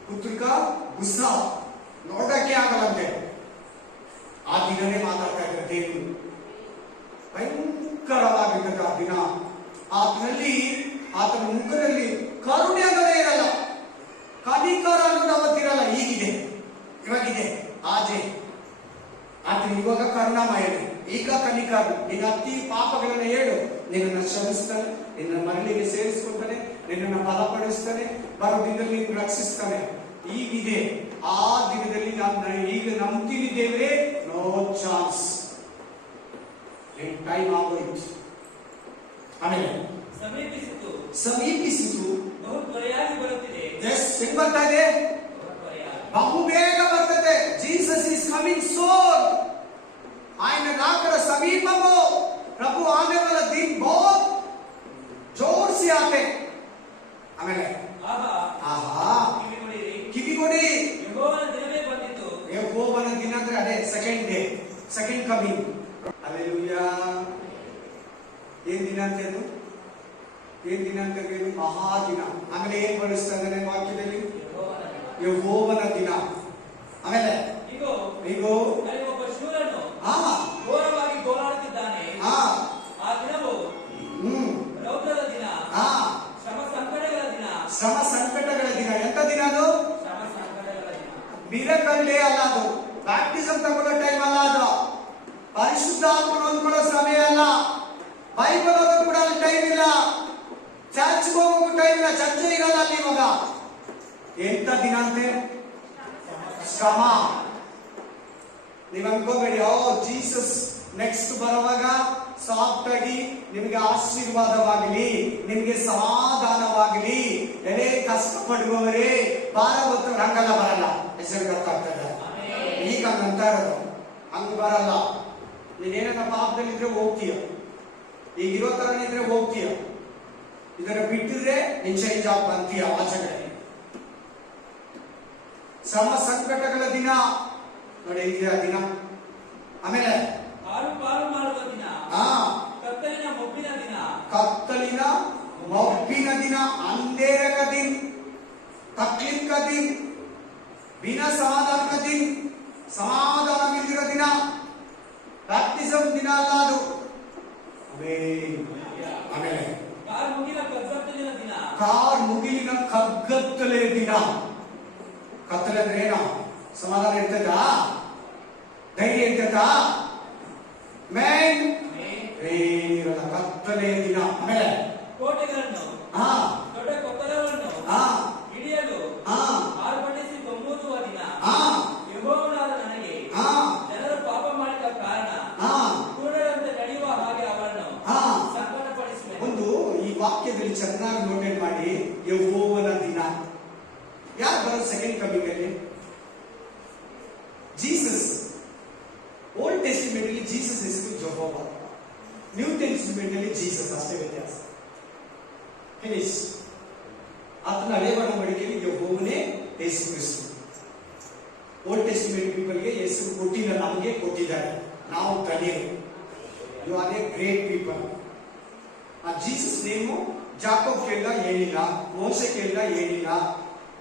पुत्र का गुस्सा ನೋಡಕ್ಕೆ ಆಗಲ್ಲಂತೆ. ಆ ದಿನನೇ ಮಾತಾಡ್ತಾ ಇದ್ದಾರೆ ದೇವರು. ಭಯಂಕರವಾಗಿದ್ದ ಆ ದಿನ. ಆತನಲ್ಲಿ, ಆತನ ಮುಖದಲ್ಲಿ ಕರುಣೆ ಅನ್ನೋದೇ ಇರಲ್ಲ, ಕನಿಕರ ಅನ್ನೋದು ಅವತ್ತಿರಲ್ಲ. ಈಗಿದೆ, ಇವಾಗಿದೆ. ಆಜೆ ಆತನ ಇವಾಗ ಕರುಣಾಮಯನೇ, ಈಗ ಕನಿಕರ. ನಿನ್ನ ಅತಿ ಪಾಪಗಳನ್ನ ಹೇಳು, ನಿನ್ನನ್ನು ಕ್ಷಮಿಸ್ತಾನೆ, ನಿನ್ನ ಮರಳಿಗೆ ಸೇರಿಸ್ಕೊಳ್ತಾನೆ, ನಿನ್ನನ್ನು ಬಲಪಡಿಸ್ತಾನೆ, ಬರೋ ದಿನದಲ್ಲಿ ನಿನ್ನ ರಕ್ಷಿಸ್ತಾನೆ. ಈಗಿದೆ. ಆ ದಿನದಲ್ಲಿ ನಾನು ಈಗ ನಂಬ್ತೀನಿ ದೇವರೇ, ನೋ ಚಾನ್ಸ್, ಟೈಮ್ ಆಗೋಯ್ತು. ಆಮೇಲೆ ಸಮೀಪಿಸಿತು, ಬಹು ತ್ವರೆಯಾಗಿ ಬರುತ್ತಿದೆ. ಹೆಂಗ್ ಬರ್ತಾ ಇದೆ? ಬಹು ಬೇಗ ಬರ್ತದೆ. ಜೀಸಸ್ ಇಸ್ ಕಮಿಂಗ್ ಸೋನ್. ఆయన రాకడ సమీపము. प्रभु आने वाला दिन बहुत जोर से आते. ಆಮೇಲೆ ಕಿವಿಗೊಡಿ. ಯೆಹೋವನ ದಿನವೇ ಬಂದಿತು. ಯೆಹೋವನ ದಿನ ಅಂದ್ರೆ ಅದೇ second day, second coming. Hallelujah. ಏನ್ ದಿನ ಅಂತ ಇದು? ಏನ್ ದಿನ ಅಂತ ಹೇಳಿ? ಮಹಾದಿನ. ಆಮೇಲೆ ಏನ್ ಬಳಸ್ತಾ ಇದ್ದಾನೆ ವಾಕ್ಯದಲ್ಲಿ? ಯೆಹೋವನ ದಿನ. ಆಮೇಲೆ ಇಗೋ ಅಲ್ಲಿ ಒಬ್ಬ ಶೂರನು ಘೋರವಾಗಿ ಗೋಳಾಡುತ್ತಿದ್ದಾನೆ. ಆ ದಿನವು ರೌದ್ರದ ದಿನ, ಶ್ರಮ ಸಂಕಟಗಳ ದಿನ. ಶ್ರಮ ಸಂಕಟಗಳ ದಿನ. ಎಂತ ದಿನ ಅದು? ಶ್ರಮ ಸಂಕಟಗಳ ದಿನ. ಮಿರಕಲ್ ಡೇ ಅಲ್ಲ ಅದು. ಬ್ಯಾಪ್ಟಿಸಮ್ ತಗೊಳ್ಳೋ ಟೈಮ್ ಅಲ್ಲ ಅದು. ಪರಿಶುದ್ಧಾತ್ಮನ ಹೊಂದ್ಕೊಳ್ಳೋ ಸಮಯ ಅಲ್ಲ. ಬೈಬಲ್ ಓದೋ ಕೂಡ ಅಲ್ಲಿ ಟೈಮ್ ಇಲ್ಲ. ಚರ್ಚ್ ಹೋಗೋಕ್ಕೂ ಟೈಮ್ ಇಲ್ಲ. ಚರ್ಚೆ ಇರಲ್ಲ ಅಲ್ಲಿ ಇವಾಗ. ಎಂತ ದಿನ ಅಂತೆ? ಶ್ರಮ. ನೀವು ಅನ್ಕೋಬೇಡಿ, ಜೀಸಸ್ ನೆಕ್ಸ್ಟ್ ಬರುವಾಗ ಸಾಫ್ಟ್ ಆಗಿ ನಿಮಗೆ ಆಶೀರ್ವಾದವಾಗಲಿ, ನಿಮಗೆ ಸಮಾಧಾನವಾಗಲಿ, ಎಳೆ ಕಷ್ಟ ಪಡುವವರೇ ಭಾರ ಹೊತ್ತು ಹಂಗಲ್ಲ ಬರಲ್ಲ. ಹೆಸರು ಗೊತ್ತಾಗ್ತದೆ. ಈಗ ಹಂಗಂತ ಇರೋದು ಹಂಗ ಬರಲ್ಲ. ನೀನೇನ ಪಾಪದಲ್ಲಿದ್ರೆ ಹೋಗ್ತೀಯ, ಈಗಿರೋ ತರ ಇದ್ರೆ ಹೋಗ್ತೀಯ. ಇದನ್ನ ಬಿಟ್ಟಿದ್ರೆ ನೀನ್ ಚೇಂಜ್ ಆಗಿ ಬಂತೀಯ ಆಚೆಗಡೆ. ಶ್ರಮ ಸಂಕಟಗಳ ದಿನ ನೋಡಿ, ಇದೆ ಆ ದಿನ. ಆಮೇಲೆ ಪಾಲು ಮಾಡುವ ದಿನ, ಕತ್ತಲಿನ ಮೊಬ್ಬಿನ ದಿನ. ಕತ್ತಲಿನ ಮೊಬ್ಬಿನ ದಿನ. अंधेरे का दिन, तकलीफ का दिन, बिना समाधान का दिन. ಸಮಾಧಾನವಿಲ್ಲದಿರೋ ದಿನ. ಬ್ಯಾಪ್ಟಿಸಮ್ ದಿನ ಅಲ್ಲ ಅದು. ಆಮೇಲೆ ಕಾರ್ ಮುಗಿಲಿನ ಕಗ್ಗತ್ತಲಿನ ದಿನ. ಕಾರ್ ಮುಗಿಲಿನ ಕಗ್ಗತ್ತಲೆ ದಿನ. ಕತ್ತಲೆ ಅಂದ್ರೆ ಏನು? ಸಮಾಧಾನ ಇರ್ತದ? ಧೈರ್ಯ ಇರ್ತದ? ಏನಿರಲ್ಲ. ಕತ್ತಲೆ ದಿನ. ಆಮೇಲೆ ಕೋಟೆಗಳನ್ನು, ದೊಡ್ಡ ಕೊತ್ತಲಗಳನ್ನು ಹಿಡಿಯಲು ಆರ್ಭಟಿಸಿ ಕೊಂಬೂದುವ ದಿನ. ಯೆಹೋವನಾದ ನನಗೆ ಜನರು ಪಾಪ ಮಾಡಿದ ಕಾರಣ ಕುರುಡರಂತೆ ನಡೆಯುವ ಹಾಗೆ ಅವರನ್ನು ಸಂಕಟಪಡಿಸುವೆ. ಒಂದು ಈ ವಾಕ್ಯದಲ್ಲಿ ಚೆನ್ನಾಗಿ ನೋಟೇಟ್ ಮಾಡಿ. ಯೆಹೋವನ ದಿನ ಯಾರು ಬರೋದು ಸೆಕೆಂಡ್ ಕಮಿಂಗ್ ಅಲ್ಲಿ? ಜೀಸಸ್. ಓಲ್ಡ್ ಟೆಸ್ಟಿಮೆಂಟ್ ಅಲ್ಲಿ ಜೀಸಸ್ ಹೆಸರು ಜೆಹೋವಾ, ನ್ಯೂ ಟೆಸ್ಟಿಮೆಂಟ್ ಅಲ್ಲಿ ಜೀಸಸ್, ಅಷ್ಟೇ ವ್ಯತ್ಯಾಸ. ಫಿನಿಶ್. ಆತನ ಹಳೆ ಒಡಂಬಡಿಕೆಯಲ್ಲಿ ಯೆಹೋವನೇ ಯೇಸು ಕ್ರಿಸ್ತ. ಓಲ್ಡ್ ಟೆಸ್ಟಿಮೆಂಟ್ ಪೀಪಲ್ಗೆ ಹೆಸರು ಕೊಟ್ಟಿಲ್ಲ, ನಮಗೆ ಕೊಟ್ಟಿದ್ದಾರೆ. ನಾವು ಧನ್ಯರು. You are a great people. ಆ ಜೀಸಸ್ ನೇಮು ಜಾಕೋಬ್ ಕೇಳಿದ ಹೇಳಿಲ್ಲ, ಮೋಸೆ ಕೇಳಿದ ಹೇಳಿಲ್ಲ,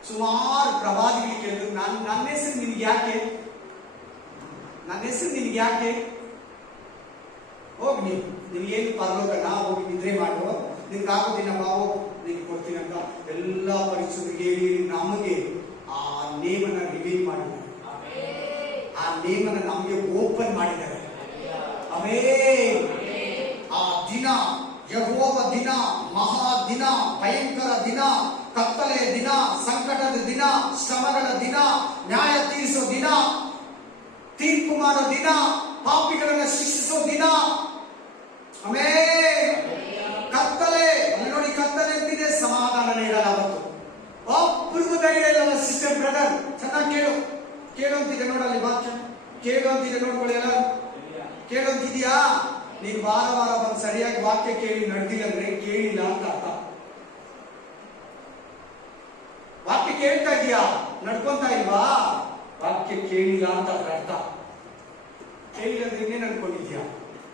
ಸುಮಾರು ಪ್ರವಾದಿಗಳು ಕೇಳಿದ್ರು. ನನ್ನ ಹೆಸರು ನಿನ್ಗೆ ಯಾಕೆ? ನನ್ನ ಹೆಸರು ನಿನ್ಗೆ ಯಾಕೆ? ಹೋಗಿ ನಿನ್ಗೇನು ಪರಲೋಕನ, ಹೋಗಿ ನಿದ್ರೆ ಮಾಡುವ, ನಿನ್ಗೆ ಆಗೋದಿನ ಬಾವು ನಿನ್ಗೆ ಕೊಡ್ತೀನಿ ಅಂತ ಎಲ್ಲ ಪರಿಚಯರಿಗೆ ಹೇಳಿ ನಮಗೆ ಆ ನೇಮನ ರಿವೀಲ್ ಮಾಡಿದ್ದಾರೆ. ಆ ನೇಮನ ನಮಗೆ ಓಪನ್ ಮಾಡಿದ್ದಾರೆ. ಆ ದಿನ ಯೆಹೋವ ದಿನ, ಮಹಾ ದಿನ, ಭಯಂಕರ ದಿನ, ಕತ್ತಲೆಯ ದಿನ, ಸಂಕಟದ ದಿನ, ಶ್ರಮಗಳ ದಿನ, ನ್ಯಾಯ ತೀರಿಸೋ ದಿನ, ತೀರ್ಪು ಮಾಡೋ ದಿನ, ಪಾಪಿಗಳನ್ನು ಶಿಕ್ಷಿಸೋ ದಿನ. ಕತ್ತಲೆ ಅಲ್ಲಿ ನೋಡಿ, ಕತ್ತಲೆ ಅಂತಿದೆ, ಸಮಾಧಾನ ನೀಡಲ್ಲ. ಅವತ್ತು ಒಬ್ಬರಿಗೂ ಧೈರ್ಯ ಇಲ್ಲ. ಸಿಸ್ಟರ್ ಬ್ರದರ್ ಚೆನ್ನಾಗಿ ಕೇಳೋಂತಿದೆ ನೋಡಲ್ಲಿ ವಾಕ್ಯ, ಕೇಳೋಂತಿದೆ ನೋಡ್ಕೊಳ್ಳಿ. ಎಲ್ಲ ಕೇಳೋಂತಿದ್ಯಾ? ನೀನ್ ವಾರ ವಾರ ಬಂದು ಸರಿಯಾಗಿ ವಾಕ್ಯ ಕೇಳಿ ನಡೆದಿಲ್ಲ ಅಂದ್ರೆ ಕೇಳಿಲ್ಲ ಅಂತ ಅರ್ಥ. ವಾಕ್ಯ ಕೇಳ್ತಾ ಇದೀಯಾ, ನಡ್ಕೊಂತ ಇಲ್ವಾ? ವಾಕ್ಯ ಕೇಳಿಲ್ಲ ಅಂತ ಅದ್ರ ಅರ್ಥ. ಕೇಳಿಲ್ಲ ಅಂದ್ರೆ ಇನ್ನೇನ್ ಅನ್ಕೊಂಡಿದ್ಯಾ?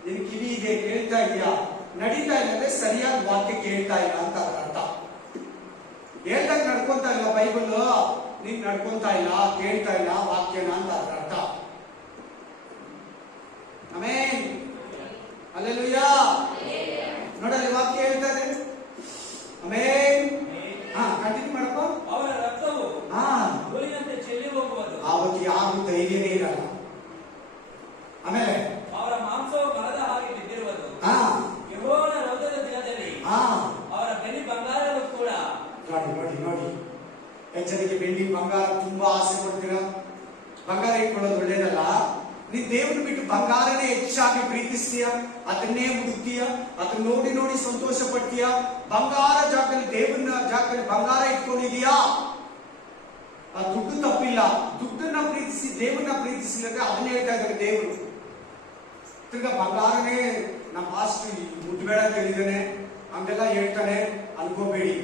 ನಿನ್ ಕಿವಿ ಇದೆ, ಕೇಳ್ತಾ ಇದೀಯಾ, ನಡೀತಾ ಇಲ್ಲ ಅಂದ್ರೆ ಸರಿಯಾಗಿ ವಾಕ್ಯ ಕೇಳ್ತಾ ಇಲ್ಲ ಅಂತ ಅದ್ರ ಅರ್ಥ. ಹೇಳ್ದಾಗ ನಡ್ಕೊಂತ ಇಲ್ಲ ಬೈಬಲ್, ನೀನ್ ನಡ್ಕೊಂತ ಇಲ್ಲ, ಕೇಳ್ತಾ ಇಲ್ಲ ವಾಕ್ಯನ ಅಂತ ಅದ್ರ ಅರ್ಥ. ಆಮೇನ್, ಹಲ್ಲೆಲೂಯಾ. ನೋಡಲ್ಲಿ ವಾಕ್ಯ ಹೇಳ್ತಾ ಇದೆ. ಆಮೇನ್. ಕಂಟಿನ್ಯೂ ಮಾಡಪ್ಪ. ಅವರ ರಕ್ತವು ಧೂಳಿನಂತೆ ಚೆಲ್ಲಿ ಹೋಗುವುದು. ಅವತ್ತು ಯಾರು ಧೈರ್ಯನೇ ಇರಲ್ಲ. ಆಮೇಲೆ ಅವರ ಮಾಂಸವು ಮರದ ಹಾಗೆ ಬಿದ್ದಿರುವುದು. ಯೆಹೋವನ ರೌದ್ರದ ದಿನದಲ್ಲಿ ಅವರ ಬೆಳ್ಳಿ ಬಂಗಾರಗಳು ಕೂಡ. ನೋಡಿ ಎಚ್ಚರಿಕೆ. ಬೆಳ್ಳಿ ಬಂಗಾರ ತುಂಬಾ ಆಸೆ ಪಡ್ತೀರಾ? ಬಂಗಾರ ಇಟ್ಕೊಳ್ಳೋದು ಒಳ್ಳೇದಲ್ಲ. ನೀನ್ ದೇವ್ರನ್ನ ಬಿಟ್ಟು ಬಂಗಾರನೇ ಹೆಚ್ಚಾಗಿ ಪ್ರೀತಿಸ್ತೀಯ, ಅದನ್ನೇ ಹುಡುಕ್ತೀಯ, ಅದನ್ನ ನೋಡಿ ನೋಡಿ ಸಂತೋಷ ಪಡ್ತೀಯ. ಬಂಗಾರ ಜಾಗದಲ್ಲಿ, ದೇವ್ರನ್ನ ಜಾಗದಲ್ಲಿ ಬಂಗಾರ ಇಟ್ಕೊಂಡಿದೀಯಾ? ಆ ದುಡ್ಡು ತಪ್ಪಿಲ್ಲ. ದುಡ್ಡನ್ನ ಪ್ರೀತಿಸಿ ದೇವ್ರನ್ನ ಪ್ರೀತಿಸಿಲ್ಲ ಅಂದ್ರೆ ಅದನ್ನ ಹೇಳ್ತಾ ಇದ್ದಾರೆ ದೇವರು. ತಿರ್ಗಾ ಬಂಗಾರನೇ ನಮ್ಮ ಪಾಸ್ಟರ್ ಮುಟ್ಬೇಡ ಅಂತ ಹೇಳಿದಾನೆ, ಹಂಗೆಲ್ಲ ಹೇಳ್ತಾನೆ ಅನ್ಕೋಬೇಡಿ.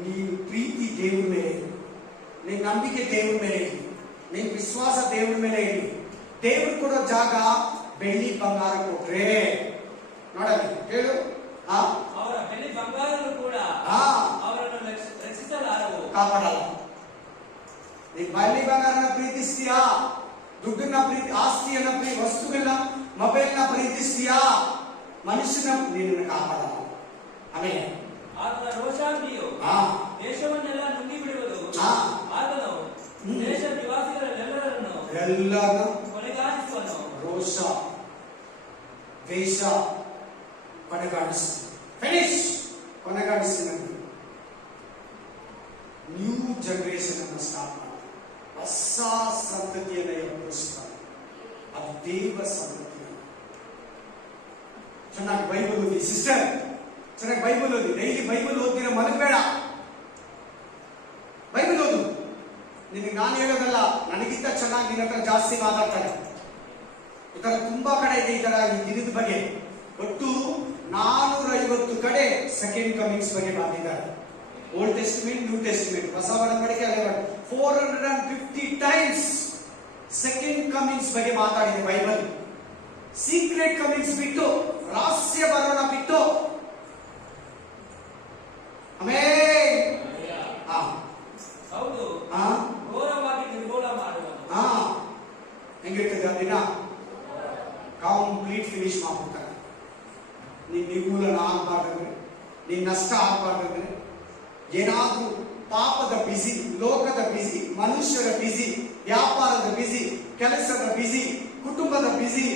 ನೀನ್ ಪ್ರೀತಿ ದೇವ್ರ ಮೇಲೆ, ನಿನ್ ನಂಬಿಕೆ ದೇವ್ರ ಮೇಲೆ ಇರಿ, ನಿನ್ ವಿಶ್ವಾಸ ದೇವ್ರ ಮೇಲೆ ಇರಿ. ದೇವ್ರು ಕೊಡೋ ಜಾಗ ಬೆಳ್ಳಿ ಬಂಗಾರ ಕೊಟ್ರೆ ನೋಡಲಿ ಹೇಳು. ಅವರ ಬೆಳ್ಳಿ ಬಂಗಾರಗಳು ಕೂಡ ಅವರನ್ನು ರಕ್ಷಿಸಲಾರವು, ಕಾಪಾಡಲ್ಲ. ನೀನ್ ಬೆಳ್ಳಿ ಬಂಗಾರನ ಪ್ರೀತಿಸ್ತೀಯಾ? ದುಡ್ಡನ್ನ ಪ್ರೀತಿ, ಆಸ್ತಿಯನ್ನ ಪ್ರೀತಿ, ವಸ್ತುಗಳನ್ನ, ಮೊಬೈಲ್ನ ಪ್ರೀತಿಸ್ತೀಯಾ? ಮನುಷ್ಯನ ನಿನ್ನ ಕಾಪಾಡಲ್ಲ. ಆಮೇಲೆ ಆತನ ರೋಷಾಗ್ನಿಯು ದೇಶವನ್ನೆಲ್ಲ ನುಂಗಿ ಬಿಡುವುದು. ಆತನು ದೇಶ ನಿವಾಸಿಗಳೆಲ್ಲರನ್ನು ಕೊನೆಗಾಣಿಸುವನು. ರೋಷ, ದ್ವೇಷ ಕೊನೆಗಾಣಿಸಿ, ಫಿನಿಶ್, ಕೊನೆಗಾಣಿಸಿ. ನ್ಯೂ ಜನರೇಷನ್ ಅನ್ನು ಸ್ಟಾರ್ಟ್ ಮಾಡಿ ಹೊಸ ಸಂತತಿಯನ್ನು ಎಬ್ಬರಿಸ್ತಾರೆ. ಅದು ದೇವ ಸಂತತಿ. ಚೆನ್ನಾಗಿ ಬೈಬಲ್ ಓದಿ ಸಿಸ್ಟರ್, ಚೆನ್ನಾಗಿ ಬೈಬಲ್ ಓದಿ. ಡೈಲಿ ಬೈಬಲ್ ಓದಿರೋ ಮಲಗಬೇಡ, ಬೈಬಲ್ ಓದು. ನಿನಗೆ ನಾನು ಹೇಳೋದಲ್ಲ, ನನಗಿಂತ ಚೆನ್ನಾಗಿ ನಿನ್ನ ಹತ್ರ ಜಾಸ್ತಿ ಮಾತಾಡ್ತಾರೆ. ಈ ತರ ತುಂಬಾ ಕಡೆ ಇದೆ ಈ ತರ ಈ ದಿನದ ಬಗ್ಗೆ. ಒಟ್ಟು 450 ಕಡೆ ಸೆಕೆಂಡ್ ಕಮಿಂಗ್ಸ್ ಬಗ್ಗೆ ಮಾತಿದ್ದಾರೆ. ಓಲ್ಡ್ ಟೆಸ್ಟಿಮೆಂಟ್, ನ್ಯೂ ಟೆಸ್ಟಿಮೆಂಟ್, ಹೊಸ ಒಡಂಬಡಿಕೆ, ಹಳೆ ಒಡಂಬಡಿಕೆ. 450 ಟೈಮ್ಸ್ ಸೆಕೆಂಡ್ ಕಮಿಂಗ್ಸ್ ಬಗ್ಗೆ ಮಾತಾಡಿದೆ ಬೈಬಲ್. ಸೀಕ್ರೆಟ್ ಕಮಿಂಗ್ಸ್ ಬಿಟ್ಟು, ರಹಸ್ಯ ಬರೋಣ ಬಿಟ್ಟು. ಹೌದು, ಘೋರವಾಗಿ ನಿರ್ಮೂಲ ಮಾಡುವುದು. ಹೆಂಗಿರ್ತದೆ ಆ ದಿನ? ಕಂಪ್ಲೀಟ್ ಫಿನಿಶ್ ಮಾಡ್ಬಿಡ್ತಾರೆ. ನೀನ್ ನಿರ್ಮೂಲನ ಆಗ್ಬಾರ್ದಂದ್ರೆ, ನೀನ್ ನಷ್ಟ ಆಗ್ಬಾರ್ದಂದ್ರೆ, ಏನಾದ್ರೂ ಪಾಪದ ಬಿಸಿ, ಲೋಕದ ಬಿಸಿ, ಮನುಷ್ಯರ ಬಿಸಿ, ವ್ಯಾಪಾರದ ಬಿಸಿ, ಕೆಲಸದ ಬಿಸಿ, ಕುಟುಂಬದ ಬಿಸಿ.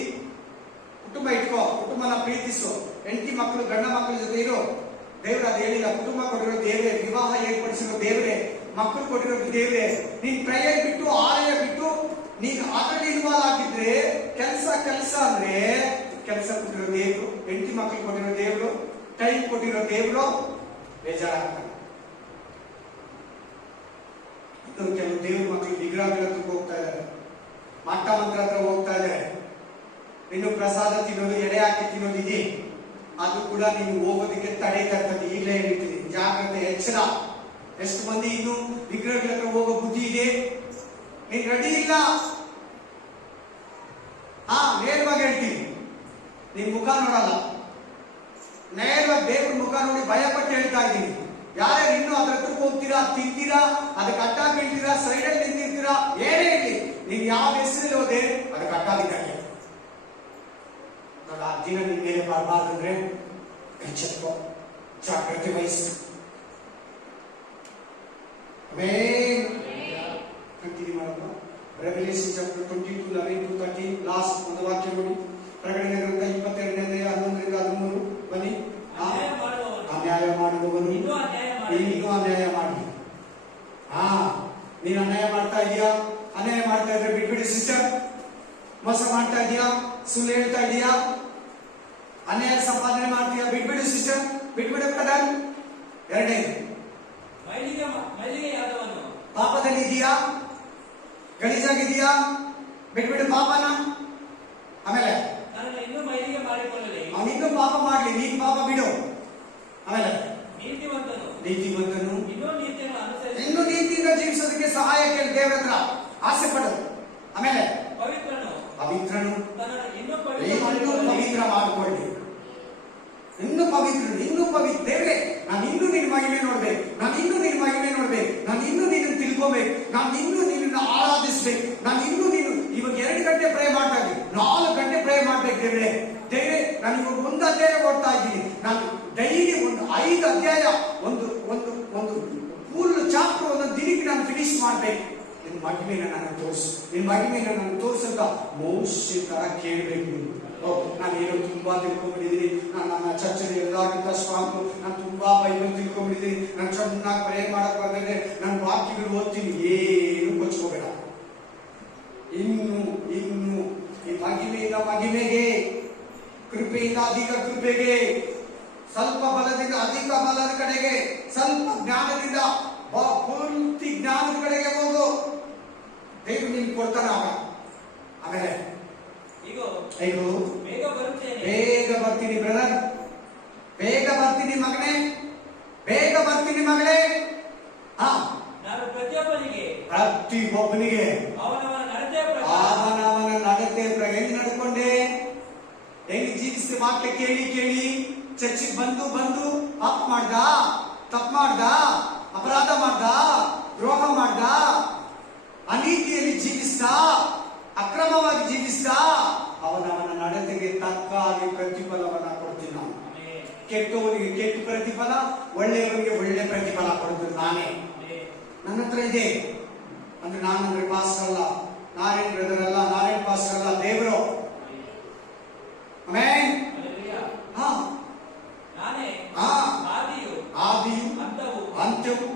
ಕುಟುಂಬ ಇಟ್ಕೋ, ಕುಟುಂಬನ ಪ್ರೀತಿಸು, ಹೆಂಡತಿ ಮಕ್ಕಳು ಗಂಡ ಮಕ್ಕಳ ಜೊತೆ ಇರೋ. ದೇವ್ರ ಅದು ಹೇಳಿಲ್ಲ. ಕುಟುಂಬ ಕೊಟ್ಟಿರೋ ದೇವರೇ, ವಿವಾಹ ಏರ್ಪಡಿಸಿರೋ ದೇವರೇ, ಮಕ್ಕಳು ಕೊಟ್ಟಿರೋದು ದೇವರೇ. ನೀನ್ ಪ್ರೇಯರ್ ಬಿಟ್ಟು, ಆಲಯ ಬಿಟ್ಟು ನೀನು ಅದರಲ್ಲಿ ಇನ್ವಾಲ್ವ್ ಆಗಿದ್ರೆ, ಕೆಲಸ ಅಂದ್ರೆ ಕೆಲಸ ಕೊಟ್ಟಿರೋ ದೇವ್ರು, ಹೆಂಡತಿ ಮಕ್ಕಳು ಕೊಟ್ಟಿರೋ ದೇವ್ರು, ಟೈಮ್ ಕೊಟ್ಟಿರೋ ದೇವ್ರು ಬೇಜಾರಾಗ್ತಾರೆ. ಕೆಲವು ದೇವ್ರ ಮಕ್ಕಳು ವಿಗ್ರಹಗಳ ಹತ್ರ ಹೋಗ್ತಾ ಇದ್ದಾರೆ, ಮಠ ಮಂತ್ರ ಹತ್ರ ಹೋಗ್ತಾ ಇದ್ದಾರೆ. ಇನ್ನು ಪ್ರಸಾದ ತಿನ್ನೋದು, ಎಡೆ ಹಾಕಿ ತಿನ್ನೋದು ಇದೆ, ಅದು ಕೂಡ ನೀನು ಹೋಗೋದಕ್ಕೆ ತಡೆ ತರ್ತದೆ. ಈಗಲೇ ಹೇಳ್ತೀನಿ, ಜಾಗ್ರತೆ, ಎಚ್ಚರ. ಎಷ್ಟು ಮಂದಿ ಇನ್ನು ವಿಗ್ರಹಗಳ ಹತ್ರ ಹೋಗೋ ಬುದ್ಧಿ ಇದೆ? ನೀನ್ ರೆಡಿ ಇಲ್ಲ. ನೇರವಾಗಿ ಹೇಳ್ತೀನಿ, ನಿನ್ ಮುಖ ನೋಡಲ್ಲ, ನೇರವಾಗಿ ದೇವ್ರ ಮುಖ ನೋಡಿ ಭಯಪಟ್ಟು ಹೇಳ್ತಾ ಇದ್ದೀನಿ. ಯಾರ್ಯಾರು ಇನ್ನೂ ಅದ್ರ ಹತ್ರಕ್ಕೆ ಹೋಗ್ತೀರಾ, ತಿಂತೀರಾ, ಅದಕ್ಕೆ ಅಡ್ಡ ಬೀಳ್ತೀರಾ, ಸೈಡಲ್ಲಿ ನಿಂತಿರ್ತೀರಾ, ಏನೇ ಇರಲಿ, ನೀನ್ ಯಾವ ಹೆಸರಲ್ಲಿ ಹೋದೆ ಅದಕ್ಕೆ ಅಡ್ಡಾಗಿದ್ದಾಗೆ. ಆ ದಿನ ನಿನ್ ಮೇಲೆ ಬರಬಾರ್ದಂದ್ರೆ ಎಚ್ಚೆತ್ಕೋ, ಜಾಗ್ರತೆ ವಹಿಸು. ಕಂಟಿನ್ಯೂ ಮಾಡೋಣ. ರೆವಲ್ಯೂಷನ್ ಚಾಪ್ಟರ್ 22:11-13 ಲಾಸ್ಟ್ ಒಂದು ವಾಕ್ಯ ನೋಡಿ. ಪ್ರಕಟಣೆ ಗ್ರಂಥ 22ನೇ 11-13 ಬನ್ನಿ. ಅನ್ಯಾಯ ಮಾಡುವವನು ಇನ್ನೂ ಅನ್ಯಾಯ ಮಾಡಿ. ನೀನು ಅನ್ಯಾಯ ಮಾಡ್ತಾ ಇದೀಯಾ? ಅನ್ಯಾಯ ಮಾಡ್ತಾ ಇದ್ರೆ ಬಿಟ್ಬಿಡಿ ಸಿಸ್ಟರ್. ಮೋಸ ಮಾಡ್ತಾ ಇದೀಯಾ? ಸುಳ್ಳು ಹೇಳ್ತಾ ಇದೀಯಾ? ಅನ್ಯಾಯ ಸಂಪಾದನೆ ಮಾಡ್ತೀಯಾ? ಬಿಟ್ಬಿಡಿ ಸಿಸ್ಟರ್. ಬಿಟ್ಬಿಡು ಬ್ರದರ್. ಎರಡನೇದು, ಮೈಲಿಗೆಯಾದವನು ಪಾಪದಲ್ಲಿ ಇದೆಯಾ, ಗಲೀಜಾಗಿದೆಯಾ, ಬಿಟ್ಬಿಡು ಪಾಪನ. ಆಮೇಲೆ ನನ್ನನ್ನು ಇನ್ನೂ ಮೈಲಿಗೆ ಮಾಡಿಕೊಳ್ಳಲಿ, ಅವನಿನ್ನೂ ಪಾಪ ಮಾಡ್ಲಿ, ನೀನ್ ಪಾಪ ಬಿಡು. ಆಮೇಲೆ ನೀತಿವಂತನು ಇನ್ನೂ ನೀತಿಯಿಂದ ಜೀವಿಸೋದಕ್ಕೆ ಸಹಾಯ ಕೇಳಿ ದೇವರ ಹತ್ರ ಆಸೆ ಪಡು. ಆಮೇಲೆ ಪವಿತ್ರನು ಇನ್ನೂ ಪವಿತ್ರ ಮಾಡಿಕೊಳ್ಳಿ, ಇನ್ನೂ ಪವಿತ್ರ. ದೇವ್ರೆ, ನಾನು ಇನ್ನೂ ನಿನ್ನ ಮಹಿಮೆ ನೋಡ್ಬೇಕು, ನಾನು ಇನ್ನೂ ನಿನ್ನ ಮಹಿಮೆ ನೋಡ್ಬೇಕು, ನಾನು ಇನ್ನೂ ನಿನ್ನ ತಿಳ್ಕೊಬೇಕು, ನಾನು ಇನ್ನೂ ನಿನ್ನ ಆರಾಧಿಸ್ಬೇಕು, ನಾನು ಇನ್ನೂ ನೀನು ಇವಾಗ 2 ಗಂಟೆ ಪ್ರೇ ಮಾಡ್ತಾ ಇದ್ದೀನಿ, 4 ಗಂಟೆ ಪ್ರೇ ಮಾಡ್ಬೇಕು. ದೇವ್ರೆ ನಾನು ಇವಾಗ 1 ಅಧ್ಯಾಯ ಓದ್ತಾ ಇದ್ದೀನಿ, ನಾನು ಡೈಲಿ ಒಂದು 5 ಅಧ್ಯಾಯ ಒಂದು ಫುಲ್ ಚಾಪ್ಟರ್ ಒಂದೊಂದು ದಿನಕ್ಕೆ ನಾನು ಫಿನಿಶ್ ಮಾಡ್ಬೇಕು. ನಿನ್ನ ಮಹಿಮೆನ ನಾನು ತೋರಿಸು, ನಿನ್ನ ಮಹಿಮೆನ ನಾನು ತೋರಿಸಂತ ಮೌಷ್ಯ ತರ ಕೇಳ್ಬೇಕು ನೀನು. ನಾನೇನೋ ತುಂಬಾ ತಿಳ್ಕೊಂಡ್ಬಿಟ್ಟಿದ್ದೀನಿ, ನಾನು ನನ್ನ ಚರ್ಚಲ್ಲಿ ಎಲ್ಲರಿಗಿಂತ ಸ್ಟ್ರಾಂಗು, ನಾನು ತುಂಬಾ ಬೈಬಲ್ ತಿಳ್ಕೊಂಡ್ಬಿಟ್ಟಿದ್ದೀನಿ, ನಾನು ಚೆನ್ನಾಗಿ ಪ್ರೇ ಮಾಡಕ್ ಬಂದ್ರೆ ನನ್ನ ವಾಕ್ಯಗಳು ಓದ್ತೀನಿ. ಏನು ಕೊಚ್ಕೋಬೇಡ. ಇನ್ನು ಈ ಮಹಿಮೆಯಿಂದ ಮಹಿಮೆಗೆ, ಕೃಪೆಯಿಂದ ಅಧಿಕ ಕೃಪೆಗೆ, ಸ್ವಲ್ಪ ಬಲದಿಂದ ಅಧಿಕ ಬಲದ ಕಡೆಗೆ, ಸ್ವಲ್ಪ ಜ್ಞಾನದಿಂದ ಪೂರ್ತಿ ಜ್ಞಾನದ ಕಡೆಗೆ ಹೋಗು. ದೇವರು ನಿಮ್ಗೆ ಕೊಡ್ತಾನ. ಆಮೇಲೆ ಬೇಗ ಬರ್ತೀನಿ ಬ್ರದರ್, ಬೇಗ ಬರ್ತೀನಿ ಮಗನೇ, ಬೇಗ ಬರ್ತೀನಿ ಮಗಳೇ. ಪ್ರತಿಯೊಬ್ಬನಿಗೆ ಅವನವನ ನಡತೆ ಹೆಂಗ್ ನಡ್ಕೊಂಡೆ, ಹೆಂಗ್ ಜೀವಿಸಿ ವಾಕ್ಯ ಕೇಳಿ ಚರ್ಚಿಗೆ ಬಂದು ಪಾಪ ಮಾಡ್ದ, ತಪ್ಪು ಮಾಡ್ದ, ಅಪರಾಧ ಮಾಡ್ದ, ದ್ರೋಹ ಮಾಡ್ದ, ಅನೀತಿಯಲ್ಲಿ ಜೀವಿಸ್ದ, ಅಕ್ರಮವಾಗಿ ಜೀವಿಸ್ದ, ಅವನವನ ನಡತೆಗೆ ತಕ್ಕ ಹಾಗೆ ಪ್ರತಿಫಲವನ್ನ ಕೊಡ್ತೀನಿ ನಾನು. ಕೆಟ್ಟವನಿಗೆ ಕೆಟ್ಟ ಪ್ರತಿಫಲ, ಒಳ್ಳೆಯವನಿಗೆ ಒಳ್ಳೆ ಪ್ರತಿಫಲ ಕೊಡ್ತೀನಿ ನಾನೇ. ನನ್ನ ಹತ್ರ ಇದೆ ಅಂದ್ರೆ ನಾನಂದ್ರೆ ಪಾಸ್ಟರ್ ಅಲ್ಲ, ನಾನೇನ್ ಬ್ರದರ್ ಅಲ್ಲ, ನಾನೇನ್ ಪಾಸ್ಟರ್ ಅಲ್ಲ, ದೇವರು. ಆಮೆನ್. ಆದಿಯು ಅಂತ್ಯವು,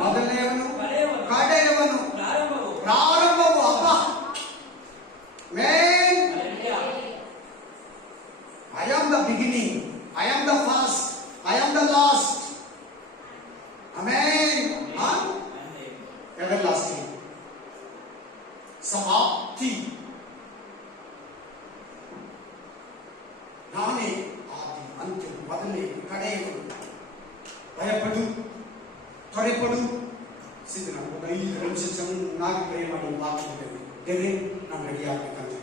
ಮೊದಲನೆಯವನು ಕಡೆಯವನು, ಪ್ರಾರಂಭವು. ಅಪ್ಪ ಮೇನ್, I am the beginning, I am the first, I am the last. Amen. Everlasting, ಸಮಾಪ್ತಿ. ನಾನೇ ಆದಿ ಅಂತ್ಯ, ಮೊದಲನೇ ಕಡೆಯವನು. ಭಯಪಡು, ತ್ವರೆಪಡು. ಸಿದ್ಧ 5 ನಿಮಿಷ ಚೆನ್ನಾಗಿ ಪ್ರೇ ಮಾಡಿ ವಾಕ್ಯದಲ್ಲಿ, ದೇವರೇ ನಾನು ರೆಡಿ ಆಗ್ಬೇಕಂತ,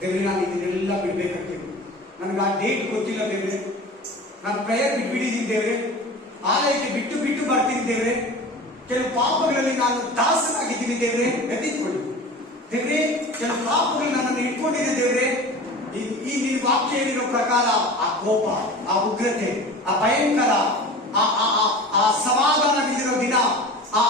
ದೇವರೇ ನಾನು ಇದನ್ನೆಲ್ಲ ಬಿಡ್ಬೇಕಂತೀನಿ, ನನಗೆ ಆ ಡೇಟ್ ಗೊತ್ತಿಲ್ಲ ದೇವರೇ, ನಾನು ಪ್ರೇಯರ್ ಬಿಟ್ಬಿಟ್ಟಿದ್ದೀನಿ ದೇವರೇ, ಆಲಯಕ್ಕೆ ಬಿಟ್ಟು ಬರ್ತೀನಿ ದೇವರೇ, ಕೆಲವು ಪಾಪಗಳಲ್ಲಿ ನಾನು ದಾಸನಾಗಿದ್ದೀನಿ ದೇವರೇ, ಎತ್ತಿಕೊಳ್ಳಿ ದೇವರೇ, ಕೆಲವು ಪಾಪಗಳು ನನ್ನನ್ನು ಇಟ್ಕೊಂಡಿದೆ ದೇವರೇ. ಈ ನಿನ್ನ ವಾಕ್ಯ ಹೇಳಿರೋ ಪ್ರಕಾರ ಆ ಕೋಪ, ಆ ಉಗ್ರತೆ, ಆ ಭಯಂಕರ, ಆ ಸಮಾಧಾನವಿಲ್ಲಿರೋ ದಿನ, ಆ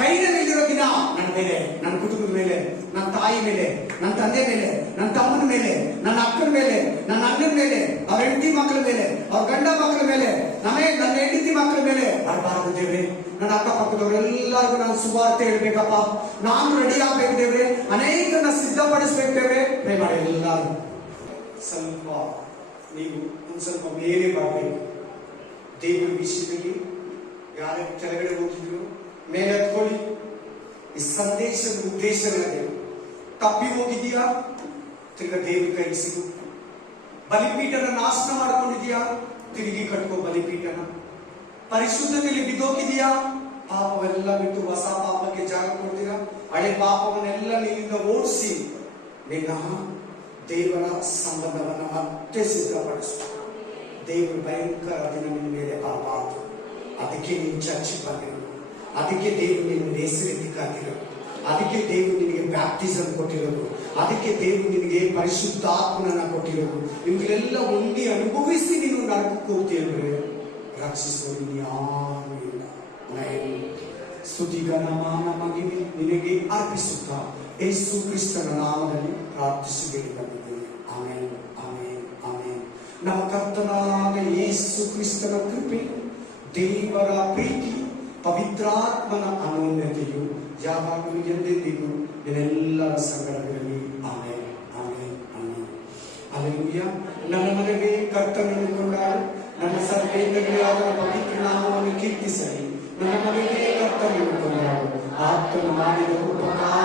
ಧೈರ್ಯವಿಲ್ಲಿರೋ ದಿನ ನನ್ನ ಮೇಲೆ, ನನ್ನ ಕುಟುಂಬದ ಮೇಲೆ, ನನ್ನ ತಾಯಿ ಮೇಲೆ, ನನ್ನ ತಂದೆ ಮೇಲೆ, ನನ್ನ ತಮ್ಮನ ಮೇಲೆ, ನನ್ನ ಅಕ್ಕನ ಮೇಲೆ, ನನ್ನ ಅಣ್ಣನ ಮೇಲೆ, ಅವ್ರ ಹೆಂಡತಿ ಮಕ್ಕಳ ಮೇಲೆ, ಅವ್ರ ಗಂಡ ಮಕ್ಕಳ ಮೇಲೆ, ನನ್ನ ಹೆಂಡತಿ ಮಕ್ಕಳ ಮೇಲೆ ಬರಬಾರದು ದೇವ್ರೆ. ನನ್ನ ಅಕ್ಕಪಕ್ಕದವರೆಲ್ಲರಿಗೂ ನಾನು ಸುವಾರ್ತೆ ಹೇಳ್ಬೇಕಪ್ಪ, ನಾನು ರೆಡಿ ಆಗ್ಬೇಕು ದೇವ್ರೆ, ಅನೇಕರನ್ನ ಸಿದ್ಧಪಡಿಸ್ಬೇಕು ದೇವ್ರೆ. ಪ್ರೇ ಮಾಡಿ ಎಲ್ಲರೂ ಸ್ವಲ್ಪ ನೀವು ಒಂದು ಸ್ವಲ್ಪ ಮೇಲೆ ಬರಬೇಕು ದೇವರ ವಿಷಯದಲ್ಲಿ. ಯಾರ ಕೆಳಗಡೆ ಹೋಗಿದ್ರು ಮೇಲೆ ಹತ್ಕೊಳ್ಳಿ. ಈ ಸಂದೇಶದ ಉದ್ದೇಶವೇ ತಪ್ಪಿ ಹೋಗಿದೆಯಾ, ತಿರ್ಗ ದೇವ್ರ ಕೈ ಸಿಗು. ಬಲಿಪೀಠನ ನಾಶನ ಮಾಡ್ಕೊಂಡಿದ್ಯಾ, ತಿರುಗಿ ಕಟ್ಕೋ ಬಲಿಪೀಠನ. ಪರಿಶುದ್ಧತೆಯಲ್ಲಿ ಬಿದ್ದೋಗಿದೆಯಾ, ಪಾಪವೆಲ್ಲ ಬಿಟ್ಟು ಹೊಸ ಪಾಪಕ್ಕೆ ಜಾಗ ಕೊಡ್ತೀರಾ. ಹಳೆ ಪಾಪವನ್ನೆಲ್ಲ ನಿನ್ನಿಂದ ಓಡಿಸಿ ನಿನ್ನ ದೇವರ ಸಂಬಂಧವನ್ನು ಮತ್ತೆ ಸಿದ್ಧಪಡಿಸು. ದೇವರು ಭಯಂಕರ ದಿನ ನಿನ್ನ ಮೇಲೆ ಬರಬಾರದು. ಅದಕ್ಕೆ ನೀನು ಚರ್ಚಿಗೆ ಬಂದಿರೋದು, ಅದಕ್ಕೆ ದೇವರು ನಿನ್ನ ಹೆಸರೆತ್ತಿ ಕಾದಿರೋದು, ಅದಕ್ಕೆ ದೇವರು ನಿನಗೆ ಬ್ಯಾಪ್ಟಿಸಮ್ ಕೊಟ್ಟಿರೋದು, ಅದಕ್ಕೆ ದೇವರು ನಿನಗೆ ಪರಿಶುದ್ಧಾತ್ಮನನ್ನ ಕೊಟ್ಟಿರೋದು. ಇವುಗಳೆಲ್ಲ ಒಂದೇ ಅನುಭವಿಸಿ ನೀನು ನರಕಕ್ಕೆ ಹೋಗ್ತೀಯಂದ್ರೆ ರಕ್ಷಿಸುವುದು ಯಾರು ಇಲ್ಲ. ಸ್ತುತಿಗನ ಮಾನ ಮಹಿಮೆ ನಿನಗೆ ಅರ್ಪಿಸುತ್ತಾ ಯೇಸು ಕ್ರಿಸ್ತನ ನಾಮದಲ್ಲಿ ಪ್ರಾರ್ಥಿಸಿ ಬೇಡಿ ಬಂದಿದ್ದೇನೆ. ಆಮೇಲೆ ಆಮೇಲೆ ಆಮೇಲೆ. ನಮ್ಮ ಕರ್ತನಾದ ಯೇಸು ಕ್ರಿಸ್ತನ ಕೃಪೆ, ದೇವರ ಪ್ರೀತಿ, ಪವಿತ್ರಾತ್ಮನ ಅನನ್ಯತೆಯು ಯಾವಾಗಲೂ ಎಂದೆಂದಿಗೂ ಇದೆಲ್ಲರ ಸಂಗಡವಿರಲಿ. ಆಮೇಲೆ ಆಮೇಲೆ ಆಮೇಲೆ. ಅಲ್ಲೆಲೂಯಾ. ನನ್ನ ಮನೆಗೆ ಕರ್ತನನ್ನು ಕೊಂಡಾಡು, ನನ್ನ ಸರ್ವೇಂದ್ರಿಯ ಆತನ ಪವಿತ್ರ ನಾಮವನ್ನು ಕೀರ್ತಿಸಲಿ. ನನ್ನ ಮಗನಿಗೆ ಕರ್ತವ್ಯ ಕೊಂಡರು. ಆತನು ಮಾಡಿದ ಉಪಕಾರ